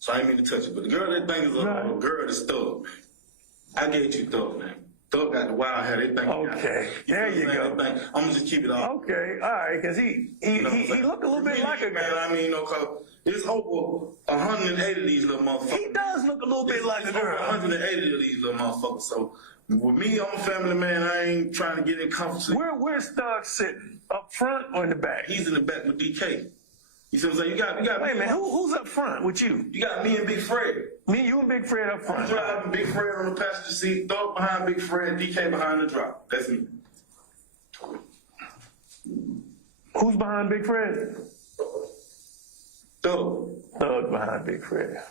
So I ain't mean to touch it, but the girl they think is a girl that's Thug, man. I gave you Thug, man. Thug got the wild hair. They think. Okay, there you go. I'm gonna just keep it off. Okay, all right, because he looked a little bit like a man. girl. I mean, you know, cause it's over 180 of these little motherfuckers. He does look a little bit like a girl. 180 of these little motherfuckers. So with me, I'm a family man. I ain't trying to get in conflict. Where's Thug sitting? Up front or in the back? He's in the back with DK. You see what I'm saying? You got. Wait a minute. Who's up front with you? You got me and Big Fred. Me, you and Big Fred up front. I'm driving Big Fred on the passenger seat, Thug behind Big Fred, DK behind the drop. That's me. Who's behind Big Fred? Thug. Thug behind Big Fred.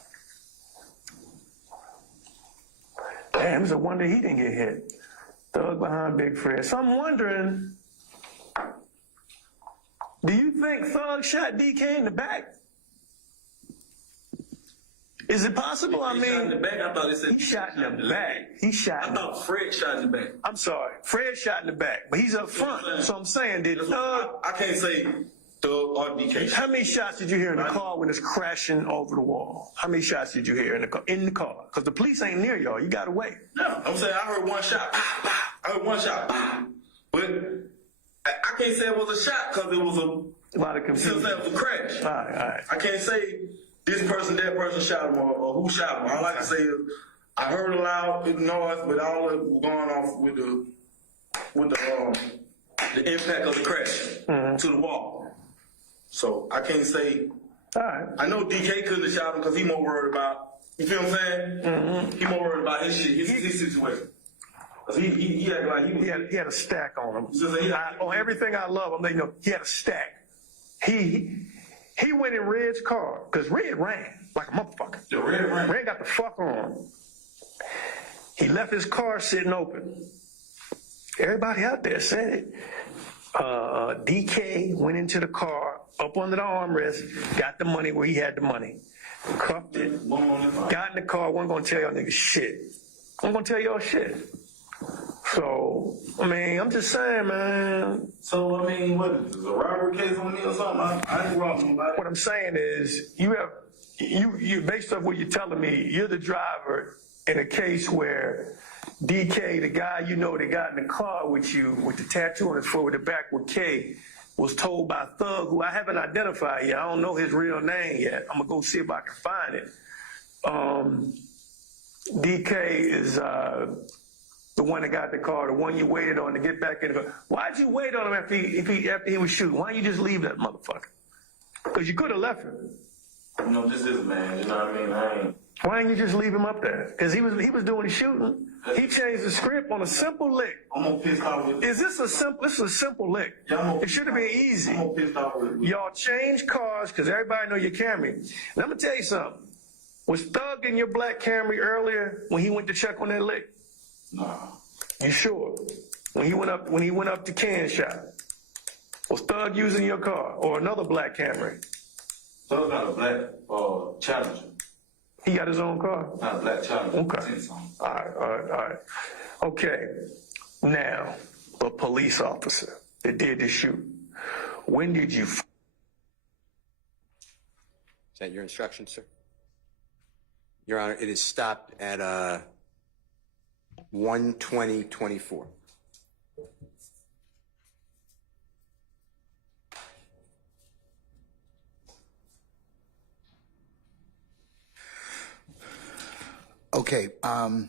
Damn, it's a wonder he didn't get hit. Thug behind Big Fred. So I'm wondering, do you think Thug shot DK in the back? Is it possible? I He shot in the mean, back. I thought it said he shot in the back. He shot. I thought Fred shot in the back. I'm sorry, Fred shot in the back, but he's up front. So I'm saying, did Thug? I can't say Thug or DK. How many shots did you hear in the car when it's crashing over the wall? How many shots did you hear in the car? Because the police ain't near y'all. You gotta wait. No, I'm saying I heard one shot. I heard one shot. But I can't say it was a shot because it was A lot of You see what confusion. I'm saying? It was a crash. All right. I can't say this person, that person shot him, or who shot him. All I can say is I heard a loud noise, but all of it was going off with the impact of the crash to the wall. So I can't say. All right. I know DK couldn't have shot him because he more worried about. You feel what I'm saying? He more worried about his shit, his situation. Cause he had like He had a stack on him. So he had- On everything I love, I'm letting you know, he had a stack. He went in Red's car, because Red ran like a motherfucker. The red ran. Red got the fuck on. He left his car sitting open. Everybody out there said it. DK went into the car, up under the armrest, got the money where he had the money, cuffed it, got in the car, wasn't gonna tell y'all niggas shit. I'm gonna tell y'all shit. So, I mean, I'm just saying, man. So I mean, what is this, a robbery case on me or something? I ain't robbing nobody. What I'm saying is, you based off what you're telling me, you're the driver in a case where DK, the guy you know that got in the car with you, with the tattoo on his foot with the back with K, was told by a thug who I haven't identified yet. I don't know his real name yet. I'm gonna go see if I can find it. DK is the one that got the car, the one you waited on to get back in the car. Why'd you wait on him after he was shooting? Why didn't you just leave that motherfucker? Because you could have left him. You know, this is man. You know what I mean? I ain't. Why didn't you just leave him up there? Because he was doing the shooting. He changed the script on a simple lick. I'm gonna piss off with. This is a simple lick. Yeah, It should have been easy. I'm gonna piss off with. Y'all changed cars because everybody know your Camry. And I'm gonna tell you something. Was Thug in your black Camry earlier when he went to check on that lick? Nah. You sure? When he went up to can shop, was Thug using your car or another black Camry? Thug got a black Challenger. He got his own car. Not a black Challenger. Okay. All right. Okay. Now, a police officer that did the shoot. When did you? Is that your instruction, sir? Your Honor, it is stopped at 1:20:24. Okay, all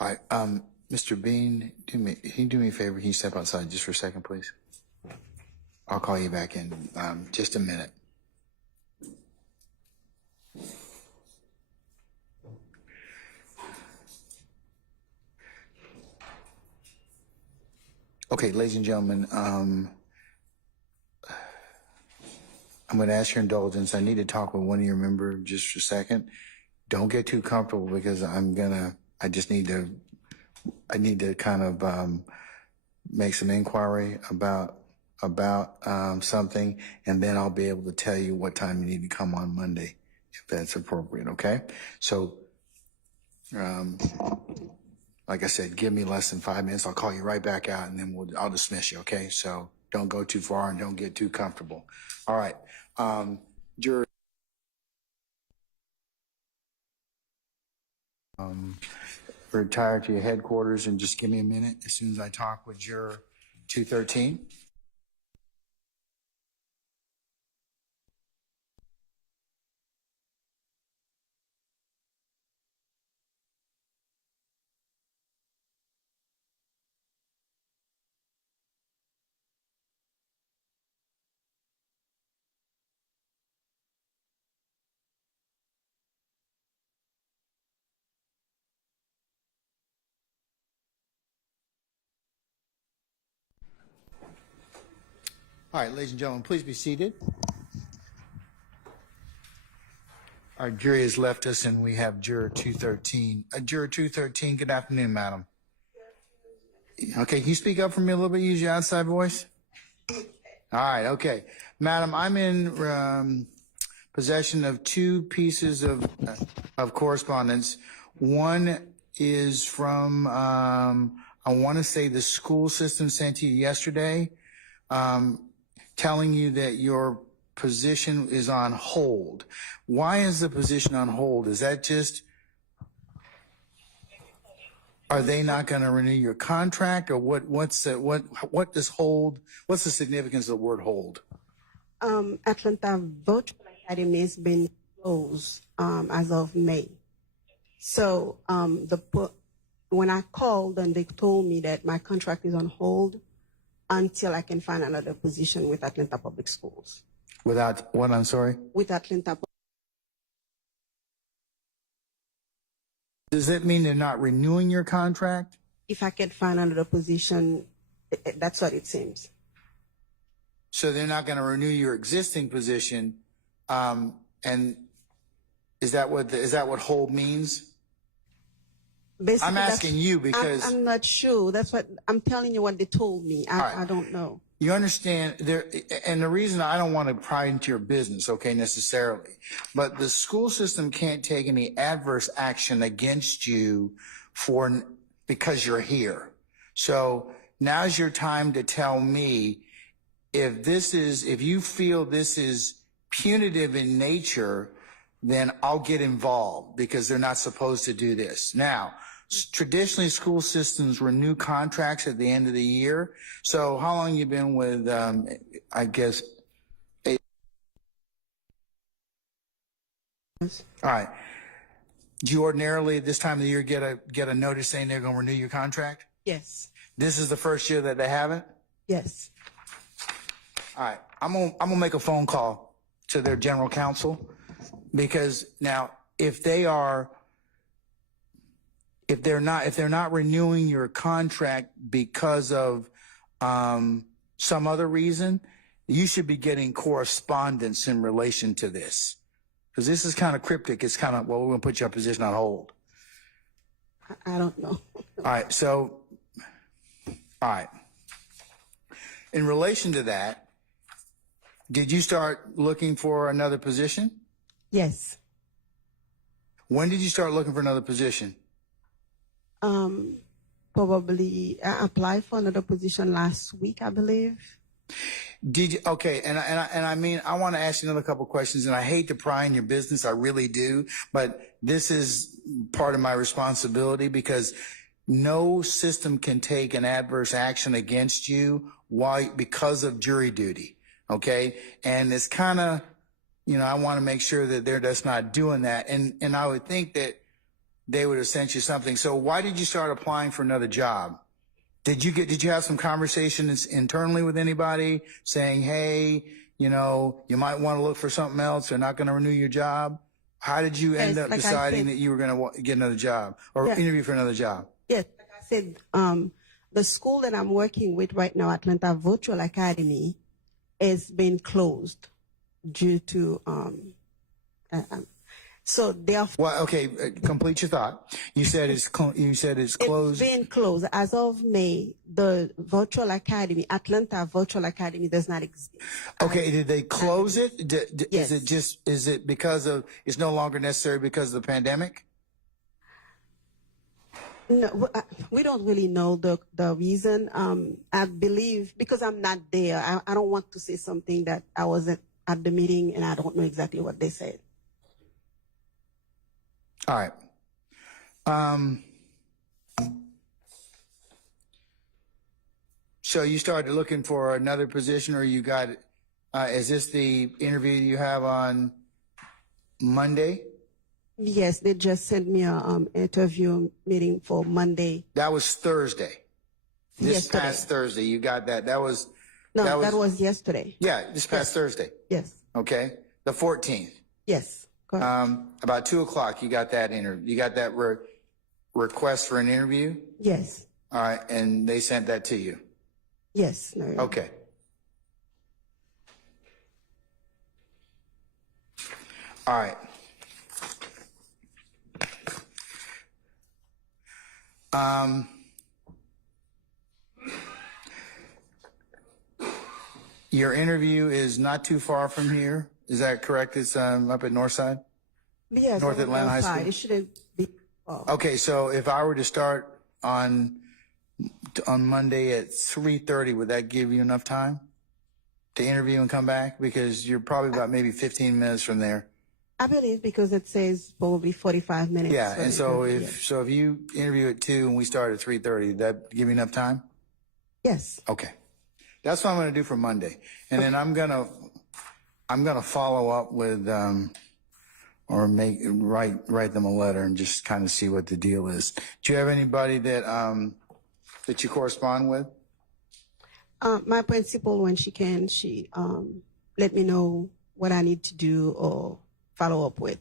right, Mr. Bean, can you do me a favor? Can you step outside just for a second, please? I'll call you back in just a minute. Okay, ladies and gentlemen, I'm going to ask your indulgence. I need to talk with one of your members just for a second. Don't get too comfortable because I need to kind of make some inquiry about something, and then I'll be able to tell you what time you need to come on Monday, if that's appropriate, okay? So, like I said, give me less than 5 minutes. I'll call you right back out, and then I'll dismiss you, okay? So don't go too far and don't get too comfortable. All right. Juror. Retire to your headquarters and just give me a minute as soon as I talk with Juror 213. All right, ladies and gentlemen, please be seated. Our jury has left us, and we have Juror 213. Juror 213, good afternoon, madam. Okay, can you speak up for me a little bit, use your outside voice? All right, okay. Madam, I'm in possession of two pieces of correspondence. One is from, I want to say the school system sent to you yesterday, telling you that your position is on hold. Why is the position on hold? Is that just, are they not going to renew your contract, or what's does hold, what's the significance of the word hold? Atlanta Virtual Academy has been closed as of May. So when I called, and they told me that my contract is on hold until I can find another position with Atlanta Public Schools. Without what, I'm sorry? With Atlanta. Does that mean they're not renewing your contract? If I can find another position, that's what it seems. So they're not going to renew your existing position, and is that what hold means? Basically, I'm asking you because I'm not sure. That's what I'm telling you. What they told me. I don't know. You understand there, and the reason I don't want to pry into your business, okay, necessarily, but the school system can't take any adverse action against you because you're here. So now's your time to tell me if you feel this is punitive in nature, then I'll get involved because they're not supposed to do this. Now, traditionally, school systems renew contracts at the end of the year. So how long you been with, I guess, all right. Do you ordinarily this time of the year get a notice saying they're going to renew your contract? Yes. This is the first year that they haven't? Yes. All right. I'm gonna make a phone call to their general counsel, because now if they're not renewing your contract because of some other reason, you should be getting correspondence in relation to this, because this is kind of cryptic. It's kind of, well, we're going to put your position on hold. I don't know. All right. So, all right. In relation to that, did you start looking for another position? Yes. When did you start looking for another position? Probably I applied for another position last week, I believe. Did you? Okay, and I mean, I want to ask you another couple of questions, and I hate to pry in your business, I really do, but this is part of my responsibility, because no system can take an adverse action against you because of jury duty. Okay, and it's kind of, I want to make sure that they're just not doing that, and I would think that they would have sent you something. So why did you start applying for another job? Did you have some conversations internally with anybody saying, hey, you might want to look for something else, they're not going to renew your job? How did you end up deciding that you were going to get another job or interview for another job? Yes, like I said, the school that I'm working with right now, Atlanta Virtual Academy, has been closed due to so therefore. Well, okay, complete your thought. You said it's closed. It's been closed as of May. The virtual academy, Atlanta Virtual Academy, does not exist. Okay, did they close it? Yes. Is it because of it's no longer necessary because of the pandemic? No, we don't really know the reason. I believe because I'm not there, I don't want to say something that I wasn't at the meeting and I don't know exactly what they said. All right. So you started looking for another position, or you got, is this the interview you have on Monday? Yes, they just sent me a interview meeting for Monday. That was Thursday. This Yesterday. past Thursday, you got that. That was yesterday. Yeah, this past Thursday. Yes. Okay, the 14th. Yes. Correct. About 2:00, you got that interview. You got that request for an interview. Yes. All right, and they sent that to you. Yes. No. Okay. All right. Your interview is not too far from here. Is that correct? It's up at Northside? Yes, North on Atlanta High side. School? It shouldn't be far. Okay, so if I were to start on Monday at 3:30, would that give you enough time to interview and come back? Because you're probably about maybe 15 minutes from there. I believe because it says probably 45 minutes. Yeah, for and the so interview. if you interview at 2 and we start at 3:30, that give you enough time? Yes. Okay. That's what I'm going to do for Monday. And then I'm going to follow up with or write them a letter and just kind of see what the deal is. Do you have anybody that that you correspond with? My principal, when she can, she let me know what I need to do or follow up with.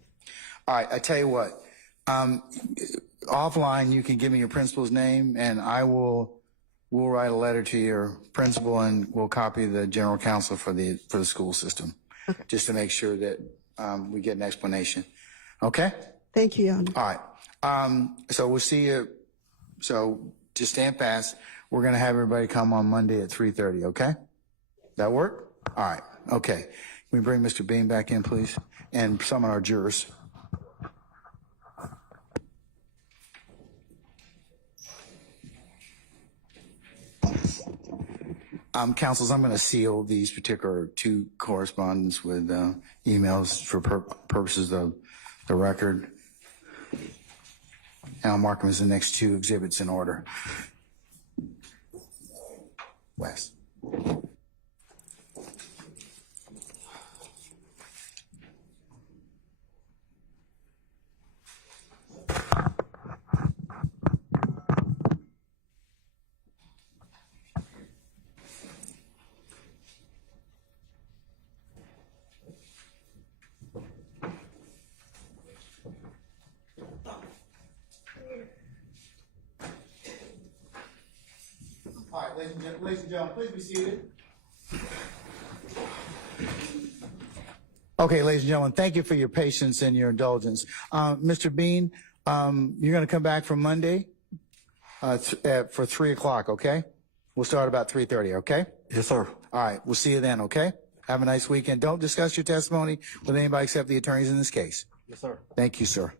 All right, I tell you what. Offline, you can give me your principal's name, and we'll write a letter to your principal, and we'll copy the general counsel for the school system, just to make sure that we get an explanation. Okay. Thank you, Your Honor. All right. So we'll see you. So just stand fast. We're going to have everybody come on Monday at 3:30. Okay. That work? All right. Okay. Can we bring Mr. Bean back in, please? And some of our jurors. Counsels, I'm going to seal these particular two correspondence with emails for purposes of the record. And I'll mark them as the next two exhibits in order. Wes. All right, ladies and gentlemen, please be seated. Okay, ladies and gentlemen, thank you for your patience and your indulgence. Mr. Bean, you're going to come back from Monday for 3 o'clock, okay? We'll start about 3:30, okay? Yes, sir. All right, we'll see you then, okay? Have a nice weekend. Don't discuss your testimony with anybody except the attorneys in this case. Yes, sir. Thank you, sir.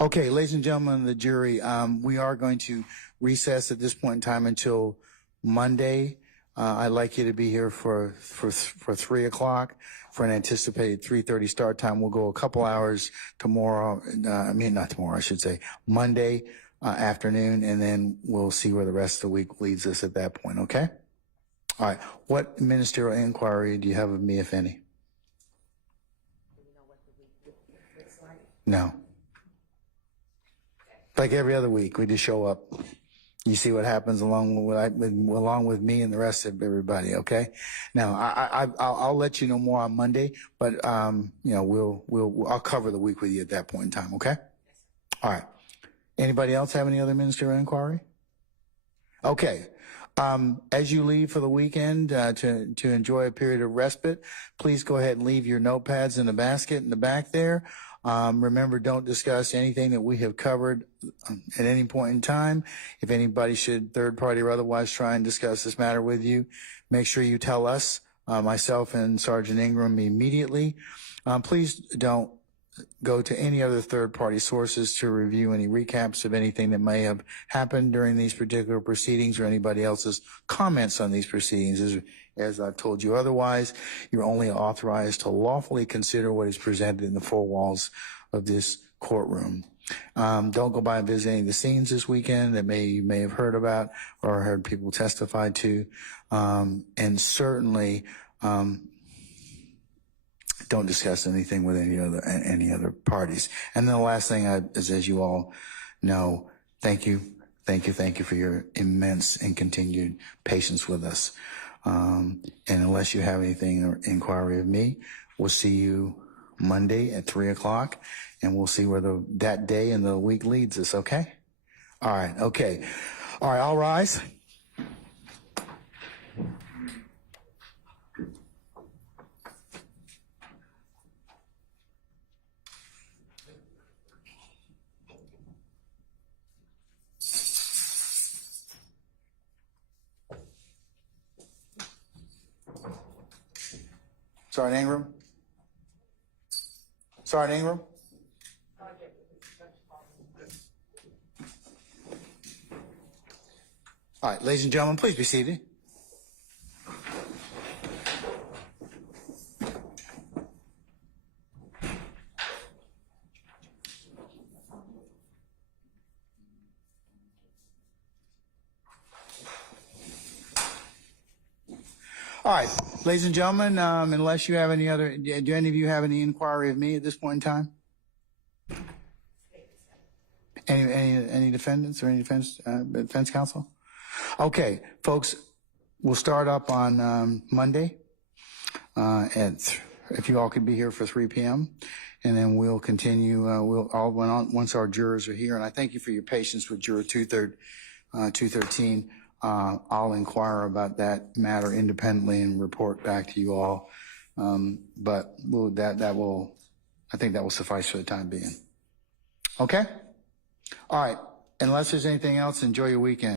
Okay, ladies and gentlemen of the jury, we are going to recess at this point in time until Monday. I'd like you to be here for 3 o'clock for an anticipated 3:30 start time. We'll go a couple hours tomorrow. Not tomorrow, I should say, Monday afternoon, and then we'll see where the rest of the week leads us at that point, okay? All right, what ministerial inquiry do you have of me, if any? No. Like every other week, we just show up. You see what happens along with me and the rest of everybody. Okay. Now I'll let you know more on Monday, but I'll cover the week with you at that point in time. Okay. All right. Anybody else have any other ministerial inquiry? Okay. As you leave for the weekend to enjoy a period of respite, please go ahead and leave your notepads in the basket in the back there. Remember, don't discuss anything that we have covered at any point in time. If anybody should, third party or otherwise, try and discuss this matter with you, make sure you tell us, myself and Sergeant Ingram, immediately. Please don't go to any other third party sources to review any recaps of anything that may have happened during these particular proceedings or anybody else's comments on these proceedings. As I've told you otherwise, you're only authorized to lawfully consider what is presented in the four walls of this courtroom. Don't go by visiting the scenes this weekend that you may have heard about or heard people testify to. And certainly, don't discuss anything with any other parties. And then the last thing is, as you all know, thank you for your immense and continued patience with us. And unless you have anything or inquiry of me, we'll see you Monday at 3 o'clock, and we'll see where that day and the week leads us, okay? All right, okay. All right, all rise. Sergeant Ingram? Sergeant Ingram? All right, ladies and gentlemen, please be seated. All right, ladies and gentlemen, unless you have any other, do any of you have any inquiry of me at this point in time? Any defendants or any defense counsel? Okay, folks, we'll start up on Monday if you all could be here for 3 p.m. and then we'll continue. We'll all went on once our jurors are here, and I thank you for your patience with Juror 213. I'll inquire about that matter independently and report back to you all. But I think that will suffice for the time being. Okay? All right. Unless there's anything else, enjoy your weekend.